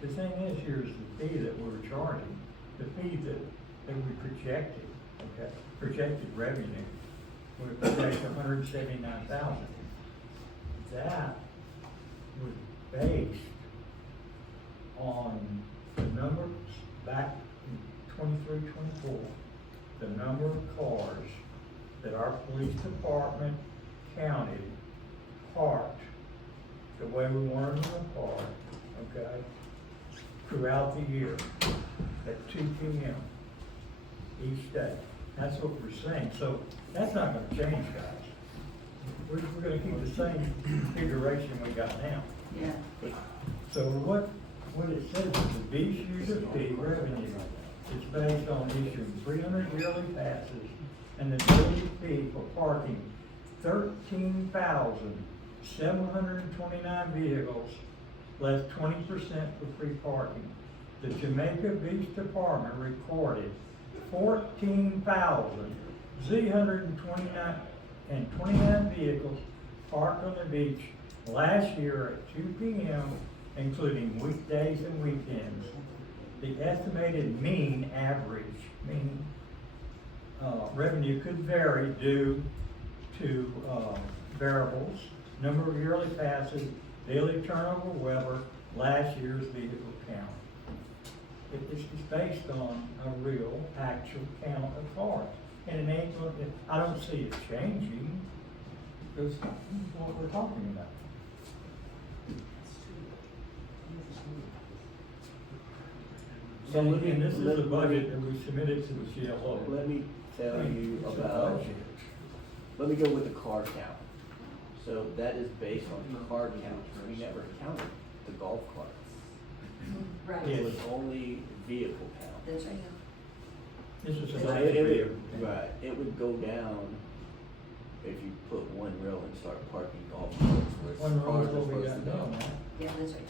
The thing is, here's the fee that we're charging, the fee that we projected, okay, projected revenue, we project 179,000. That was based on the numbers back in 23, 24, the number of cars that our police department counted parked the way we wanted them to park, okay, throughout the year at 2 p.m. each day. That's what we're saying. So that's not gonna change, guys. We're gonna keep the same configuration we got now. Yeah. So what it says is the beach user fee revenue is based on issuing 300 yearly passes and the daily fee for parking 13,729 vehicles, less 20% for free parking. The Jamaica Beach Department recorded 14,329 vehicles parked on the beach last year at 2 p.m., including weekdays and weekends. The estimated mean revenue could vary due to variables, number of yearly passes, daily turnover weather, last year's vehicle count. It's based on a real, actual count of cars. And it ain't, I don't see it changing, because what we're talking about. And this is the budget that we submitted to the CLO. Let me tell you It's a about, budget. let me go with the car count. So that is based on car count. We never counted the golf carts. Right. It was only vehicle count. That's right. This is So a it vehicle. would, right, it would go down if you put one row and start parking golf carts where One row cars is are what we supposed got to go. now. Yeah, that's right.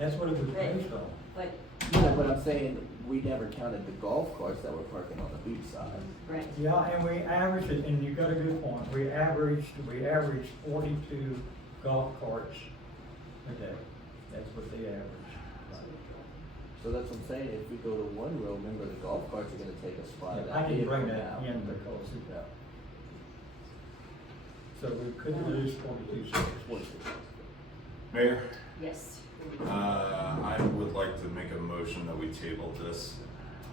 That's what it was based on. But, Yeah, but I'm saying, we never counted the golf carts that were parking on the beach side. right. Yeah, and we averaged it, and you got a good point, we averaged 42 golf carts a day. That's what they average. So that's what I'm saying, if we go to one row, remember the golf carts are gonna take a spot of I that didn't vehicle bring that now. in because of Yeah. so we could lose 42 spaces. Mayor, Yes. I would like to make a motion that we table this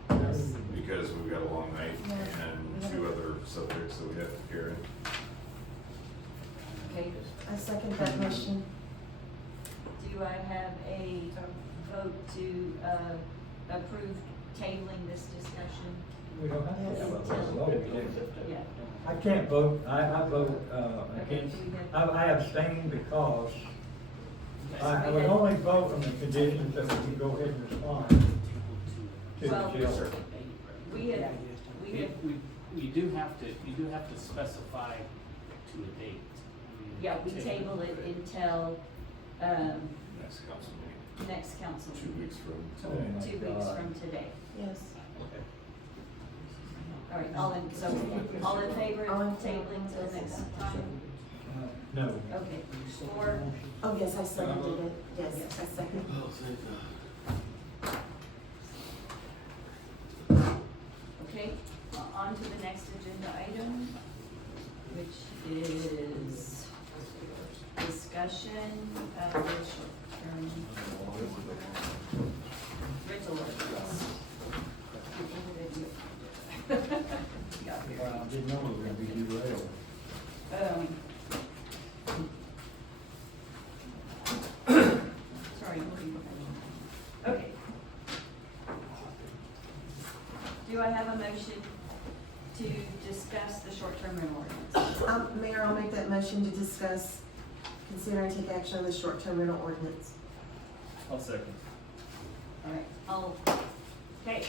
because we've got a long night and two other subjects that we have to carry. Okay, I second that motion. do I have a vote to approve tabling this discussion? We don't have to have a vote. We do. Yeah. I can't vote, I vote against, I abstain because I would only vote on the conditions that we can go ahead and respond to the Well, jail. We have, You do have to specify to a date. yeah, we table it until, Next council meeting, next council 2 meeting. weeks from Oh today. my 2 weeks God. from today. Yes. All right, all in favor of tabling till next time? No. Okay, or, Oh, yes, I seconded it. Yes, I second. okay, on to the next agenda item, which is discussion of the short-term rental ordinance. I didn't know we were gonna be derailed. Sorry, okay. Do I have a motion to discuss the short-term rental ordinance? Mayor, I'll make that motion to discuss, consider and take action on the short-term rental ordinance. I'll second. All right, okay,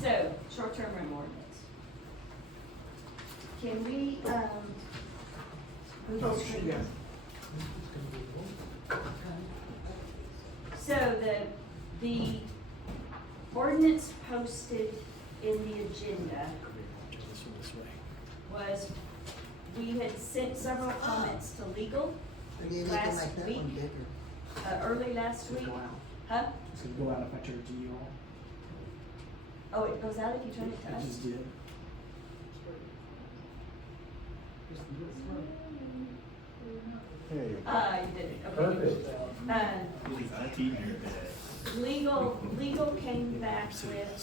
so, short-term rental ordinance. Can we, move this through? So the ordinance posted in the agenda was, we had sent several comments to legal last week, early last week. Huh? It's gonna go out if I turn it to you all. Oh, it goes out if you turn it to I us? just did. Hey. You did it, okay. Perfect. Legal came back with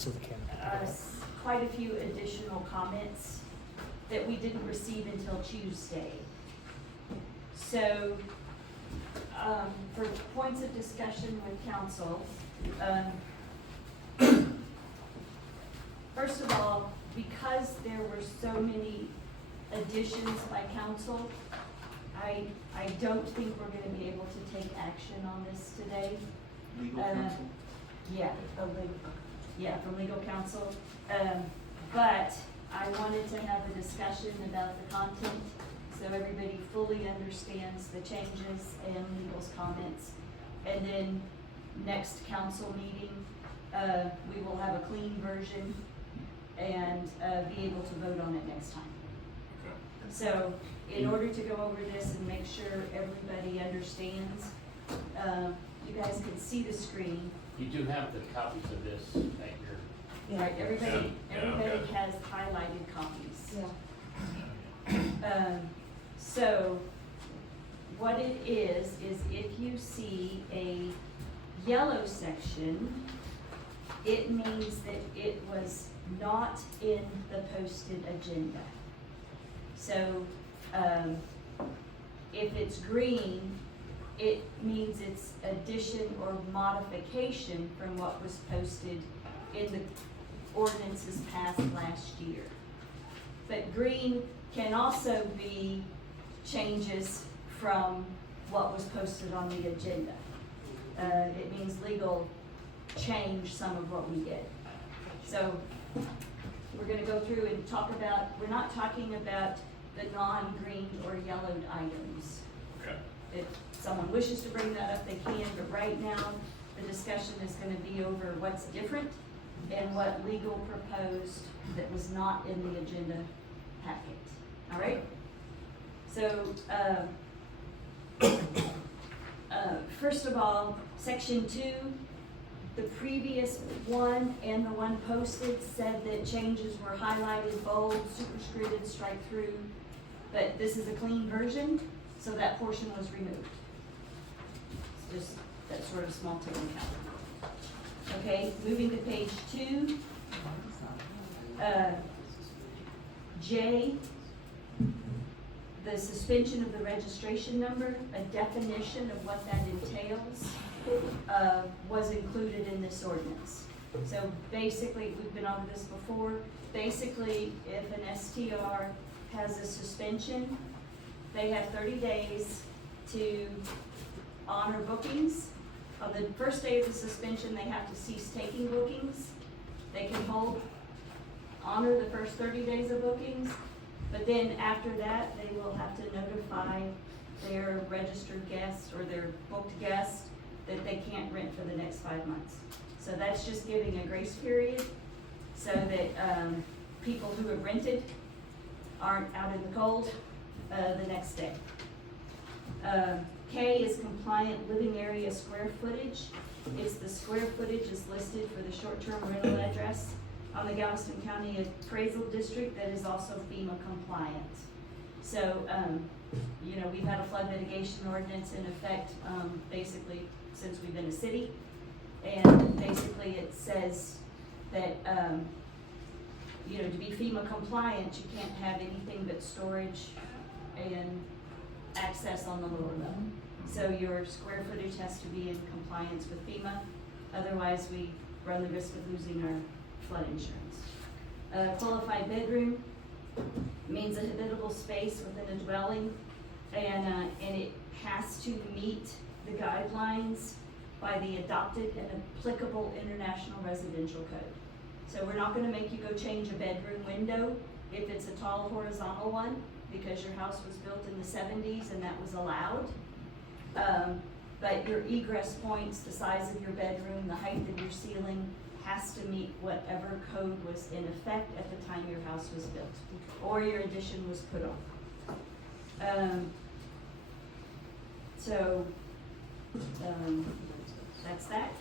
quite a few additional comments that we didn't receive until Tuesday. So, for points of discussion with council, first of all, because there were so many additions by council, I don't think we're gonna be able to take action on this today. Legal counsel? Yeah, yeah, from legal counsel. But I wanted to have a discussion about the content, so everybody fully understands the changes and legal's comments. And then next council meeting, we will have a clean version and, be able to vote on it next time. So, in order to go over this and make sure everybody understands, you guys can see the screen. You do have the copies of this at your. Right, everybody, Yeah, everybody okay. has highlighted copies. Yeah. So, what it is if you see a yellow section, it means that it was not in the posted agenda. So, if it's green, it means it's addition or modification from what was posted in the ordinances passed last year. But green can also be changes from what was posted on the agenda. It means legal change some of what we did. So we're gonna go through and talk about, we're not talking about the non-green or yellowed items. Okay. If someone wishes to bring that up, they can, but right now, the discussion is gonna be over what's different and what legal proposed that was not in the agenda packet, all right? So, first of all, section 2, the previous one and the one posted said that changes were highlighted, bold, superscripted, strike through, but this is a clean version, so that portion was removed. It's just that sort of small technicality. Okay, moving to page 2. J, the suspension of the registration number, a definition of what that entails, was included in this ordinance. So basically, we've been over this before, basically, if an STR has a suspension, they have 30 days to honor bookings. On the first day of the suspension, they have to cease taking bookings. They can honor the first 30 days of bookings, but then after that, they will have to notify their registered guests or their booked guests that they can't rent for the next 5 months. So that's just giving a grace period so that people who have rented aren't out in the cold the next day. K is compliant living area square footage. It's the square footage is listed for the short-term rental address on the Galveston County Appraisal District that is also FEMA compliant. So, you know, we've had a flood mitigation ordinance in effect basically since we've been a city. And basically it says that, you know, to be FEMA compliant, you can't have anything but storage and access on the lower level. So your square footage has to be in compliance with FEMA, otherwise we run the risk of losing our flood insurance. Qualified bedroom means a habitable space within a dwelling, and it has to meet the guidelines by the adopted and applicable international residential code. So we're not gonna make you go change a bedroom window if it's a tall horizontal one, because your house was built in the 70s and that was allowed. But your egress points, the size of your bedroom, the height of your ceiling has to meet whatever code was in effect at the time your house was built or your addition was put on. That's that.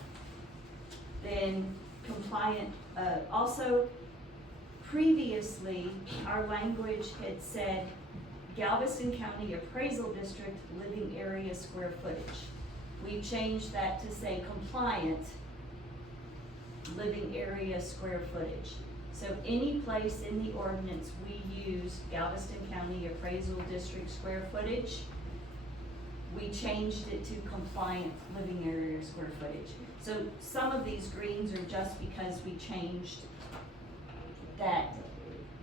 Then compliant, also previously our language had said Galveston County Appraisal District living area square footage. We changed that to say compliant living area square footage. So any place in the ordinance we use Galveston County Appraisal District square footage, we changed it to compliant living area square footage. So some of these greens are just because we changed that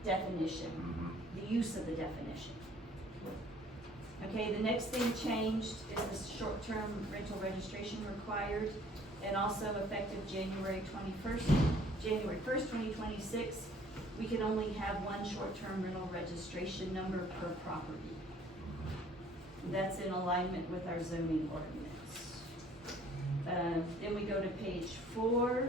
definition, the use of the definition. Okay, the next thing changed is the short-term rental registration required, and also effective January 1st, 2026, we can only have one short-term rental registration number per property. That's in alignment with our zoning ordinance. Then we go to page 4.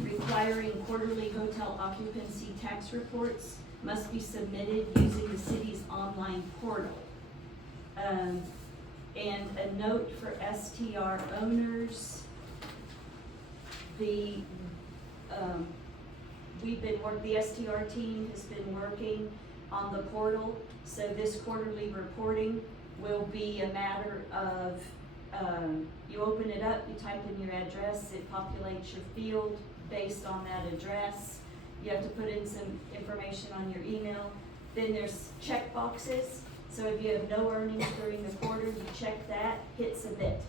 Requiring quarterly hotel occupancy tax reports must be submitted using the city's online portal. And a note for STR owners, the STR team has been working on the portal, so this quarterly reporting will be a matter of you open it up, you type in your address, it populates your field based on that address. You have to put in some information on your email. Then there's check boxes. So if you have no earnings during the quarter, you check that, hit submit.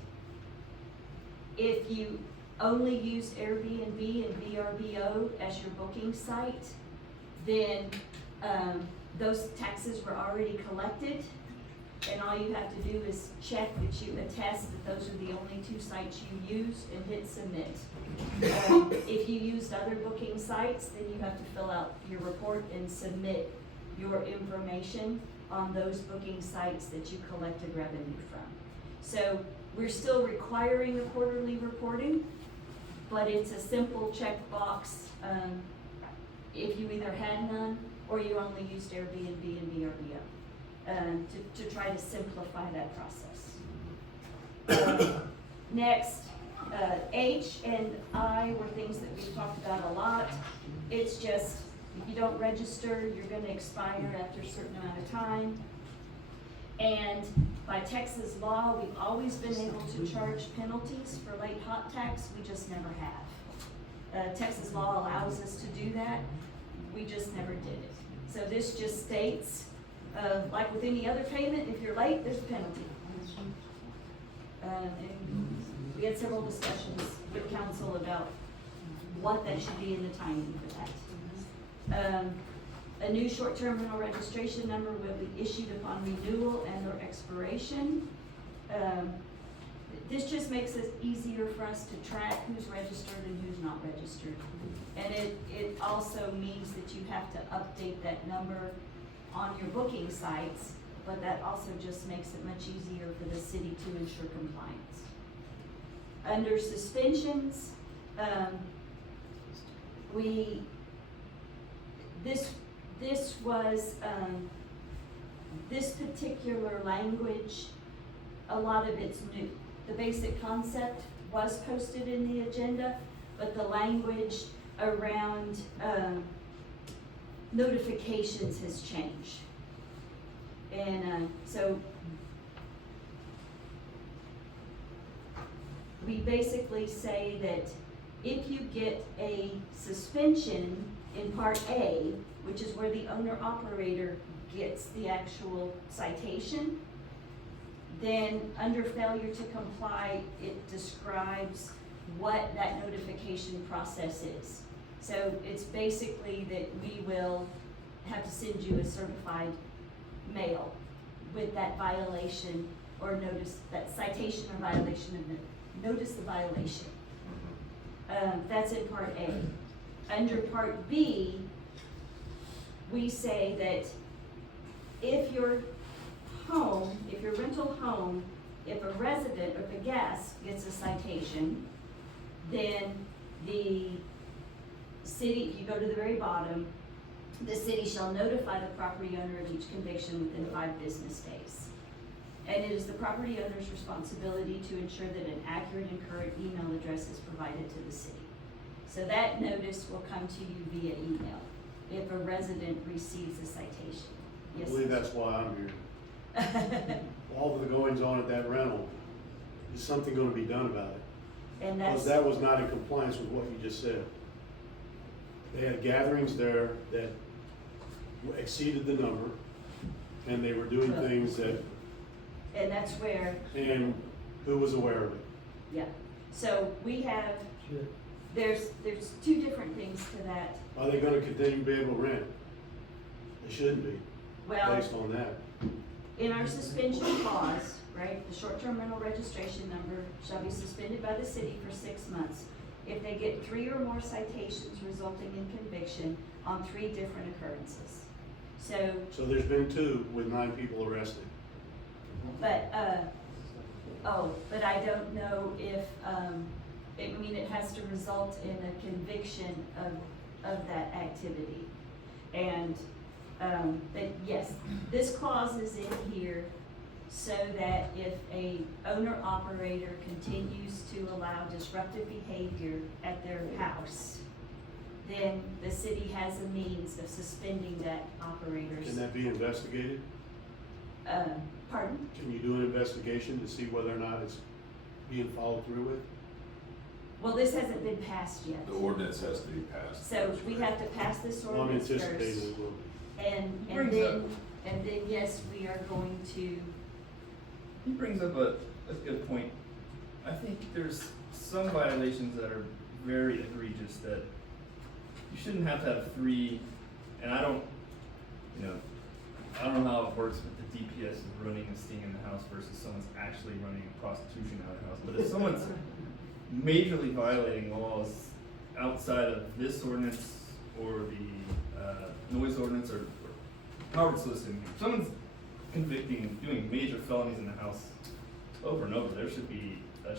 If you only use Airbnb and VRBO as your booking site, then those taxes were already collected, and all you have to do is check that you attest that those are the only 2 sites you used and hit submit. If you used other booking sites, then you have to fill out your report and submit your information on those booking sites that you collected revenue from. So we're still requiring a quarterly reporting, but it's a simple checkbox if you either had none or you only used Airbnb and VRBO to try to simplify that process. Next, H and I were things that we've talked about a lot. It's just, if you don't register, you're gonna expire after a certain amount of time. And by Texas law, we've always been able to charge penalties for late hot tax, we just never have. Texas law allows us to do that, we just never did it. So this just states, like with any other payment, if you're late, there's a penalty. And we had several discussions with council about what that should be and the timing for that. A new short-term rental registration number will be issued upon renewal and or expiration. This just makes it easier for us to track who's registered and who's not registered. And it also means that you have to update that number on your booking sites, but that also just makes it much easier for the city to ensure compliance. Under suspensions, this particular language, a lot of it's new. The basic concept was posted in the agenda, but the language around notifications has changed. And so we basically say that if you get a suspension in Part A, which is where the owner-operator gets the actual citation, then under failure to comply, it describes what that notification process is. So it's basically that we will have to send you a certified mail with that violation or notice, that citation or violation of the, notice the violation. That's in Part A. Under Part B, we say that if your home, if your rental home, if a resident or if a guest gets a citation, then the city, if you go to the very bottom, the city shall notify the property owner of each conviction within 5 business days. And it is the property owner's responsibility to ensure that an accurate and current email address is provided to the city. So that notice will come to you via email if a resident receives a citation. I Yes, believe sir. that's why I'm here. All of the goings on at that rental, is something gonna be done about it? And Because that's, that was not in compliance with what you just said. They had gatherings there that exceeded the number, and they were doing things that, and that's where, and who was aware of it? yeah. So we have, there's 2 different things to that. Are they gonna continue to be able to rent? They shouldn't be, Well, based on that. in our suspension clause, right, the short-term rental registration number shall be suspended by the city for 6 months if they get 3 or more citations resulting in conviction on 3 different occurrences. So there's been 2 with 9 people arrested. But, but I don't know if, it has to result in a conviction of that activity. And, but yes, this clause is in here so that if a owner-operator continues to allow disruptive behavior at their house, then the city has a means of suspending that operator's. Can that be investigated? Pardon? Can you do an investigation to see whether or not it's being followed through with? Well, this hasn't been passed yet. The ordinance has to be passed. So we have to pass this Well, I'm ordinance first. anticipating it will be. And then, yes, we are going to, He brings up a good point. I think there's some violations that are very egregious that you shouldn't have to have three, and I don't know how it works with the DPS is running a sting in the house versus someone's actually running prostitution out of the house. But if someone's majorly violating laws outside of this ordinance or the noise ordinance or however it's listed, if someone's doing major felonies in the house over and over, there should be a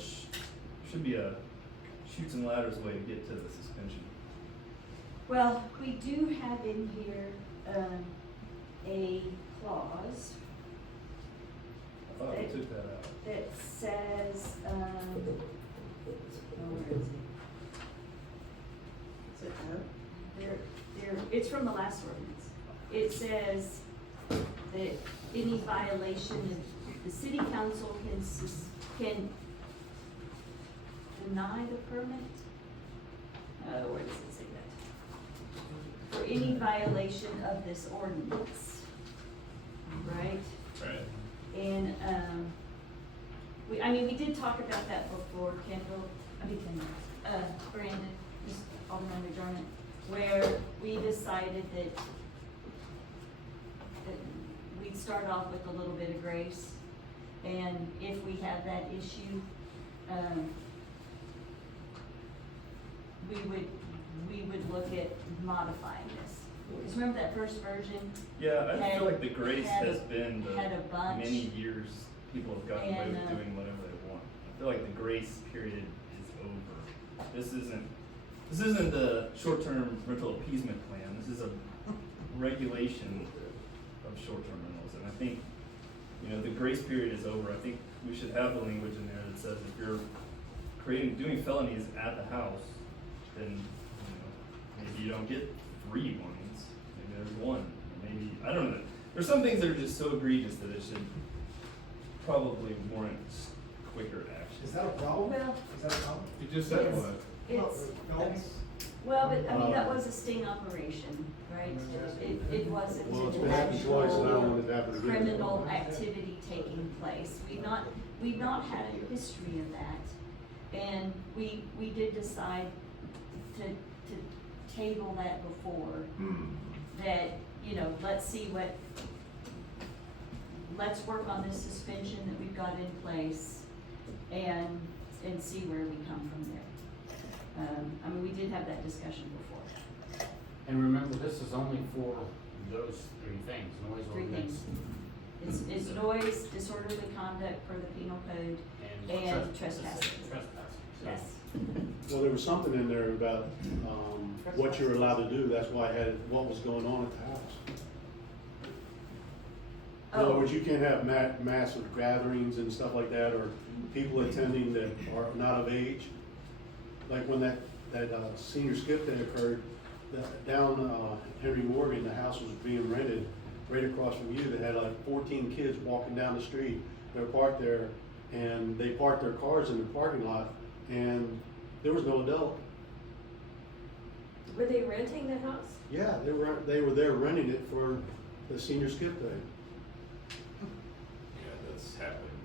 shoots and ladders way to get to the suspension. well, we do have in here, a clause I thought we took that out. that says, where is it? Is it out? It's from the last ordinance. It says that any violation, the city council can deny the permit. Where does it say that? For any violation of this ordinance, right? Right. And, we did talk about that before, Brandon, just Alderman McDermott, where we decided that we'd start off with a little bit of grace, and if we have that issue, we would look at modifying this. Because remember that first version? Yeah, I feel like the grace has been had a the bunch. many years people have gotten away And, with doing whatever they want. I feel like the grace period is over. This isn't the short-term rental appeasement plan. This is a regulation of short-term rentals. And I think, the grace period is over. I think we should have the language in there that says if you're doing felonies at the house, then, maybe you don't get 3 warnings. Maybe there's 1. Maybe, I don't know. There's some things that are just so egregious that it should probably warrant quicker action. Is that a problem? Well, Is that a problem? You just said what? Well, but that was a sting operation, right? It wasn't Well, it's an been happening twice, and I don't want it to happen actual again. criminal activity taking place. We've not had a history of that. And we did decide to table that before, that, let's work on this suspension that we've got in place and see where we come from there. We did have that discussion before. And remember, this is only for those 3 things, noise 3 ordinance. things. It's noise, disorderly conduct per the penal code, and trespassing. Yes. Well, there was something in there about, what you're allowed to do, that's why I had what was going on at the house. In other words, you can't have massive gatherings and stuff like that, or people attending that are not of age. Like when that senior skip day occurred, down Henry Morgan, the house was being rented right across from you, that had like 14 kids walking down the street. They're parked there, and they parked their cars in the parking lot, and there was no adult. Were they renting the house? Yeah, they were there renting it for the senior skip day. Yeah, that's happening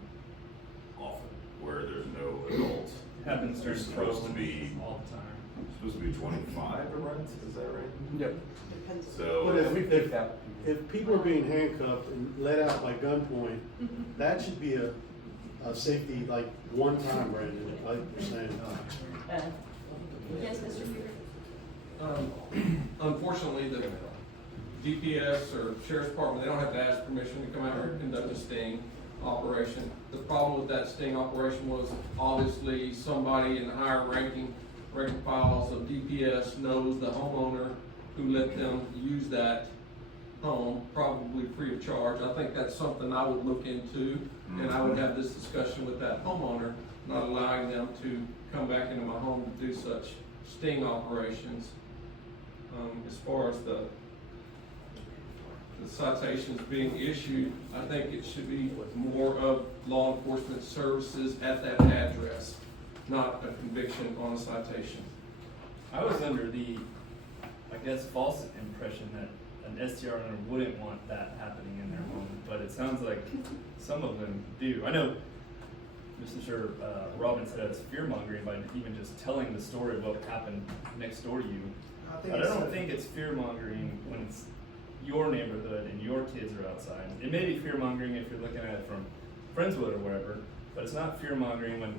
often, where there's no adults. Happens during It's supposed to programs be, all the time. supposed to be 25 to rent, is that right? Yep. So. But if people are being handcuffed and let out by gunpoint, that should be a safety, like, one time, Brandon, like you're saying. Yes, Mr. Hubert? Unfortunately, the DPS or Sheriff's Department, they don't have to ask permission to come out here and conduct a sting operation. The problem with that sting operation was obviously somebody in the higher ranking files of DPS knows the homeowner who let them use that home, probably free of charge. I think that's something I would look into, and I would have this discussion with that homeowner, not allowing them to come back into my home to do such sting operations. As far as the citations being issued, I think it should be more of law enforcement services at that address, not a conviction on a citation. I was under the, I guess, false impression that an STR owner wouldn't want that happening in their home, but it sounds like some of them do. I know Mr. Robin said it's fear mongering by even just telling the story of what happened next door to you. But I don't think it's fear mongering when it's your neighborhood and your kids are outside. It may be fear mongering if you're looking at it from Friendswood or wherever, but it's not fear mongering when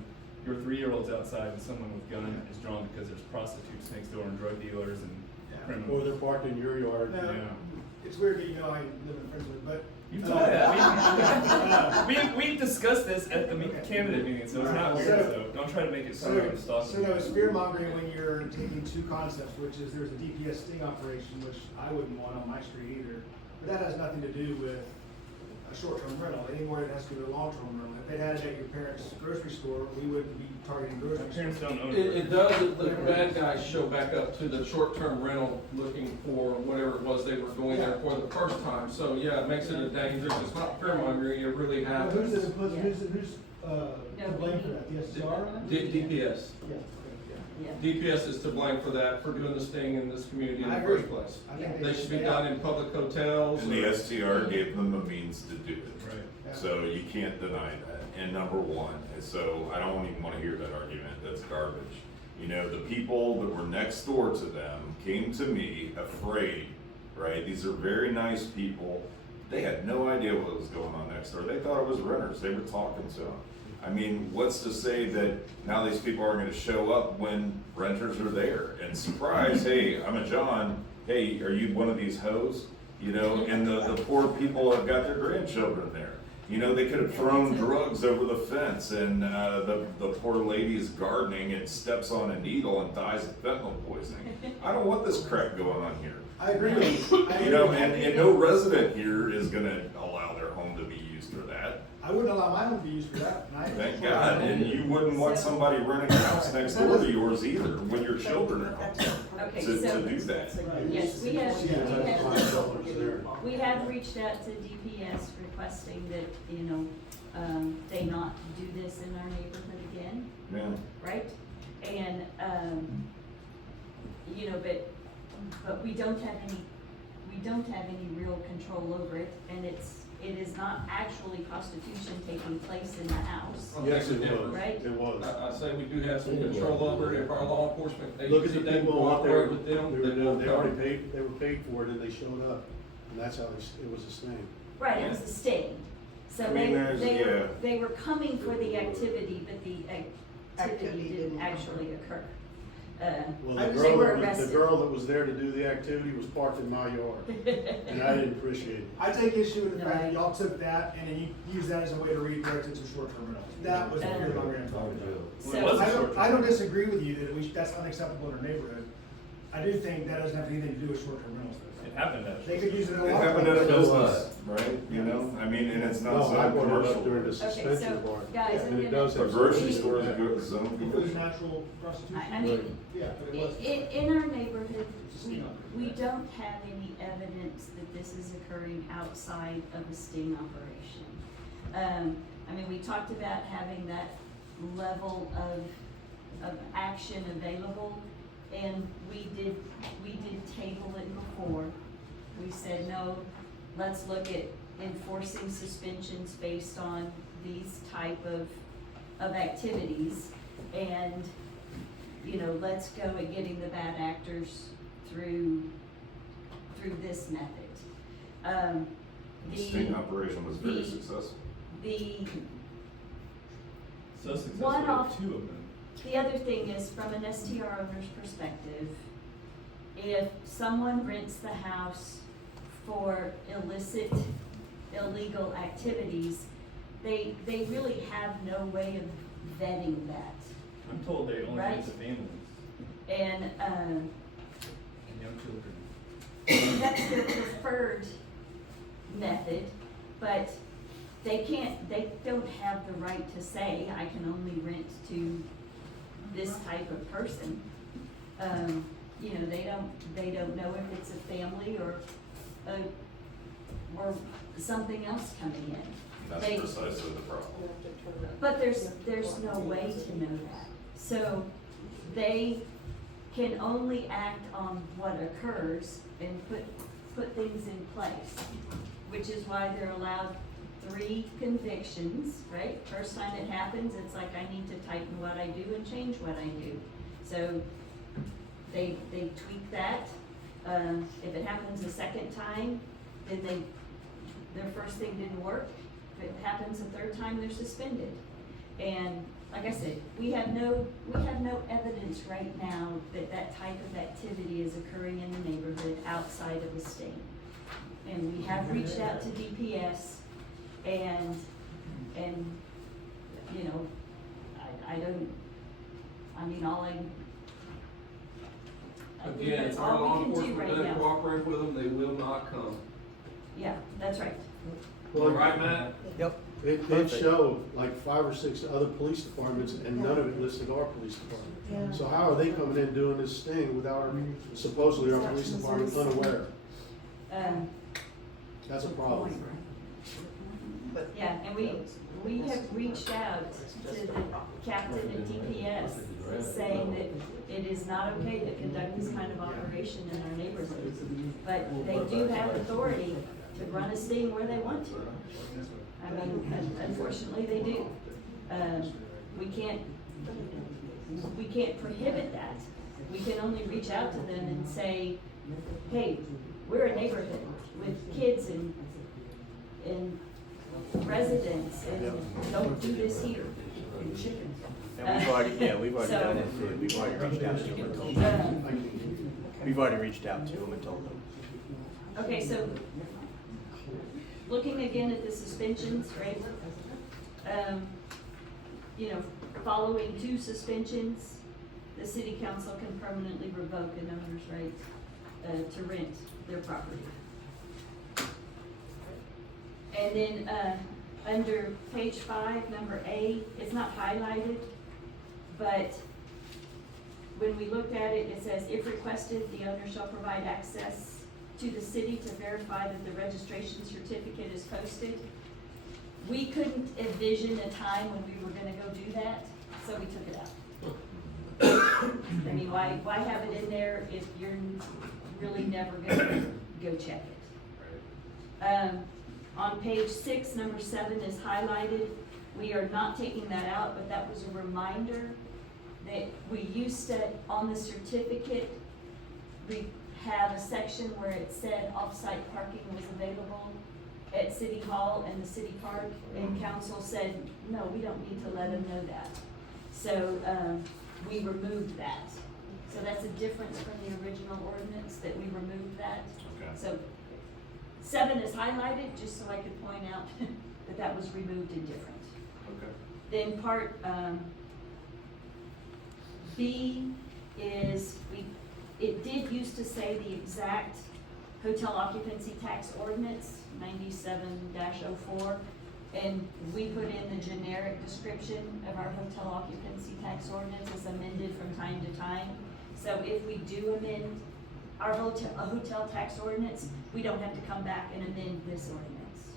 your 3-year-old's outside and someone with gun is drawn because there's prostitutes next door and drug dealers and criminals. Or they're parked in your yard. No, Yeah. it's weird that you know I live in Friendswood, but. You told that. We discussed this at the candidate meeting, so it's not weird. So don't try to make it sound like I'm stalking. So no, it's fear mongering when you're taking two concepts, which is there's a DPS sting operation, which I wouldn't want on my street either. But that has nothing to do with a short-term rental, anymore it has to do with a long-term rental. If they had it at your parents' grocery store, we wouldn't be targeting grocery stores. Parents don't own It does, the bad guys show back up to the short-term rental looking for whatever it was they were going there for the first time. So, yeah, it makes it a danger. It's not fear mongering, it really Who's happens. to blame for that? The STR? DPS. Yeah. DPS is to blame for that, for doing this thing in this community in I the agree. first place. I think They should be done in public hotels. And the STR gave them the means to do it. Right. So you can't deny that. And number one, and so I don't even wanna hear that argument, that's garbage. You know, the people that were next door to them came to me afraid, right? These are very nice people. They had no idea what was going on next door. They thought it was renters. They were talking to them. I mean, what's to say that now these people aren't gonna show up when renters are there? And surprise, hey, I'm a John, hey, are you one of these hoes? You know, and the poor people have got their grandchildren there. You know, they could have thrown drugs over the fence and the poor lady is gardening and steps on a needle and dies of fentanyl poisoning. I don't want this crap going on here. I agree with you. You know, and no resident here is gonna allow their home to be used for that. I wouldn't allow my home to be used for that. And I- Thank God, and you wouldn't want somebody renting a house next door to yours either, when your children are home, Okay, to so, do that. yes, we have reached out to DPS requesting that, you know, they not do this in our neighborhood again, Yeah. right? And, you know, but we don't have any real control over it, and it is not actually prostitution taking place in the house. Yes, it was. Right? It was. I say we do have some control over it. If our law enforcement Look at agency the doesn't people out there, cooperate with them, they they won't already come. paid, they were paid for it and they showed up. And that's how it was a sting. Right, it was a sting. So I mean, they were coming for the activity, but the activity didn't actually occur. Well, They were the arrested. girl that was there to do the activity was parked in my yard. And I didn't appreciate it. I take issue with the No, fact I- that y'all took that and then you used that as a way to redirect it to short-term rentals. That was the fear mongering I'm talking about. Well, it was a short-term. I don't disagree with you that that's unacceptable in our neighborhood. I do think that doesn't have anything to do with short-term rentals though. It happened actually. They could use it in a It lot of happened at a places. business, right, you know, I mean, and it's not No, I so brought it up commercial. during the Okay, suspension so, part. guys, And I'm it gonna- does A have. grocery store is a good zone It was commercial. natural prostitution. I mean, Yeah, but it was. in our neighborhood, we don't have any evidence that this is occurring outside of a sting operation. I mean, we talked about having that level of action available, and we did table it before. We said, no, let's look at enforcing suspensions based on these type of activities, and, you know, let's go at getting the bad actors through this method. The sting operation was very the- successful. The So successful, One we have off- 2 of them. The other thing is, from an STR owner's perspective, if someone rents the house for illicit, illegal activities, they really have no way of vetting that. I'm told they only Right. rent to families And, and young children. that's their preferred method, but they don't have the right to say, I can only rent to this type of person. You know, they don't know if it's a family or or something else coming in. That's They- precisely the problem. But there's no way to know that. So they can only act on what occurs and put things in place, which is why they're allowed 3 convictions, right? First time it happens, it's like I need to tighten what I do and change what I do. So they tweak that. If it happens a second time, then their first thing didn't work. If it happens a third time, they're suspended. And like I said, we have no evidence right now that that type of activity is occurring in the neighborhood outside of the state. And we have reached out to DPS and, you know, I think Again, that's if our all law we can do enforcement right doesn't now. cooperate with them, they will not come. Yeah, that's right. Well, Right, Matt? Yep. It did show like 5 or 6 other police departments, and none of it listed our police department. Yeah. So how are they coming in doing this thing without our, supposedly our police department unaware? That's a problem. Yeah, and we have reached out to the captain at DPS saying that it is not okay to conduct this kind of operation in our neighborhoods. But they do have authority to run a sting where they want to. I mean, unfortunately, they do. We can't prohibit that. We can only reach out to them and say, hey, we're a neighborhood with kids and residents, and don't do this here. And chickens. And we've already done it, too. We've already reached out to them and told them. We've already reached out to them and told them. Okay, so looking again at the suspensions, right? You know, following 2 suspensions, the city council can permanently revoke an owner's right to rent their property. And then, under page 5, number A, it's not highlighted, but when we looked at it, it says, if requested, the owner shall provide access to the city to verify that the registration certificate is posted. We couldn't envision a time when we were gonna go do that, so we took it out. I mean, why have it in there if you're really never gonna go check it? On page 6, number 7 is highlighted. We are not taking that out, but that was a reminder that we used to, on the certificate, we have a section where it said off-site parking was available at City Hall and the city park, and council said, no, we don't need to let them know that. So, we removed that. So that's a difference from the original ordinance, that we removed that. Okay. So 7 is highlighted, just so I could point out that that was removed and different. Okay. Then part, B is, it did used to say the exact hotel occupancy tax ordinance, 97-04, and we put in the generic description of our hotel occupancy tax ordinance as amended from time to time. So if we do amend our hotel tax ordinance, we don't have to come back and amend this ordinance.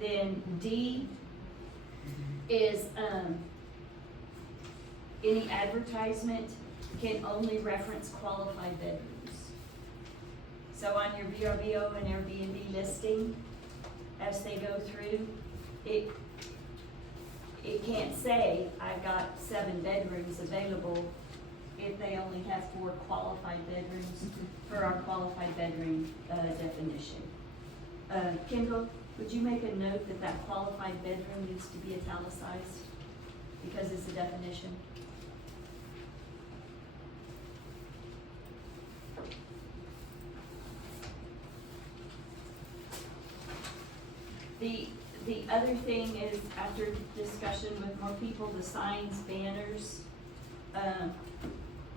Then D is, any advertisement can only reference qualified bedrooms. So on your VRBO and Airbnb listing, as they go through, it can't say, I've got 7 bedrooms available if they only have 4 qualified bedrooms for our qualified bedroom definition. Kendall, would you make a note that that qualified bedroom needs to be italicized because it's a definition? The other thing is, after discussion with more people, the signs, banners,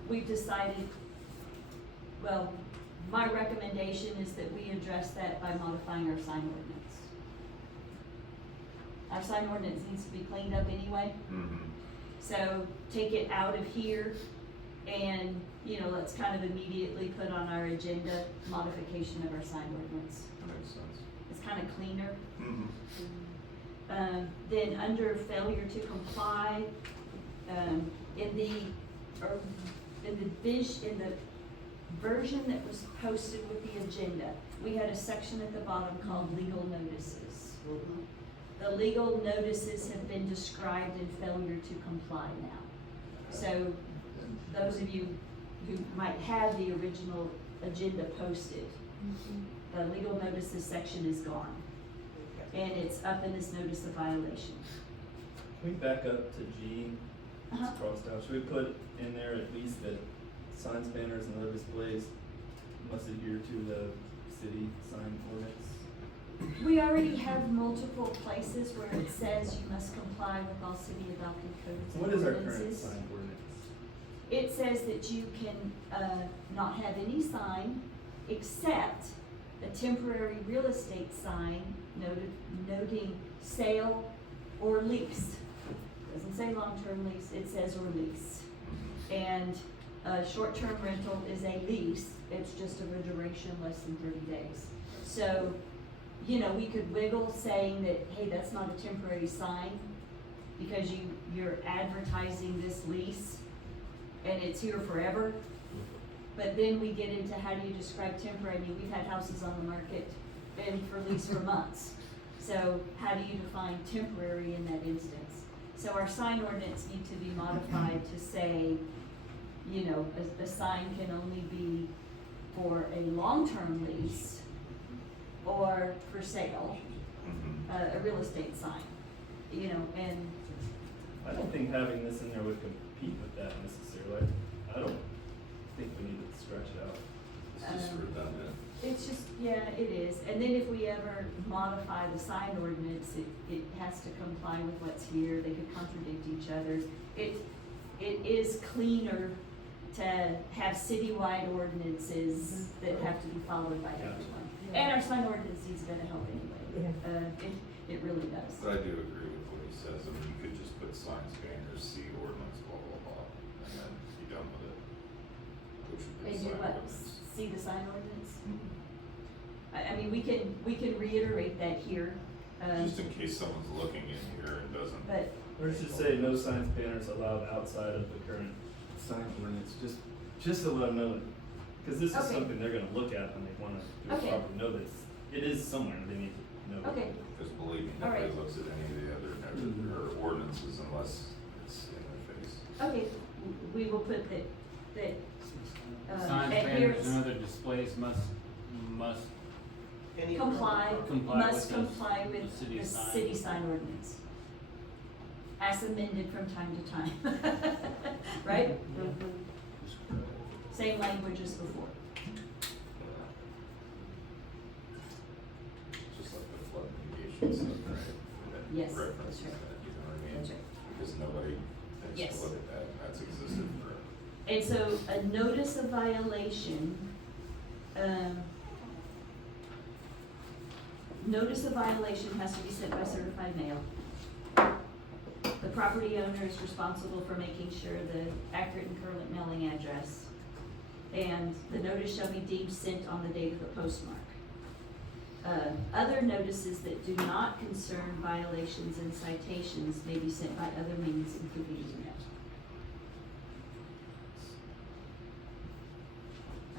we've decided, well, my recommendation is that we address that by modifying our sign ordinance. Our sign ordinance needs to be cleaned up anyway. Mm-hmm. So take it out of here And, you know, let's kind of immediately put on our agenda modification of our sign ordinance. That makes sense. It's kind of cleaner. Mhm. Then under failure to comply, in the version that was posted with the agenda, we had a section at the bottom called legal notices. The legal notices have been described in failure to comply now. So those of you who might have the original agenda posted, the legal notices section is gone. And it's up in this notice of violation. Can we back up to G? It's Uh-huh. crossed out. Should we put in there at least that signs, banners, and other displays must adhere to the city sign ordinance? We already have multiple places where it says you must comply with all city adopted codes and What is our current ordinances. sign ordinance? It says that you can, not have any sign except a temporary real estate sign noting sale or lease. Doesn't say long-term lease, it says or lease. And a short-term rental is a lease, it's just of a duration less than 30 days. So, you know, we could wiggle saying that, hey, that's not a temporary sign because you're advertising this lease and it's here forever. But then we get into how do you describe temporary? I mean, we've had houses on the market been for lease for months. So how do you define temporary in that instance? So our sign ordinance need to be modified to say, you know, a sign can only be for a long-term lease or for sale, a real estate sign, you know, and I don't think having this in there would compete with that necessarily. I don't think we need to stretch it out. It's just redundant. it's just, yeah, it is. And then if we ever modify the sign ordinance, it has to comply with what's here. They could contradict each other. It is cleaner to have citywide ordinances that have to be followed by everyone. And our sign ordinance needs a bit of help anyway. It really does. But I do agree with what he says. I mean, you could just put signs, banners, C ordinance, blah, blah, blah, and then be done with it. Which would be And sign do what? ordinance. See the sign ordinance? I mean, we can reiterate that here. Just in case someone's looking in here and doesn't. But Or just say no signs, banners allowed outside of the current sign ordinance, just to let them know, because this is Okay. something they're gonna look at when they wanna do a Okay. proper notice. It is somewhere, they need to know. Okay. Because believe me, All nobody right. looks at any of the other or ordinances unless it's in their face. okay, we will put that Signs, banners, adherence, and other displays must comply, Comply must with the comply with city the sign. city sign ordinance. As amended from time to time, right? Same language as before. Just like the flood mitigation stuff, right? That Yes, references that's right. that, you know what I mean? That's right. Because nobody thinks Yes. to look at that, and that's existed forever. And so a notice of violation, notice of violation has to be sent by certified mail. The property owner is responsible for making sure the accurate and current mailing address. And the notice shall be deemed sent on the date of the postmark. Other notices that do not concern violations and citations may be sent by other means, including email.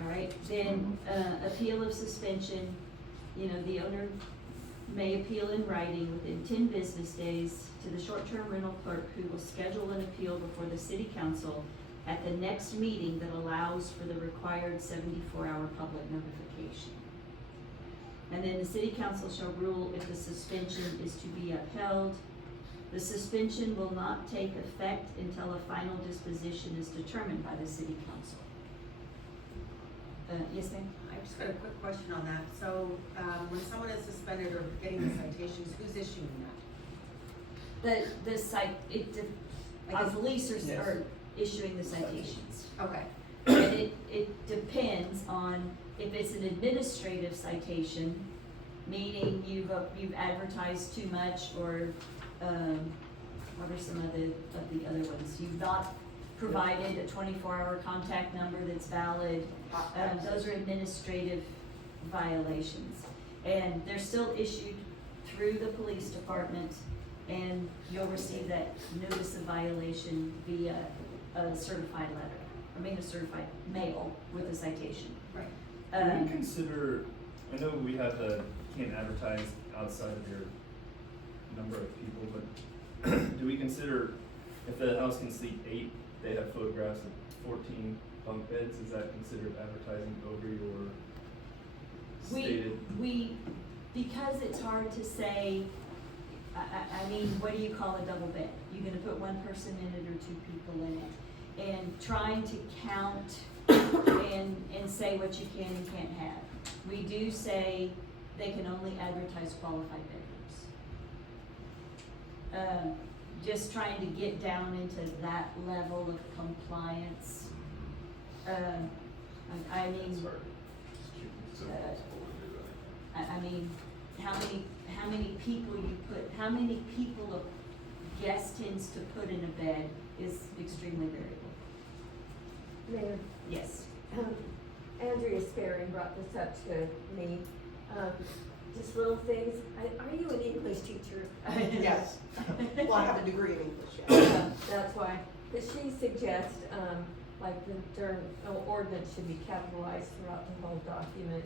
All right, then, appeal of suspension, you know, the owner may appeal in writing within 10 business days to the short-term rental clerk, who will schedule an appeal before the city council at the next meeting that allows for the required 74-hour public notification. And then the city council shall rule if the suspension is to be upheld. The suspension will not take effect until a final disposition is determined by the city council. Yes, ma'am? I just got a quick question on that. So, when someone is suspended or getting the citations, who's issuing that? The site, the police are issuing the citations. Okay. And it depends on if it's an administrative citation, meaning you've advertised too much, or, what are some of the other ones? You've not provided a 24-hour contact number that's valid. Those are administrative violations. And they're still issued through the police department, and you'll receive that notice of violation via a certified letter, a certified mail with a citation. Right. Do we consider, I know we have the, can't advertise outside of your number of people, but do we consider if the house can seat 8, they have photographs of 14 bunk beds, is that considered advertising over your stated? Because it's hard to say, I mean, what do you call a double bed? You're gonna put one person in it or 2 people in it. And trying to count and say what you can and can't have. We do say they can only advertise qualified bedrooms. Just trying to get down into that level of compliance. I mean, how many people you put, how many people a guest tends to put in a bed is extremely variable. Mayor, Yes. Andrea Sperry brought this up to me. Just little things. Are you an English teacher? Yes. Well, I have a degree in English, yes. That's why. But she suggests, like the term ordinance should be capitalized throughout the whole document.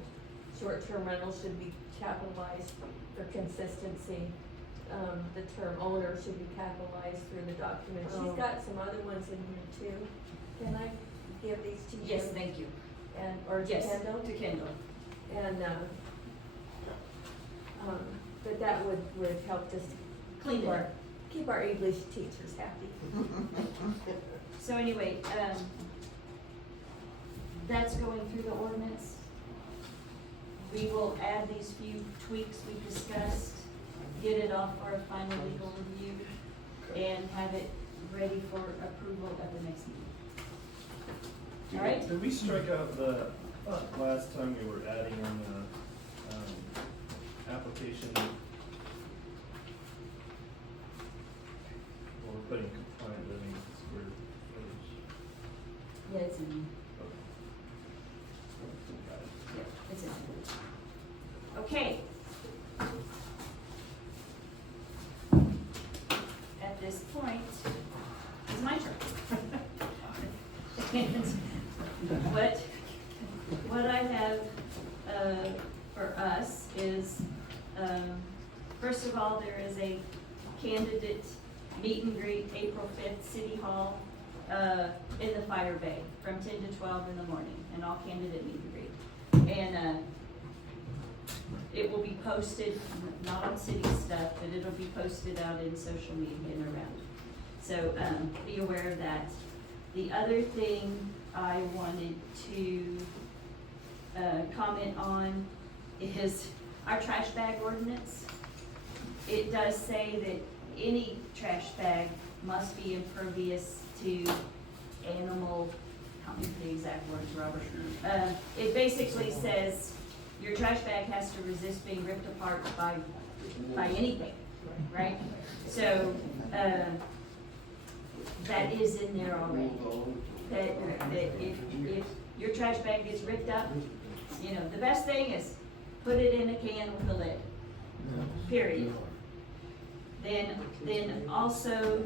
Short-term rentals should be capitalized for consistency. The term owner should be capitalized through the document. She's got some other ones in here too. Can I give these to you? Yes, thank you. And, or to Yes, Kendall? to Kendall. And, but that would help us Clean it up. keep our English teachers happy. So anyway, that's going through the ordinance. We will add these few tweaks we discussed, get it off our final legal review, and have it ready for approval at the next meeting. All right? Did we strike out the, last time we were adding on the, application, or we're putting compliant living square footage? Yeah, it's in, Got it. yeah, it's in. Okay. At this point, it's my turn. And what I have, for us is, first of all, there is a candidate meet and greet April 5th, City Hall, in the Fire Bay from 10 to 12 in the morning, an all candidate meet and greet. And, it will be posted, not on city stuff, but it'll be posted out in social media and around. So, be aware of that. The other thing I wanted to, comment on is our trash bag ordinance. It does say that any trash bag must be impervious to animal, help me with the exact words, Robert. It basically says your trash bag has to resist being ripped apart by anything, right? So, that is in there already. That if your trash bag gets ripped up, you know, the best thing is put it in a can with a lid, period. Then also,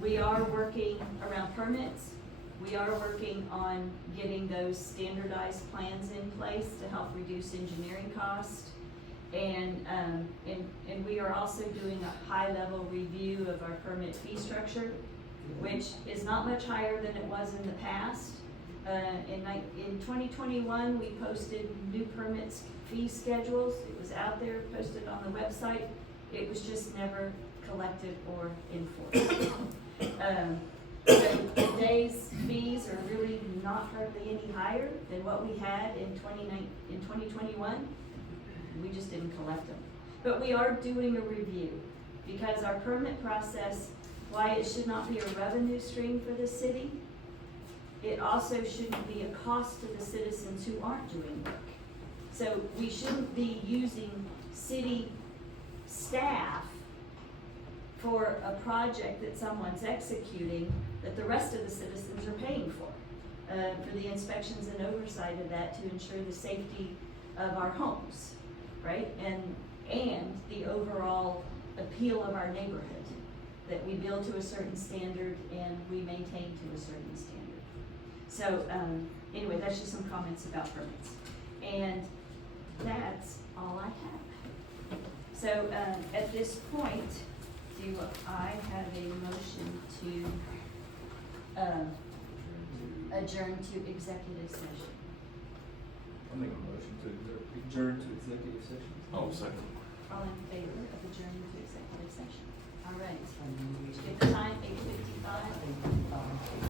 we are working around permits. We are working on getting those standardized plans in place to help reduce engineering cost. And we are also doing a high-level review of our permit fee structure, which is not much higher than it was in the past. In 2021, we posted new permits fee schedules. It was out there, posted on the website. It was just never collected or enforced. So today's fees are really not hardly any higher than what we had in 2021. We just didn't collect them. But we are doing a review because our permit process, why it should not be a revenue stream for the city, it also shouldn't be a cost to the citizens who aren't doing work. So we shouldn't be using city staff for a project that someone's executing that the rest of the citizens are paying for the inspections and oversight of that to ensure the safety of our homes, right? And the overall appeal of our neighborhood, that we build to a certain standard and we maintain to a certain standard. So, anyway, that's just some comments about permits. And that's all I have. So, at this point, do I have a motion to, adjourn to executive session? I'll make a motion to adjourn to executive session. Oh, second. All in favor of adjourning to executive session? All right. Did you get the time, 8:55?